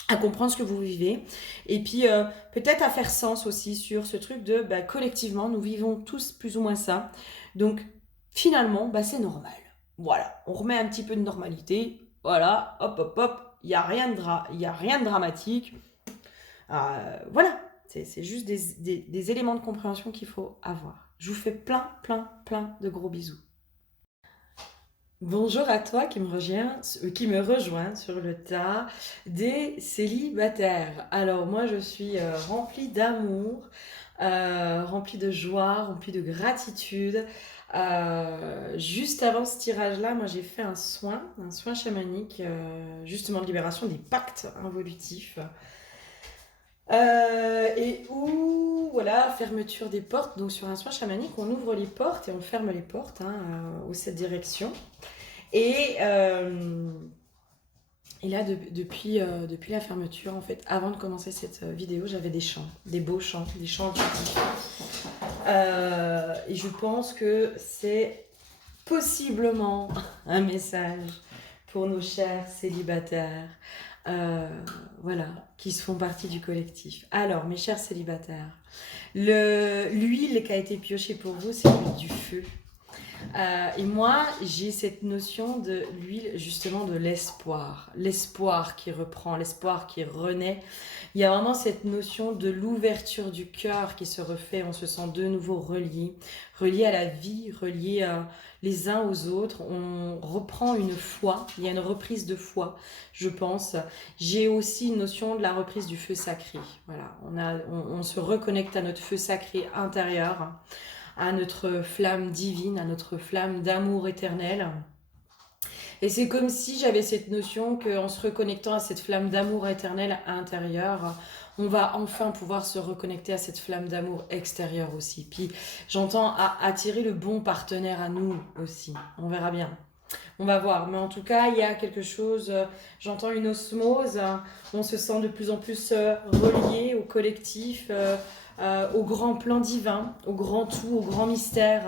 à comprendre ce que vous vivez, et puis peut-être à faire sens aussi sur ce truc de collectivement, nous vivons tous plus ou moins ça. Donc finalement, bah, c'est normal. Voilà, on remet un petit peu de normalité. Voilà, hop, hop, hop, il n'y a rien y a rien de dramatique. Voilà, c'est juste des éléments de compréhension qu'il faut avoir. Je vous fais plein, plein, plein de gros bisous. Bonjour à toi qui me rejoint sur le tas des célibataires. Alors moi je suis remplie d'amour, remplie de joie, remplie de gratitude. Juste avant ce tirage-là, moi j'ai fait un soin chamanique, justement de libération des pactes involutifs. Et où, voilà, fermeture des portes. Donc sur un soin chamanique, on ouvre les portes et on ferme les portes aux 7 directions. Et, euh, et là, depuis la fermeture, en fait, avant de commencer cette vidéo, j'avais des chants, des beaux chants, des chants intuitifs. Et je pense que c'est possiblement un message pour nos chers célibataires, voilà, qui se font partie du collectif. Alors, mes chers célibataires, l'huile qui a été piochée pour vous, c'est l'huile du feu. Et moi, j'ai cette notion de l'huile, justement, de l'espoir. L'espoir qui reprend, l'espoir qui renaît. Il y a vraiment cette notion de l'ouverture du cœur qui se refait. On se sent de nouveau reliés, reliés à la vie, reliés les uns aux autres. On reprend une foi. Il y a une reprise de foi, je pense. J'ai aussi une notion de la reprise du feu sacré. Voilà, on se reconnecte à notre feu sacré intérieur, à notre flamme divine, à notre flamme d'amour éternel. Et c'est comme si j'avais cette notion qu'en se reconnectant à cette flamme d'amour éternel intérieur, on va enfin pouvoir se reconnecter à cette flamme d'amour extérieure aussi. Puis j'entends attirer le bon partenaire à nous aussi. On verra bien. On va voir. Mais en tout cas, il y a quelque chose, j'entends une osmose, on se sent de plus en plus relié au collectif, au grand plan divin, au grand tout, au grand mystère.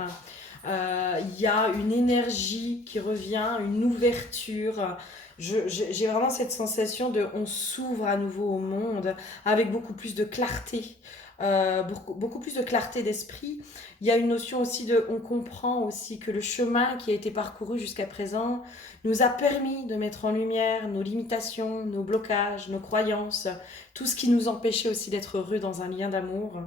Il y a une énergie qui revient, une ouverture. J'ai vraiment cette sensation de on s'ouvre à nouveau au monde avec beaucoup plus de clarté. Beaucoup plus de clarté d'esprit. Il y a une notion aussi de, on comprend aussi que le chemin qui a été parcouru jusqu'à présent nous a permis de mettre en lumière nos limitations, nos blocages, nos croyances, tout ce qui nous empêchait aussi d'être heureux dans un lien d'amour.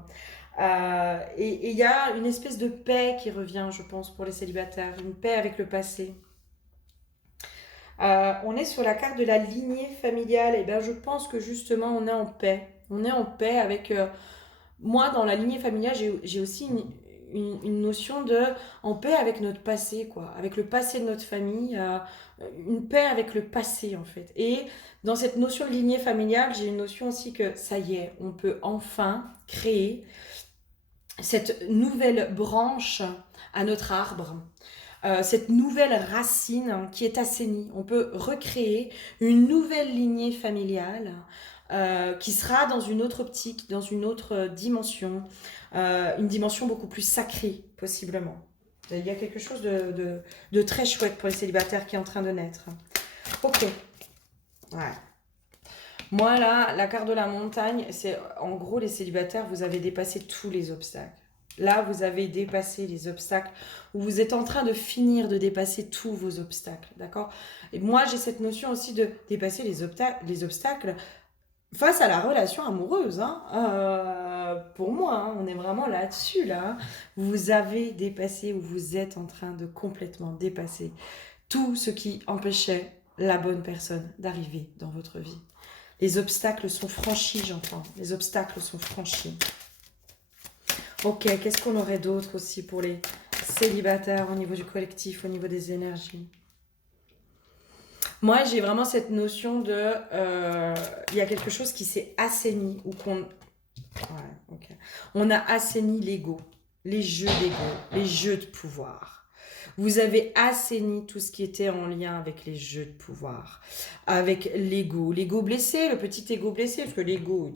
Et il y a une espèce de paix qui revient, je pense, pour les célibataires, une paix avec le passé. On est sur la carte de la lignée familiale, et bien je pense que justement on est en paix. On est en paix avec... moi, dans la lignée familiale, j'ai aussi une notion de en paix avec notre passé, quoi, avec le passé de notre famille, une paix avec le passé en fait. Et dans cette notion de lignée familiale, j'ai une notion aussi que ça y est, on peut enfin créer cette nouvelle branche à notre arbre, cette nouvelle racine qui est assainie. On peut recréer une nouvelle lignée familiale qui sera dans une autre optique, dans une autre dimension, une dimension beaucoup plus sacrée, possiblement. Il y a quelque chose de très chouette pour les célibataires qui est en train de naître. Ok. Ouais. Moi, là, la carte de la montagne, c'est en gros, les célibataires, vous avez dépassé tous les obstacles. Là, vous avez dépassé les obstacles, ou vous êtes en train de finir de dépasser tous vos obstacles, d'accord? Et moi, j'ai cette notion aussi de dépasser les obstacles face à la relation amoureuse, hein. Pour moi, hein, on est vraiment là-dessus, là, hein. Vous avez dépassé, ou vous êtes en train de complètement dépasser tout ce qui empêchait la bonne personne d'arriver dans votre vie. Les obstacles sont franchis, j'entends. Les obstacles sont franchis. Ok, qu'est-ce qu'on aurait d'autre aussi pour les célibataires au niveau du collectif, au niveau des énergies? Moi, j'ai vraiment cette notion de... Il y a quelque chose qui s'est assaini ou qu'on... Ouais, ok. On a assaini l'ego, les jeux d'ego, les jeux de pouvoir. Vous avez assaini tout ce qui était en lien avec les jeux de pouvoir, avec l'ego blessé, le petit ego blessé, parce que l'ego,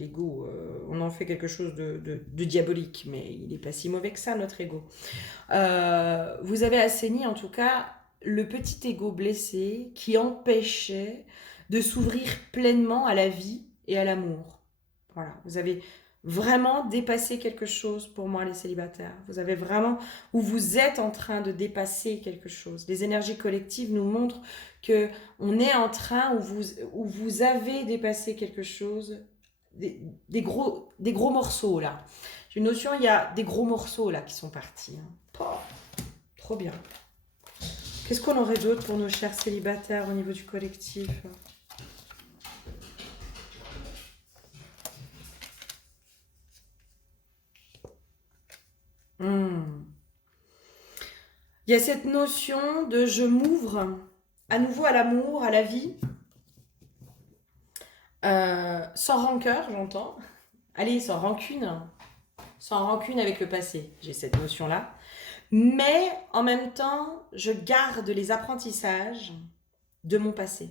on en fait quelque chose de diabolique, mais il n'est pas si mauvais que ça, notre ego. Vous avez assaini en tout cas le petit ego blessé qui empêchait de s'ouvrir pleinement à la vie et à l'amour. Voilà, vous avez vraiment dépasser quelque chose pour moi, les célibataires. Vous avez vraiment, ou vous êtes en train de dépasser quelque chose. Les énergies collectives nous montrent que on est en train, où vous avez dépassé quelque chose, des gros morceaux là. J'ai une notion, il y a des gros morceaux là qui sont partis. Hein. Oh, trop bien. Qu'est-ce qu'on aurait d'autre pour nos chers célibataires au niveau du collectif? Il y a cette notion de je m'ouvre à nouveau à l'amour, à la vie, sans rancœur, j'entends. Allez, sans rancune avec le passé. J'ai cette notion-là. Mais en même temps, je garde les apprentissages de mon passé.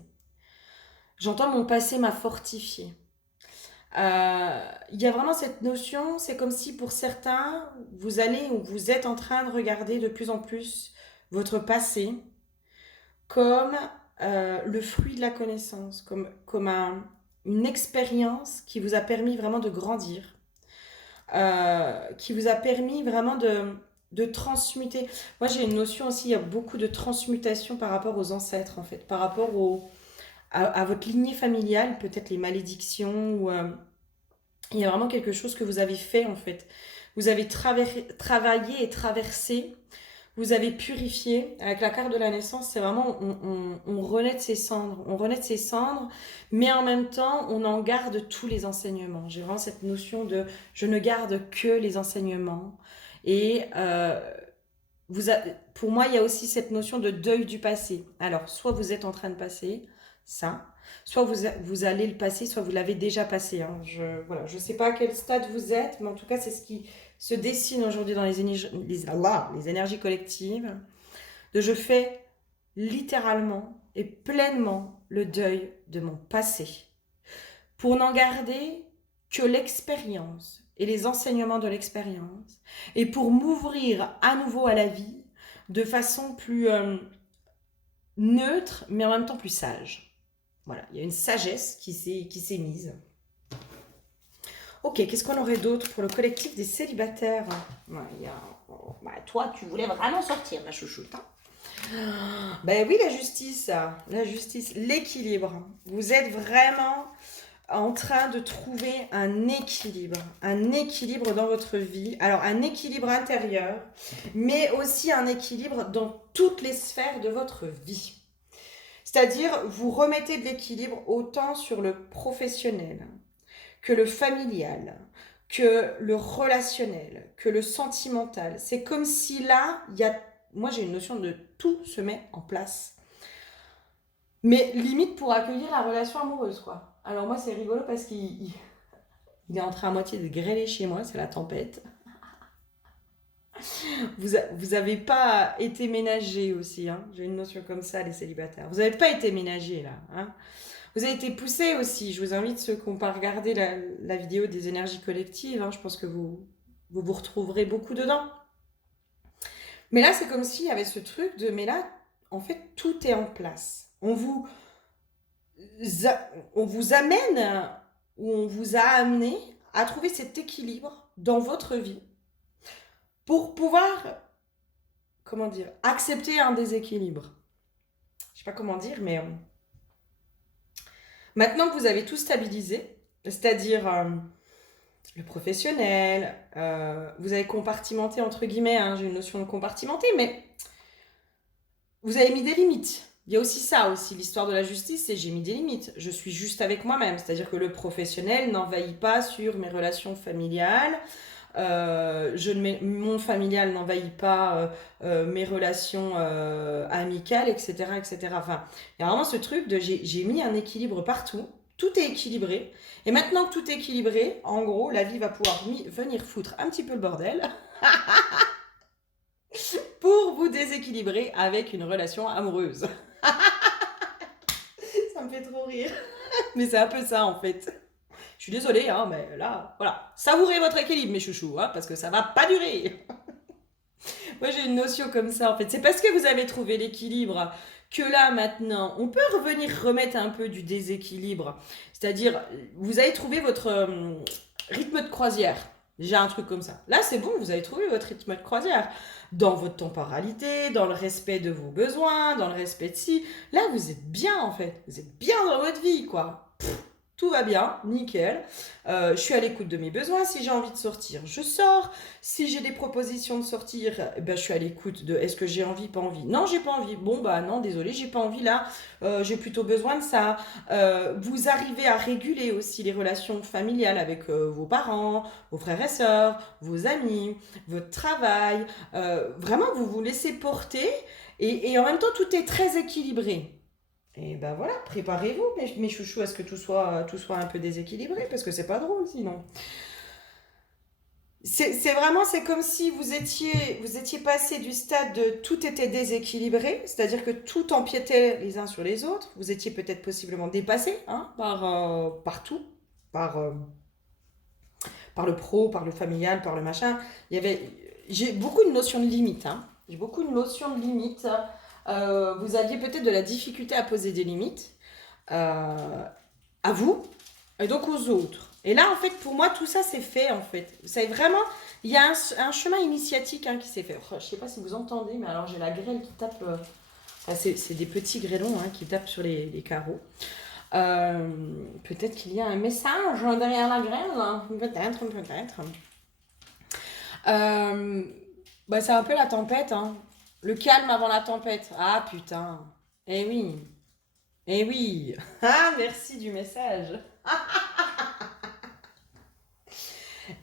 J'entends mon passé m'a fortifié. Il y a vraiment cette notion, c'est comme si pour certains, vous allez ou vous êtes en train de regarder de plus en plus votre passé comme le fruit de la connaissance, comme une expérience qui vous a permis vraiment de grandir, qui vous a permis vraiment de transmuter. Moi, j'ai une notion aussi, il y a beaucoup de transmutation par rapport aux ancêtres, en fait, par rapport à votre lignée familiale, peut-être les malédictions, ou il y a vraiment quelque chose que vous avez fait, en fait. Vous avez travaillé et traversé, vous avez purifié. Avec la carte de la naissance, c'est vraiment, on renaît de ses cendres. On renaît de ses cendres, mais en même temps, on en garde tous les enseignements. J'ai vraiment cette notion de, je ne garde que les enseignements. Et pour moi, il y a aussi cette notion de deuil du passé. Alors, soit vous êtes en train de passer ça, soit vous allez le passer, soit vous l'avez déjà passé. Hein. Voilà, je ne sais pas à quel stade vous êtes, mais en tout cas, c'est ce qui se dessine aujourd'hui dans les énergies collectives. De je fais littéralement et pleinement le deuil de mon passé. Pour n'en garder que l'expérience et les enseignements de l'expérience, et pour m'ouvrir à nouveau à la vie de façon plus neutre, mais en même temps plus sage. Voilà, il y a une sagesse qui s'est mise. Ok, qu'est-ce qu'on aurait d'autre pour le collectif des célibataires? Toi, tu voulais vraiment sortir, ma chouchoute. Ben oui, la justice, l'équilibre. Vous êtes vraiment en train de trouver un équilibre dans votre vie. Alors, un équilibre intérieur, mais aussi un équilibre dans toutes les sphères de votre vie. C'est-à-dire, vous remettez de l'équilibre autant sur le professionnel, que le familial, que le relationnel, que le sentimental. C'est comme si là, moi j'ai une notion de tout se met en place. Mais limite pour accueillir la relation amoureuse, quoi. Alors moi c'est rigolo parce qu'il est en train à moitié de grêler chez moi, c'est la tempête. Vous avez pas été ménagé aussi, hein. J'ai une notion comme ça, les célibataires. Vous n'avez pas été ménagé là, hein. Vous avez été poussé aussi. Je vous invite, ceux qui n'ont pas regardé la vidéo des énergies collectives, hein, je pense que vous retrouverez beaucoup dedans. Mais là, c'est comme s'il y avait ce truc de, mais là, en fait, tout est en place. On vous amène, ou on vous a amené à trouver cet équilibre dans votre vie pour pouvoir, comment dire, accepter un déséquilibre. Je sais pas comment dire, mais maintenant que vous avez tout stabilisé, c'est-à-dire le professionnel, vous avez compartimenté, entre guillemets, hein, j'ai une notion de compartimenter, mais vous avez mis des limites. Il y a aussi ça, aussi l'histoire de la justice, c'est j'ai mis des limites. Je suis juste avec moi-même, c'est-à-dire que le professionnel n'envahit pas sur mes relations familiales, mon familial n'envahit pas mes relations amicales, etc., etc. Enfin, il y a vraiment ce truc de j'ai mis un équilibre partout, tout est équilibré, et maintenant que tout est équilibré, en gros, la vie va pouvoir venir foutre un petit peu le bordel pour vous déséquilibrer avec une relation amoureuse. Ça me fait trop rire. Mais c'est un peu ça en fait. Je suis désolée, hein, mais là, voilà. Savourez votre équilibre, mes chouchous, hein, parce que ça va pas durer. Moi, j'ai une notion comme ça, en fait. C'est parce que vous avez trouvé l'équilibre que là, maintenant, on peut revenir remettre un peu du déséquilibre. C'est-à-dire, vous avez trouvé rythme de croisière. J'ai un truc comme ça. Là, c'est bon, vous avez trouvé votre rythme de croisière. Dans votre temporalité, dans le respect de vos besoins, dans le respect de si. Là, vous êtes bien, en fait. Vous êtes bien dans votre vie, quoi. Tout va bien, nickel. Je suis à l'écoute de mes besoins. Si j'ai envie de sortir, je sors. Si j'ai des propositions de sortir, ben, je suis à l'écoute de est-ce que j'ai envie, pas envie. Non, j'ai pas envie. Bon, bah non, désolé, j'ai pas envie là. J'ai plutôt besoin de ça. Vous arrivez à réguler aussi les relations familiales avec vos parents, vos frères et sœurs, vos amis, votre travail. Vraiment, vous vous laissez porter et en même temps, tout est très équilibré. Et ben voilà, préparez-vous, mes chouchous, à ce que tout soit un peu déséquilibré, parce que c'est pas drôle sinon. C'est vraiment, c'est comme si vous étiez passé du stade de tout était déséquilibré, c'est-à-dire que tout empiétait les uns sur les autres. Vous étiez peut-être possiblement dépassé hein, par tout, par, euh, par le pro, par le familial, par le machin. J'ai beaucoup de notions de limite. Hein. J'ai beaucoup de notions de limite. Vous aviez peut-être de la difficulté à poser des limites à vous et donc aux autres. Et là, en fait, pour moi, tout ça, c'est fait, en fait. C'est vraiment, il y a un chemin initiatique hein, qui s'est fait. Oh, je sais pas si vous entendez, mais alors j'ai la grêle qui tape. Enfin, c'est des petits grêlons hein, qui tapent sur les carreaux. Peut-être qu'il y a un message derrière la grêle. Hein. Peut-être, peut-être. Bah, c'est un peu la tempête. Hein. Le calme avant la tempête. Ah, putain. Eh oui. Eh oui. Ah, merci du message.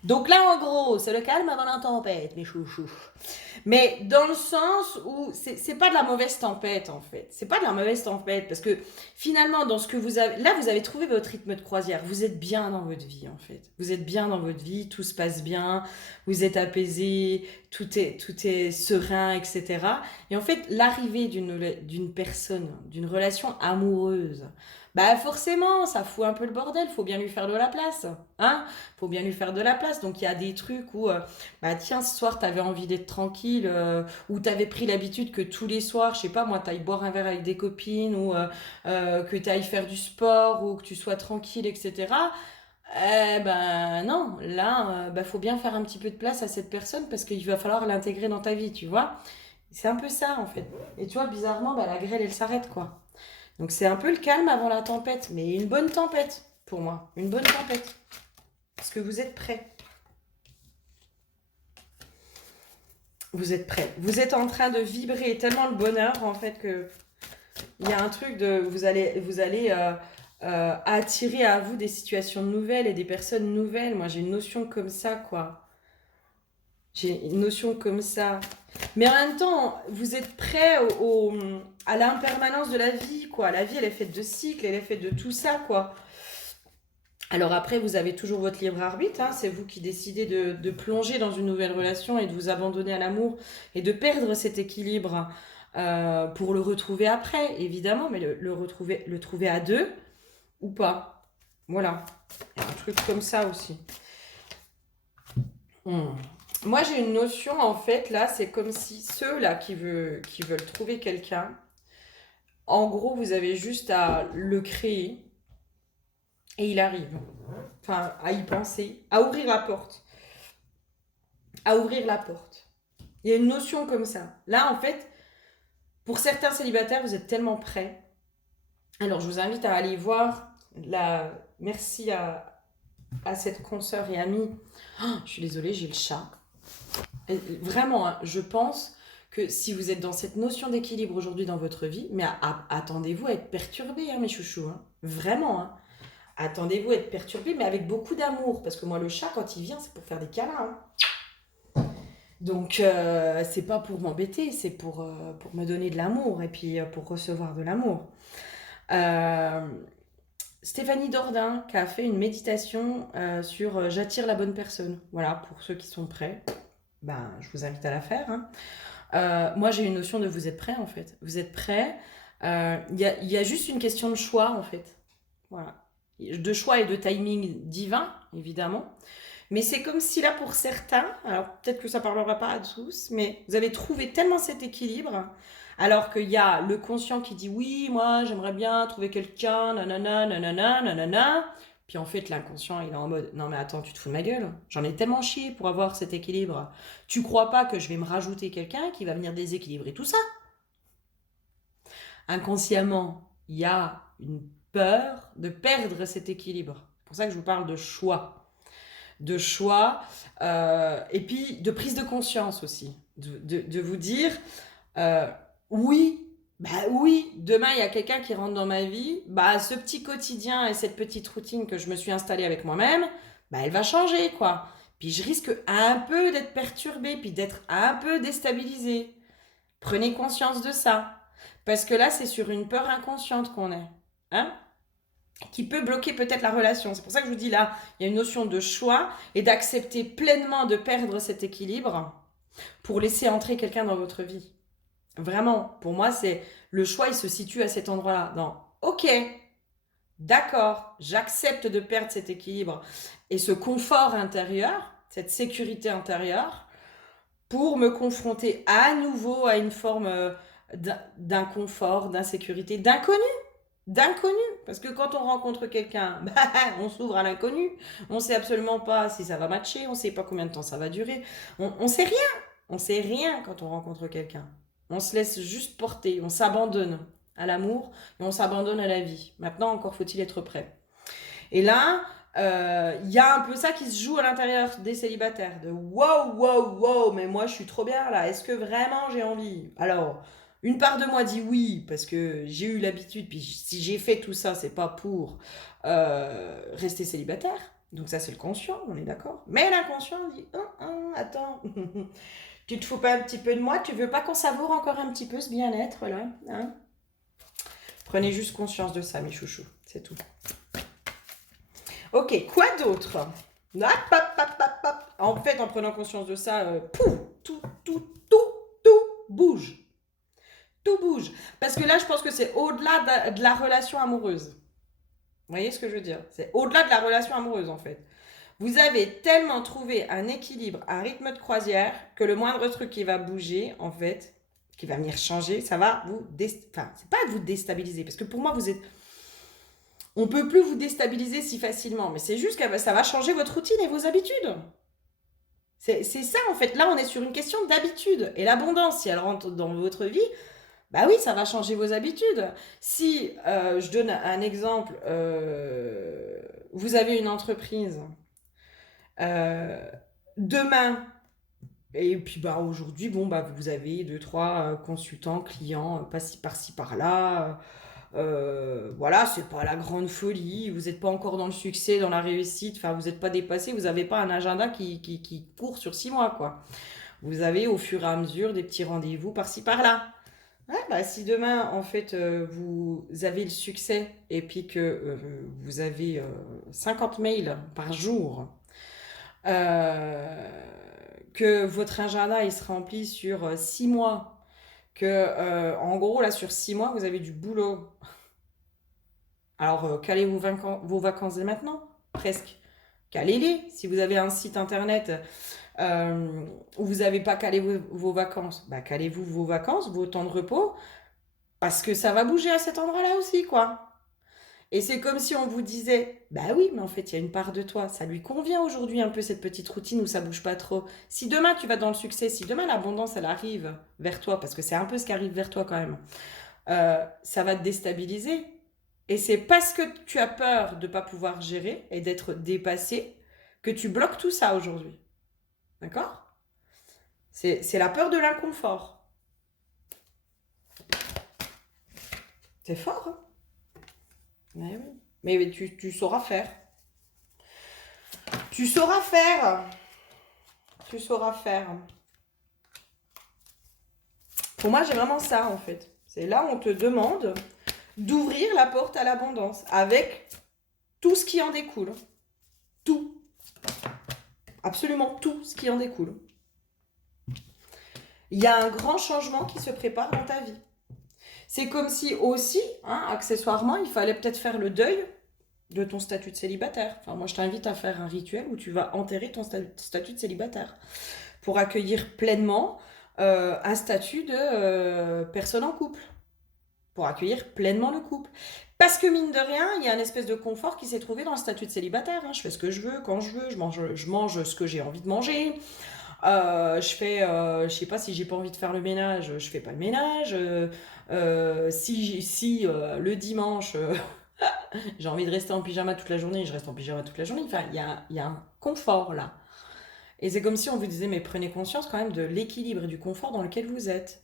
Donc là, en gros, c'est le calme avant la tempête, mes chouchous. Mais dans le sens où c'est pas de la mauvaise tempête, en fait. C'est pas de la mauvaise tempête, parce que finalement, dans ce que vous avez... Là, vous avez trouvé votre rythme de croisière. Vous êtes bien dans votre vie, en fait. Vous êtes bien dans votre vie, tout se passe bien, vous êtes apaisé, tout est serein, etc. Et en fait, l'arrivée d'une personne, d'une relation amoureuse, bah forcément, ça fout un peu le bordel, faut bien lui faire de la place. Hein, faut bien lui faire de la place. Donc il y a des trucs où, bah tiens, ce soir t'avais envie d'être tranquille, ou t'avais pris l'habitude que tous les soirs, je sais pas moi, t'ailles boire un verre avec des copines, ou que t'ailles faire du sport, ou que tu sois tranquille, etc. Eh ben non, là, bah faut bien faire un petit peu de place à cette personne parce qu'il va falloir l'intégrer dans ta vie, tu vois. C'est un peu ça en fait. Et tu vois, bizarrement, bah, la grêle elle s'arrête quoi. Donc c'est un peu le calme avant la tempête, mais une bonne tempête pour moi, une bonne tempête. Est-ce que vous êtes prêts? Vous êtes prêts. Vous êtes en train de vibrer tellement le bonheur en fait que il y a un truc de vous allez attirer à vous des situations nouvelles et des personnes nouvelles. Moi j'ai une notion comme ça quoi. J'ai une notion comme ça. Mais en même temps, vous êtes prêts à l'impermanence de la vie quoi. La vie elle est faite de cycles, elle est faite de tout ça quoi. Alors après, vous avez toujours votre libre arbitre, hein, c'est vous qui décidez de plonger dans une nouvelle relation et de vous abandonner à l'amour et de perdre cet équilibre pour le retrouver après, évidemment, mais le trouver à deux ou pas. Voilà, il y a un truc comme ça aussi. Hmm. Moi, j'ai une notion, en fait, là, c'est comme si ceux-là qui veulent trouver quelqu'un, en gros, vous avez juste à le créer et il arrive. Enfin, à y penser, à ouvrir la porte. À ouvrir la porte. Il y a une notion comme ça. Là, en fait, pour certains célibataires, vous êtes tellement prêts. Alors, je vous invite à aller voir la... Merci à cette consoeur et amie. Oh, je suis désolée, j'ai le chat. Et vraiment, hein, je pense que si vous êtes dans cette notion d'équilibre aujourd'hui dans votre vie, mais attendez-vous à être perturbé, hein, mes chouchous. Hein. Vraiment, hein. Attendez-vous à être perturbé, mais avec beaucoup d'amour. Parce que moi, le chat, quand il vient, c'est pour faire des câlins. Hein. Donc, c'est pas pour m'embêter, c'est pour me donner de l'amour et puis pour recevoir de l'amour. Euh, Stéphanie Dordain qui a fait une méditation sur j'attire la bonne personne. Voilà, pour ceux qui sont prêts, ben, je vous invite à la faire. Hein. Moi, j'ai une notion de vous êtes prêts en fait. Vous êtes prêts. Y a juste une question de choix en fait. Voilà. De choix et de timing divin, évidemment. Mais c'est comme si là, pour certains, alors peut-être que ça ne parlera pas à tous, mais vous avez trouvé tellement cet équilibre, alors qu'il y a le conscient qui dit oui, moi j'aimerais bien trouver quelqu'un, nanana, nanana, nanana. Puis en fait, l'inconscient, il est en mode, non mais attends, tu te fous de ma gueule. J'en ai tellement chié pour avoir cet équilibre. Tu crois pas que je vais me rajouter quelqu'un qui va venir déséquilibrer tout ça? Inconsciemment, il y a une peur de perdre cet équilibre. C'est pour ça que je vous parle de choix. De choix et puis de prise de conscience aussi. De vous dire, euh, oui, bah oui, demain il y a quelqu'un qui rentre dans ma vie, bah ce petit quotidien et cette petite routine que je me suis installée avec moi-même, bah elle va changer quoi. Puis je risque un peu d'être perturbée, puis d'être un peu déstabilisée. Prenez conscience de ça. Parce que là, c'est sur une peur inconsciente qu'on est. Hein, qui peut bloquer peut-être la relation. C'est pour ça que je vous dis là, il y a une notion de choix et d'accepter pleinement de perdre cet équilibre pour laisser entrer quelqu'un dans votre vie. Vraiment, pour moi, c'est le choix, il se situe à cet endroit-là. Non, ok, d'accord, j'accepte de perdre cet équilibre et ce confort intérieur, cette sécurité intérieure, pour me confronter à nouveau à une forme d'inconfort, d'insécurité, d'inconnu. Parce que quand on rencontre quelqu'un, bah, on s'ouvre à l'inconnu. On sait absolument pas si ça va matcher, on sait pas combien de temps ça va durer. On sait rien. On sait rien quand on rencontre quelqu'un. On se laisse juste porter, on s'abandonne à l'amour et on s'abandonne à la vie. Maintenant, encore faut-il être prêt. Et là, il y a un peu ça qui se joue à l'intérieur des célibataires. De wow, wow, wow, mais moi je suis trop bien là. Est-ce que vraiment j'ai envie? Alors, une part de moi dit oui, parce que j'ai eu l'habitude, puis si j'ai fait tout ça, c'est pas pour rester célibataire. Donc ça, c'est le conscient, on est d'accord. Mais l'inconscient dit, attends, tu te fous pas un petit peu de moi? Tu veux pas qu'on savoure encore un petit peu ce bien-être là, hein? Prenez juste conscience de ça, mes chouchous, c'est tout. Ok, quoi d'autre? En fait, en prenant conscience de ça, pouf, tout bouge. Tout bouge. Parce que là, je pense que c'est au-delà de la relation amoureuse. Vous voyez ce que je veux dire? C'est au-delà de la relation amoureuse, en fait. Vous avez tellement trouvé un équilibre, un rythme de croisière, que le moindre truc qui va bouger, en fait, qui va venir changer, ça va vous... Enfin, c'est pas vous déstabiliser, parce que pour moi, vous êtes... On peut plus vous déstabiliser si facilement, mais c'est juste que ça va changer votre routine et vos habitudes. C'est ça, en fait. Là, on est sur une question d'habitude. Et l'abondance, si elle rentre dans votre vie, bah oui, ça va changer vos habitudes. Si, je donne un exemple, vous avez une entreprise, euh, demain, et puis bah aujourd'hui, bon, bah vous avez deux, trois consultants, clients, par-ci, par-là. Voilà, c'est pas la grande folie, vous n'êtes pas encore dans le succès, dans la réussite, enfin vous n'êtes pas dépassé, vous n'avez pas un agenda qui court sur 6 mois, quoi. Vous avez au fur et à mesure des petits rendez-vous par-ci, par-là. Ouais, bah, si demain, en fait, vous avez le succès et puis que vous avez 50 mails par jour, euh, que votre agenda il se remplit sur 6 mois, que en gros, là, sur 6 mois, vous avez du boulot. Alors, calez vos vacances dès maintenant, presque. Calez-les. Si vous avez un site internet où vous n'avez pas calé vos vacances, bah, calez-vous vos vacances, vos temps de repos, parce que ça va bouger à cet endroit-là aussi, quoi. Et c'est comme si on vous disait, bah oui, mais en fait, il y a une part de toi, ça lui convient aujourd'hui un peu cette petite routine où ça bouge pas trop. Si demain tu vas dans le succès, si demain l'abondance, elle arrive vers toi, parce que c'est un peu ce qui arrive vers toi quand même, ça va te déstabiliser. Et c'est parce que tu as peur de ne pas pouvoir gérer et d'être dépassé que tu bloques tout ça aujourd'hui. D'accord? C'est la peur de l'inconfort. C'est fort, hein? Mais oui. Mais tu sauras faire. Tu sauras faire. Tu sauras faire. Pour moi, j'ai vraiment ça, en fait. C'est là où on te demande d'ouvrir la porte à l'abondance avec tout ce qui en découle. Tout. Absolument tout ce qui en découle. Il y a un grand changement qui se prépare dans ta vie. C'est comme si aussi, hein, accessoirement, il fallait peut-être faire le deuil de ton statut de célibataire. Enfin, moi, je t'invite à faire un rituel où tu vas enterrer ton statut de célibataire pour accueillir pleinement un statut de personne en couple, pour accueillir pleinement le couple. Parce que mine de rien, il y a une espèce de confort qui s'est trouvé dans le statut de célibataire. Hein. Je fais ce que je veux, quand je veux, je mange ce que j'ai envie de manger. Je sais pas si j'ai pas envie de faire le ménage, je fais pas le ménage. Si le dimanche, j'ai envie de rester en pyjama toute la journée, je reste en pyjama toute la journée. Enfin, il y a un confort là. Et c'est comme si on vous disait, mais prenez conscience quand même de l'équilibre et du confort dans lequel vous êtes.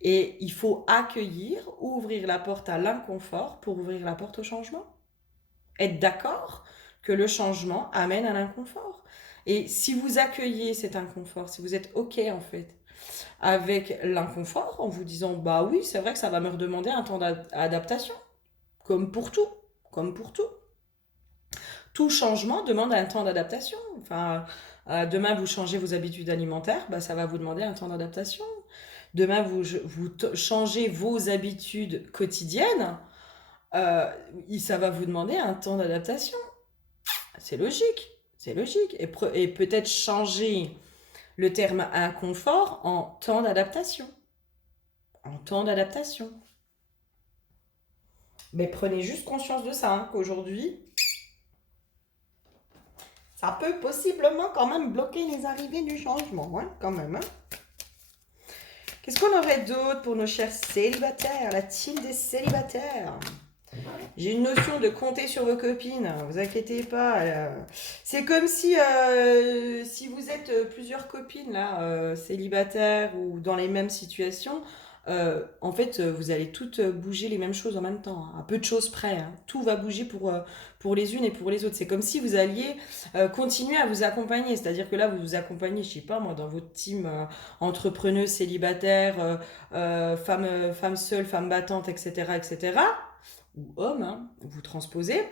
Et il faut accueillir, ouvrir la porte à l'inconfort pour ouvrir la porte au changement. Être d'accord que le changement amène à l'inconfort. Et si vous accueillez cet inconfort, si vous êtes OK en fait avec l'inconfort en vous disant bah oui, c'est vrai que ça va me redemander un temps d'adaptation, comme pour tout, comme pour tout. Tout changement demande un temps d'adaptation. Enfin, demain vous changez vos habitudes alimentaires, bah, ça va vous demander un temps d'adaptation. Demain vous changez vos habitudes quotidiennes, ça va vous demander un temps d'adaptation. C'est logique, c'est logique. Et peut-être changer le terme inconfort en temps d'adaptation. En temps d'adaptation. Mais prenez juste conscience de ça, hein, qu'aujourd'hui, ça peut possiblement quand même bloquer les arrivées du changement, hein, quand même. Hein. Qu'est-ce qu'on aurait d'autre pour nos chers célibataires, la team des célibataires? J'ai une notion de compter sur vos copines, vous inquiétez pas. C'est comme si vous êtes plusieurs copines là, célibataires ou dans les mêmes situations, en fait vous allez toutes bouger les mêmes choses en même temps, hein, à peu de choses près. Hein. Tout va bouger pour les unes et pour les autres. C'est comme si vous alliez continuer à vous accompagner, c'est-à-dire que là vous vous accompagnez, je sais pas moi, dans votre team entrepreneuse, célibataire, femme seule, femme battante, etc., etc. Ou homme, hein, vous transposez,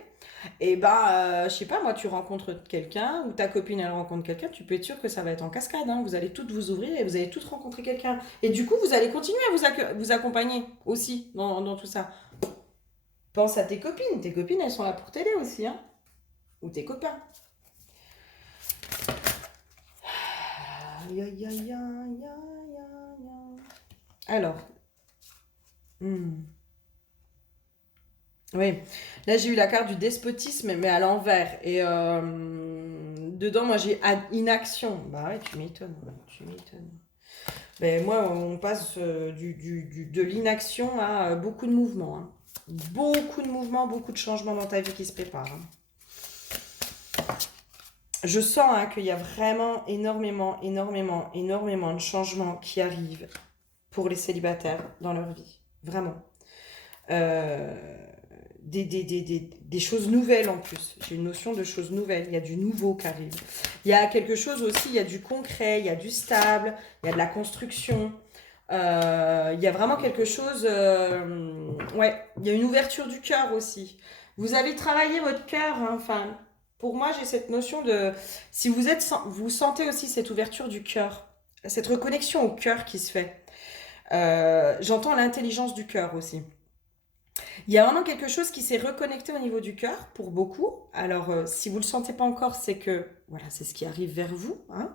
et ben, je sais pas, moi, tu rencontres quelqu'un, ou ta copine, elle rencontre quelqu'un, tu peux être sûr que ça va être en cascade, hein, vous allez toutes vous ouvrir et vous allez toutes rencontrer quelqu'un. Et du coup, vous allez continuer à vous accompagner aussi dans tout ça. Pense à tes copines, elles sont là pour t'aider aussi, hein, ou tes copains. Aïe, aïe, aïe, aïe, aïe, aïe. Alors, oui, là j'ai eu la carte du despotisme, mais à l'envers. Et dedans, moi j'ai inaction. Bah ouais, tu m'étonnes. Tu m'étonnes. Ben, moi, on passe de l'inaction à beaucoup de mouvements. Hein. Beaucoup de mouvements, beaucoup de changements dans ta vie qui se préparent. Hein. Je sens hein, qu'il y a vraiment énormément de changements qui arrivent pour les célibataires dans leur vie. Vraiment. Des choses nouvelles en plus. J'ai une notion de choses nouvelles. Il y a du nouveau qui arrive. Il y a quelque chose aussi, il y a du concret, il y a du stable, il y a de la construction. Il y a vraiment quelque chose... ouais, il y a une ouverture du cœur aussi. Vous avez travaillé votre cœur. Hein, enfin, pour moi, j'ai cette notion de... Si vous sentez aussi cette ouverture du cœur, cette reconnexion au cœur qui se fait. J'entends l'intelligence du cœur aussi. Il y a vraiment quelque chose qui s'est reconnecté au niveau du cœur pour beaucoup. Alors, si vous ne le sentez pas encore, c'est que voilà, c'est ce qui arrive vers vous. Hein.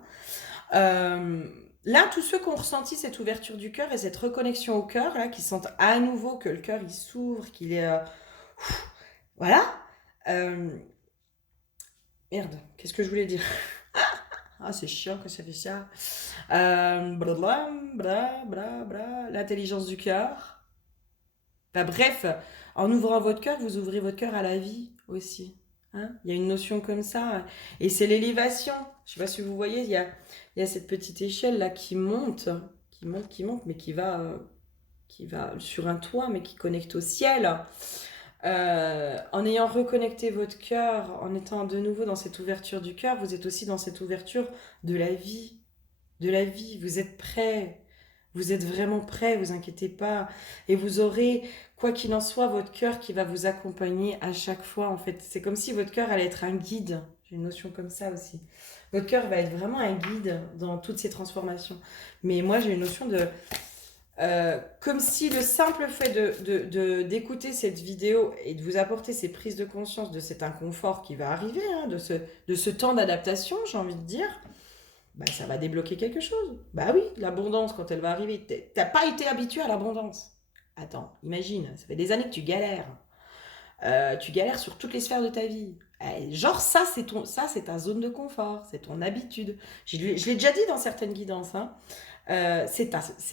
Là, tous ceux qui ont ressenti cette ouverture du cœur et cette reconnexion au cœur, là, qui sentent à nouveau que le cœur il s'ouvre, qu'il est voilà. Merde, qu'est-ce que je voulais dire? Ah, c'est chiant que ça fait ça. L'intelligence du cœur. Enfin, bref, en ouvrant votre cœur, vous ouvrez votre cœur à la vie aussi. Hein, il y a une notion comme ça. Et c'est l'élévation. Je ne sais pas si vous voyez, il y a cette petite échelle là qui monte, mais qui va sur un toit, mais qui connecte au ciel. En ayant reconnecté votre cœur, en étant de nouveau dans cette ouverture du cœur, vous êtes aussi dans cette ouverture de la vie. De la vie, vous êtes prêts. Vous êtes vraiment prêts, vous inquiétez pas. Et vous aurez, quoi qu'il en soit, votre cœur qui va vous accompagner à chaque fois. En fait, c'est comme si votre cœur allait être un guide. J'ai une notion comme ça aussi. Votre cœur va être vraiment un guide dans toutes ces transformations. Mais moi, j'ai une notion de... comme si le simple fait d'écouter cette vidéo et de vous apporter ces prises de conscience de cet inconfort qui va arriver, hein, de ce temps d'adaptation, j'ai envie de dire, bah, ça va débloquer quelque chose. Bah oui, l'abondance, quand elle va arriver, t'as pas été habitué à l'abondance. Attends, imagine, ça fait des années que tu galères. tu galères sur toutes les sphères de ta vie. Genre, ça, c'est ta zone de confort, c'est ton habitude. Je l'ai déjà dit dans certaines guidances, hein. C'est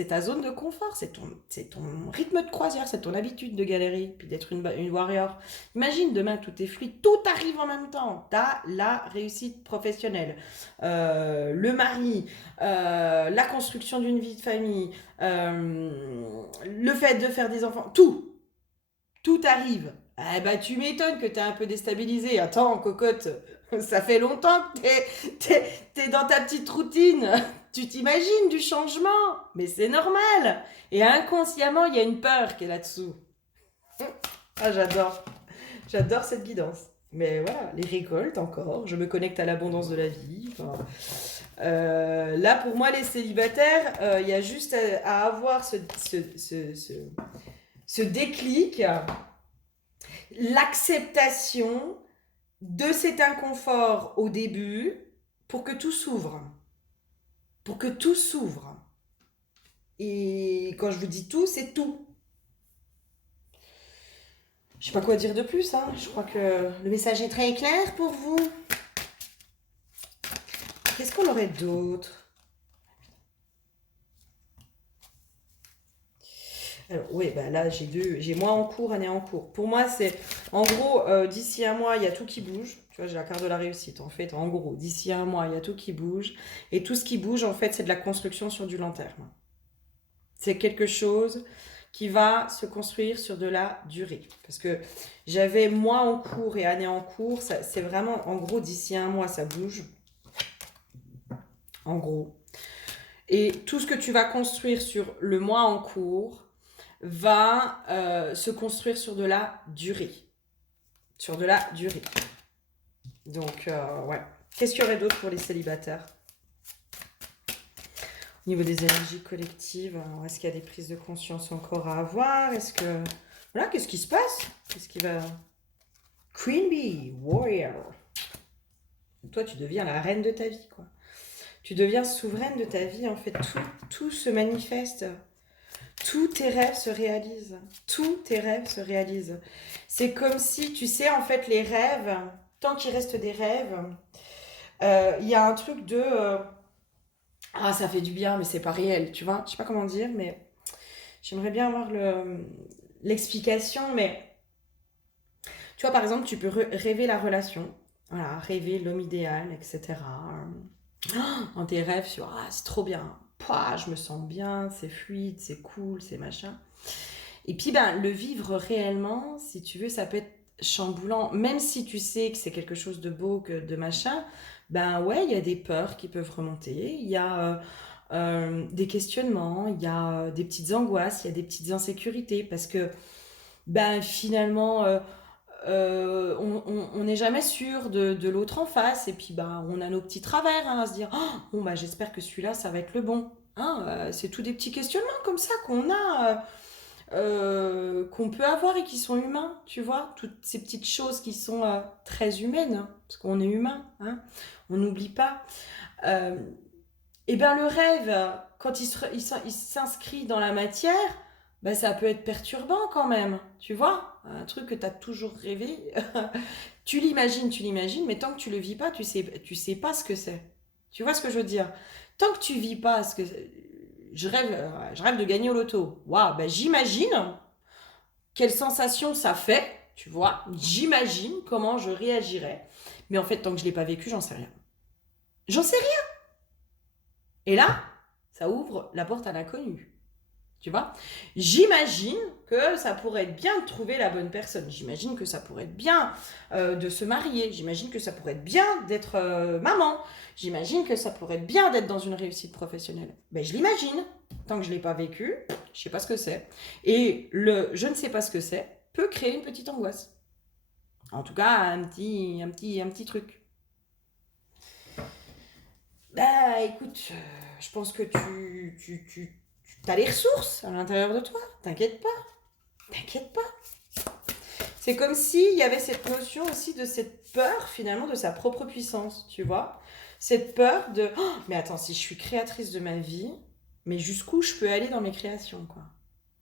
ta zone de confort, c'est ton rythme de croisière, c'est ton habitude de galérer, puis d'être une warrior. Imagine, demain, tout est fluide, tout arrive en même temps. T'as la réussite professionnelle, le mari, la construction d'une vie de famille, le fait de faire des enfants, tout arrive. Eh ben, tu m'étonnes que t'es un peu déstabilisé. Attends, cocotte, ça fait longtemps que t'es dans ta petite routine. Tu t'imagines du changement, mais c'est normal. Et inconsciemment, il y a une peur qui est là-dessous. Ah, j'adore. J'adore cette guidance. Mais voilà, les récoltes encore. Je me connecte à l'abondance de la vie. Enfin, là, pour moi, les célibataires, il y a juste à avoir ce déclic, l'acceptation de cet inconfort au début pour que tout s'ouvre. Pour que tout s'ouvre. Et quand je vous dis tout, c'est tout. Je sais pas quoi dire de plus, hein. Je crois que le message est très clair pour vous. Qu'est-ce qu'on aurait d'autre? Alors, oui, bah là, j'ai mois en cours, année en cours. Pour moi, c'est, en gros, d'ici un mois, il y a tout qui bouge. Tu vois, j'ai la carte de la réussite. En fait, en gros, d'ici un mois, il y a tout qui bouge. Et tout ce qui bouge, en fait, c'est de la construction sur du long terme. C'est quelque chose qui va se construire sur de la durée. Parce que j'avais mois en cours et année en cours. C'est vraiment, en gros, d'ici un mois, ça bouge. En gros. Et tout ce que tu vas construire sur le mois en cours va se construire sur de la durée. Sur de la durée. Donc, ouais. Qu'est-ce qu'il y aurait d'autre pour les célibataires? Au niveau des énergies collectives, est-ce qu'il y a des prises de conscience encore à avoir? Est-ce que... Voilà, qu'est-ce qui se passe? Qu'est-ce qui va... Queen Bee, Warrior. Toi, tu deviens la reine de ta vie, quoi. Tu deviens souveraine de ta vie, en fait. Tout se manifeste. Tous tes rêves se réalisent. Tous tes rêves se réalisent. C'est comme si, tu sais, en fait, les rêves, tant qu'il reste des rêves, il y a un truc de... ah, ça fait du bien, mais c'est pas réel, tu vois. Je sais pas comment dire, mais j'aimerais bien avoir l'explication, mais... Tu vois, par exemple, tu peux rêver la relation. Voilà, rêver l'homme idéal, etc. Dans tes rêves, tu vois, ah, c'est trop bien. Pouah, je me sens bien, c'est fluide, c'est cool, c'est machin. Et puis, ben, le vivre réellement, si tu veux, ça peut être chamboulant. Même si tu sais que c'est quelque chose de beau, que de machin, ben ouais, il y a des peurs qui peuvent remonter. Il y a des questionnements, il y a des petites angoisses, il y a des petites insécurités. Parce que, ben finalement, on n'est jamais sûr de l'autre en face. Et puis, ben, on a nos petits travers, hein, à se dire, oh, bon, bah, j'espère que celui-là, ça va être le bon. Hein, c'est tout des petits questionnements comme ça qu'on a. Qu'on peut avoir et qui sont humains, tu vois, toutes ces petites choses qui sont très humaines, hein, parce qu'on est humain, hein, on n'oublie pas. Euh, et bien le rêve, quand il s'inscrit dans la matière, ben, ça peut être perturbant quand même, tu vois, un truc que tu as toujours rêvé, tu l'imagines, mais tant que tu le vis pas, tu sais pas ce que c'est. Tu vois ce que je veux dire? Tant que tu vis pas ce que je rêve de gagner au loto. Waouh, ben j'imagine quelle sensation ça fait, tu vois. J'imagine comment je réagirais. Mais en fait, tant que je l'ai pas vécu, j'en sais rien. J'en sais rien. Et là, ça ouvre la porte à l'inconnu. Tu vois? J'imagine que ça pourrait être bien de trouver la bonne personne. J'imagine que ça pourrait être bien de se marier. J'imagine que ça pourrait être bien d'être maman. J'imagine que ça pourrait être bien d'être dans une réussite professionnelle. Ben, je l'imagine. Tant que je ne l'ai pas vécu, je ne sais pas ce que c'est. Et le je ne sais pas ce que c'est peut créer une petite angoisse. En tout cas, un petit truc. Bah écoute, je pense que tu as les ressources à l'intérieur de toi. T'inquiète pas. T'inquiète pas. C'est comme s'il y avait cette notion aussi de cette peur finalement de sa propre puissance, tu vois. Cette peur de oh, mais attends, si je suis créatrice de ma vie, mais jusqu'où je peux aller dans mes créations, quoi.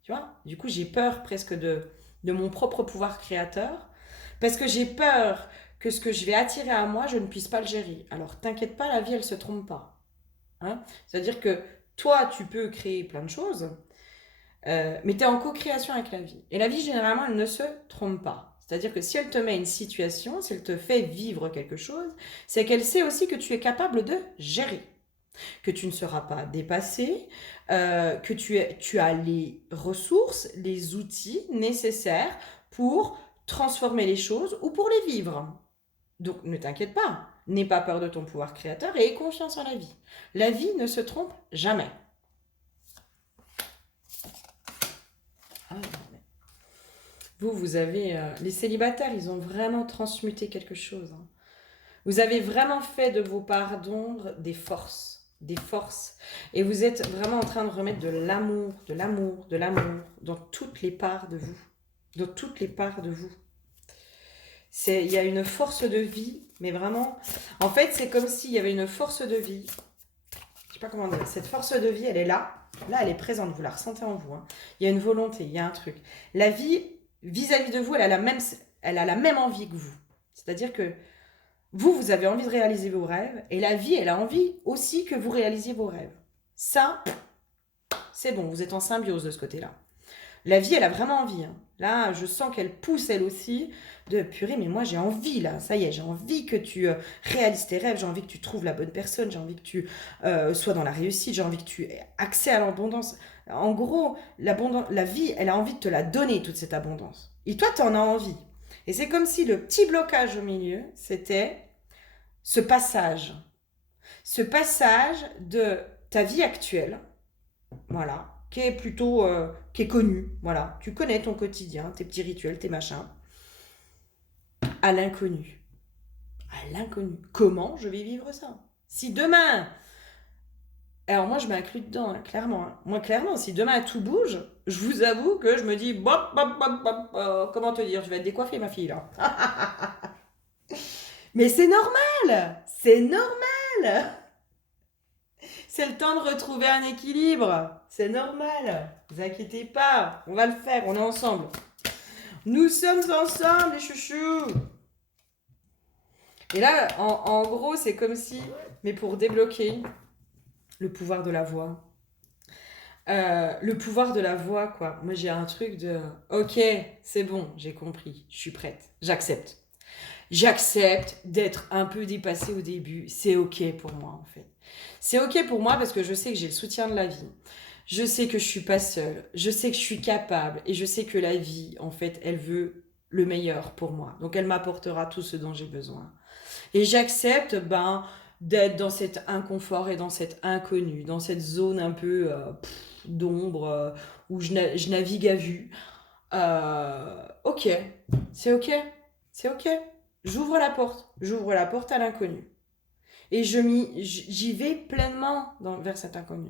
Tu vois. Du coup, j'ai peur presque de mon propre pouvoir créateur. Parce que j'ai peur que ce que je vais attirer à moi, je ne puisse pas le gérer. Alors, t'inquiète pas, la vie, elle se trompe pas. Hein. C'est-à-dire que toi, tu peux créer plein de choses, mais tu es en co-création avec la vie. Et la vie, généralement, elle ne se trompe pas. C'est-à-dire que si elle te met une situation, si elle te fait vivre quelque chose, c'est qu'elle sait aussi que tu es capable de gérer, que tu ne seras pas dépassé, que tu as les ressources, les outils nécessaires pour transformer les choses ou pour les vivre. Donc ne t'inquiète pas, n'aie pas peur de ton pouvoir créateur et aie confiance en la vie. La vie ne se trompe jamais. Ah, vous avez... les célibataires, ils ont vraiment transmuté quelque chose. Hein. Vous avez vraiment fait de vos parts d'ombre des forces. Des forces. Et vous êtes vraiment en train de remettre de l'amour, de l'amour, de l'amour dans toutes les parts de vous. Dans toutes les parts de vous. Il y a une force de vie, mais vraiment... En fait, c'est comme s'il y avait une force de vie. Je sais pas comment dire. Cette force de vie, elle est là. Là, elle est présente. Vous la ressentez en vous. Hein. Il y a une volonté, il y a un truc. La vie, vis-à-vis de vous, elle a la même envie que vous. C'est-à-dire que vous avez envie de réaliser vos rêves. Et la vie, elle a envie aussi que vous réalisiez vos rêves. Ça, c'est bon. Vous êtes en symbiose de ce côté-là. La vie, elle a vraiment envie. Hein. Là, je sens qu'elle pousse, elle aussi, de purée, mais moi, j'ai envie, là. Ça y est, j'ai envie que tu réalises tes rêves. J'ai envie que tu trouves la bonne personne. J'ai envie que tu sois dans la réussite. J'ai envie que tu aies accès à l'abondance. En gros, la vie, elle a envie de te la donner, toute cette abondance. Et toi, tu en as envie. Et c'est comme si le petit blocage au milieu, c'était ce passage. Ce passage de ta vie actuelle, voilà, qui est plutôt qui est connu, voilà. Tu connais ton quotidien, tes petits rituels, tes machins, à l'inconnu. À l'inconnu. Comment je vais vivre ça? Si demain, alors moi je m'inclus dedans, hein, clairement. Hein. Moi clairement, si demain tout bouge, je vous avoue que je me dis, bop, bop, bop, bop, comment te dire, je vais être décoiffée ma fille là. Mais c'est normal, c'est normal. C'est le temps de retrouver un équilibre. C'est normal. Ne vous inquiétez pas. On va le faire. On est ensemble. Nous sommes ensemble, les chouchous. Et là, en gros, c'est comme si, mais pour débloquer le pouvoir de la voix. Le pouvoir de la voix, quoi. Moi, j'ai un truc de, ok, c'est bon, j'ai compris. Je suis prête. J'accepte. J'accepte d'être un peu dépassée au début. C'est ok pour moi, en fait. C'est ok pour moi parce que je sais que j'ai le soutien de la vie. Je sais que je suis pas seule. Je sais que je suis capable. Et je sais que la vie, en fait, elle veut le meilleur pour moi. Donc, elle m'apportera tout ce dont j'ai besoin. Et j'accepte, d'être dans cet inconfort et dans cet inconnu, dans cette zone un peu d'ombre où je navigue à vue. Ok, c'est ok, c'est ok. J'ouvre la porte à l'inconnu. Et j'y vais pleinement vers cet inconnu.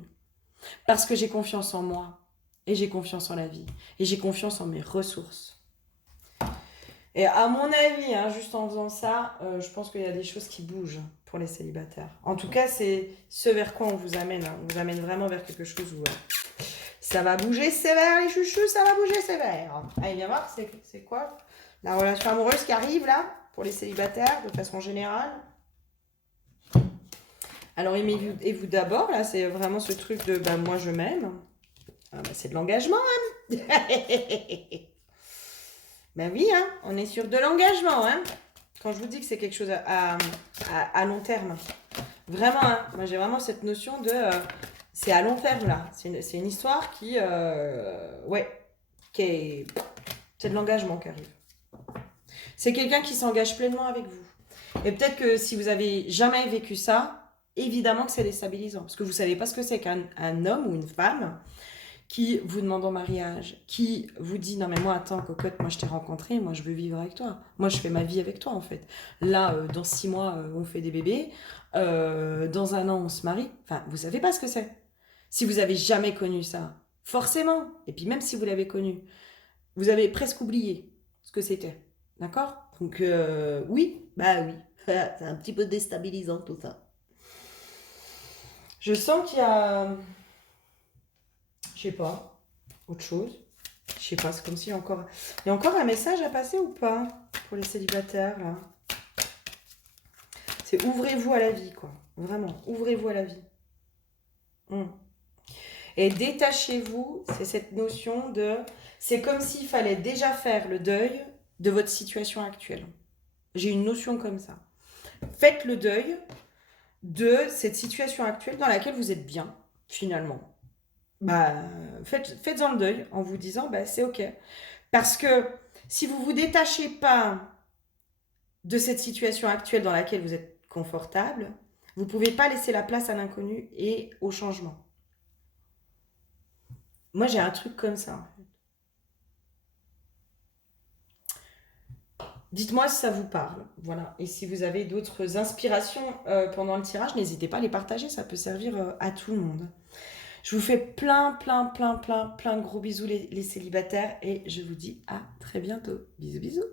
Parce que j'ai confiance en moi. Et j'ai confiance en la vie. Et j'ai confiance en mes ressources. Et à mon avis, hein, juste en faisant ça, je pense qu'il y a des choses qui bougent pour les célibataires. En tout cas, c'est ce vers quoi on vous amène. Hein. On vous amène vraiment vers quelque chose où ça va bouger sévère, les chouchous, ça va bouger sévère. Allez, viens voir, c'est quoi la relation amoureuse qui arrive là, pour les célibataires, de façon générale. Alors, aimez-vous d'abord, là, c'est vraiment ce truc de moi je m'aime. C'est de l'engagement, hein. Ben oui, hein, on est sur de l'engagement, hein. Quand je vous dis que c'est quelque chose à long terme. Vraiment, hein, moi j'ai vraiment cette notion de... c'est à long terme, là. C'est une histoire qui... ouais, c'est de l'engagement qui arrive. C'est quelqu'un qui s'engage pleinement avec vous. Et peut-être que si vous avez jamais vécu ça, évidemment que c'est déstabilisant. Parce que vous savez pas ce que c'est qu'un homme ou une femme qui vous demande en mariage, qui vous dit « Non mais moi, attends, cocotte, moi je t'ai rencontré, moi je veux vivre avec toi. Moi je fais ma vie avec toi en fait. Là, dans 6 mois, on fait des bébés. Dans 1 an, on se marie. » Enfin, vous savez pas ce que c'est. Si vous avez jamais connu ça, forcément. Et puis même si vous l'avez connu, vous avez presque oublié ce que c'était. D'accord? Donc oui, oui. C'est un petit peu déstabilisant tout ça. Je sens qu'il y a... Je sais pas, autre chose. Je sais pas, c'est comme s'il y a encore un message à passer ou pas. pour les célibataires, là. C'est ouvrez-vous à la vie, quoi. Vraiment, ouvrez-vous à la vie. Et détachez-vous, c'est cette notion de... C'est comme s'il fallait déjà faire le deuil de votre situation actuelle. J'ai une notion comme ça. Faites le deuil de cette situation actuelle dans laquelle vous êtes bien, finalement. Bah, faites-en le deuil en vous disant, bah, c'est OK. Parce que si vous ne vous détachez pas de cette situation actuelle dans laquelle vous êtes confortable, vous ne pouvez pas laisser la place à l'inconnu et au changement. Moi, j'ai un truc comme ça. Dites-moi si ça vous parle. Voilà. Et si vous avez d'autres inspirations pendant le tirage, n'hésitez pas à les partager. Ça peut servir à tout le monde. Je vous fais plein de gros bisous les célibataires et je vous dis à très bientôt. Bisous, bisous.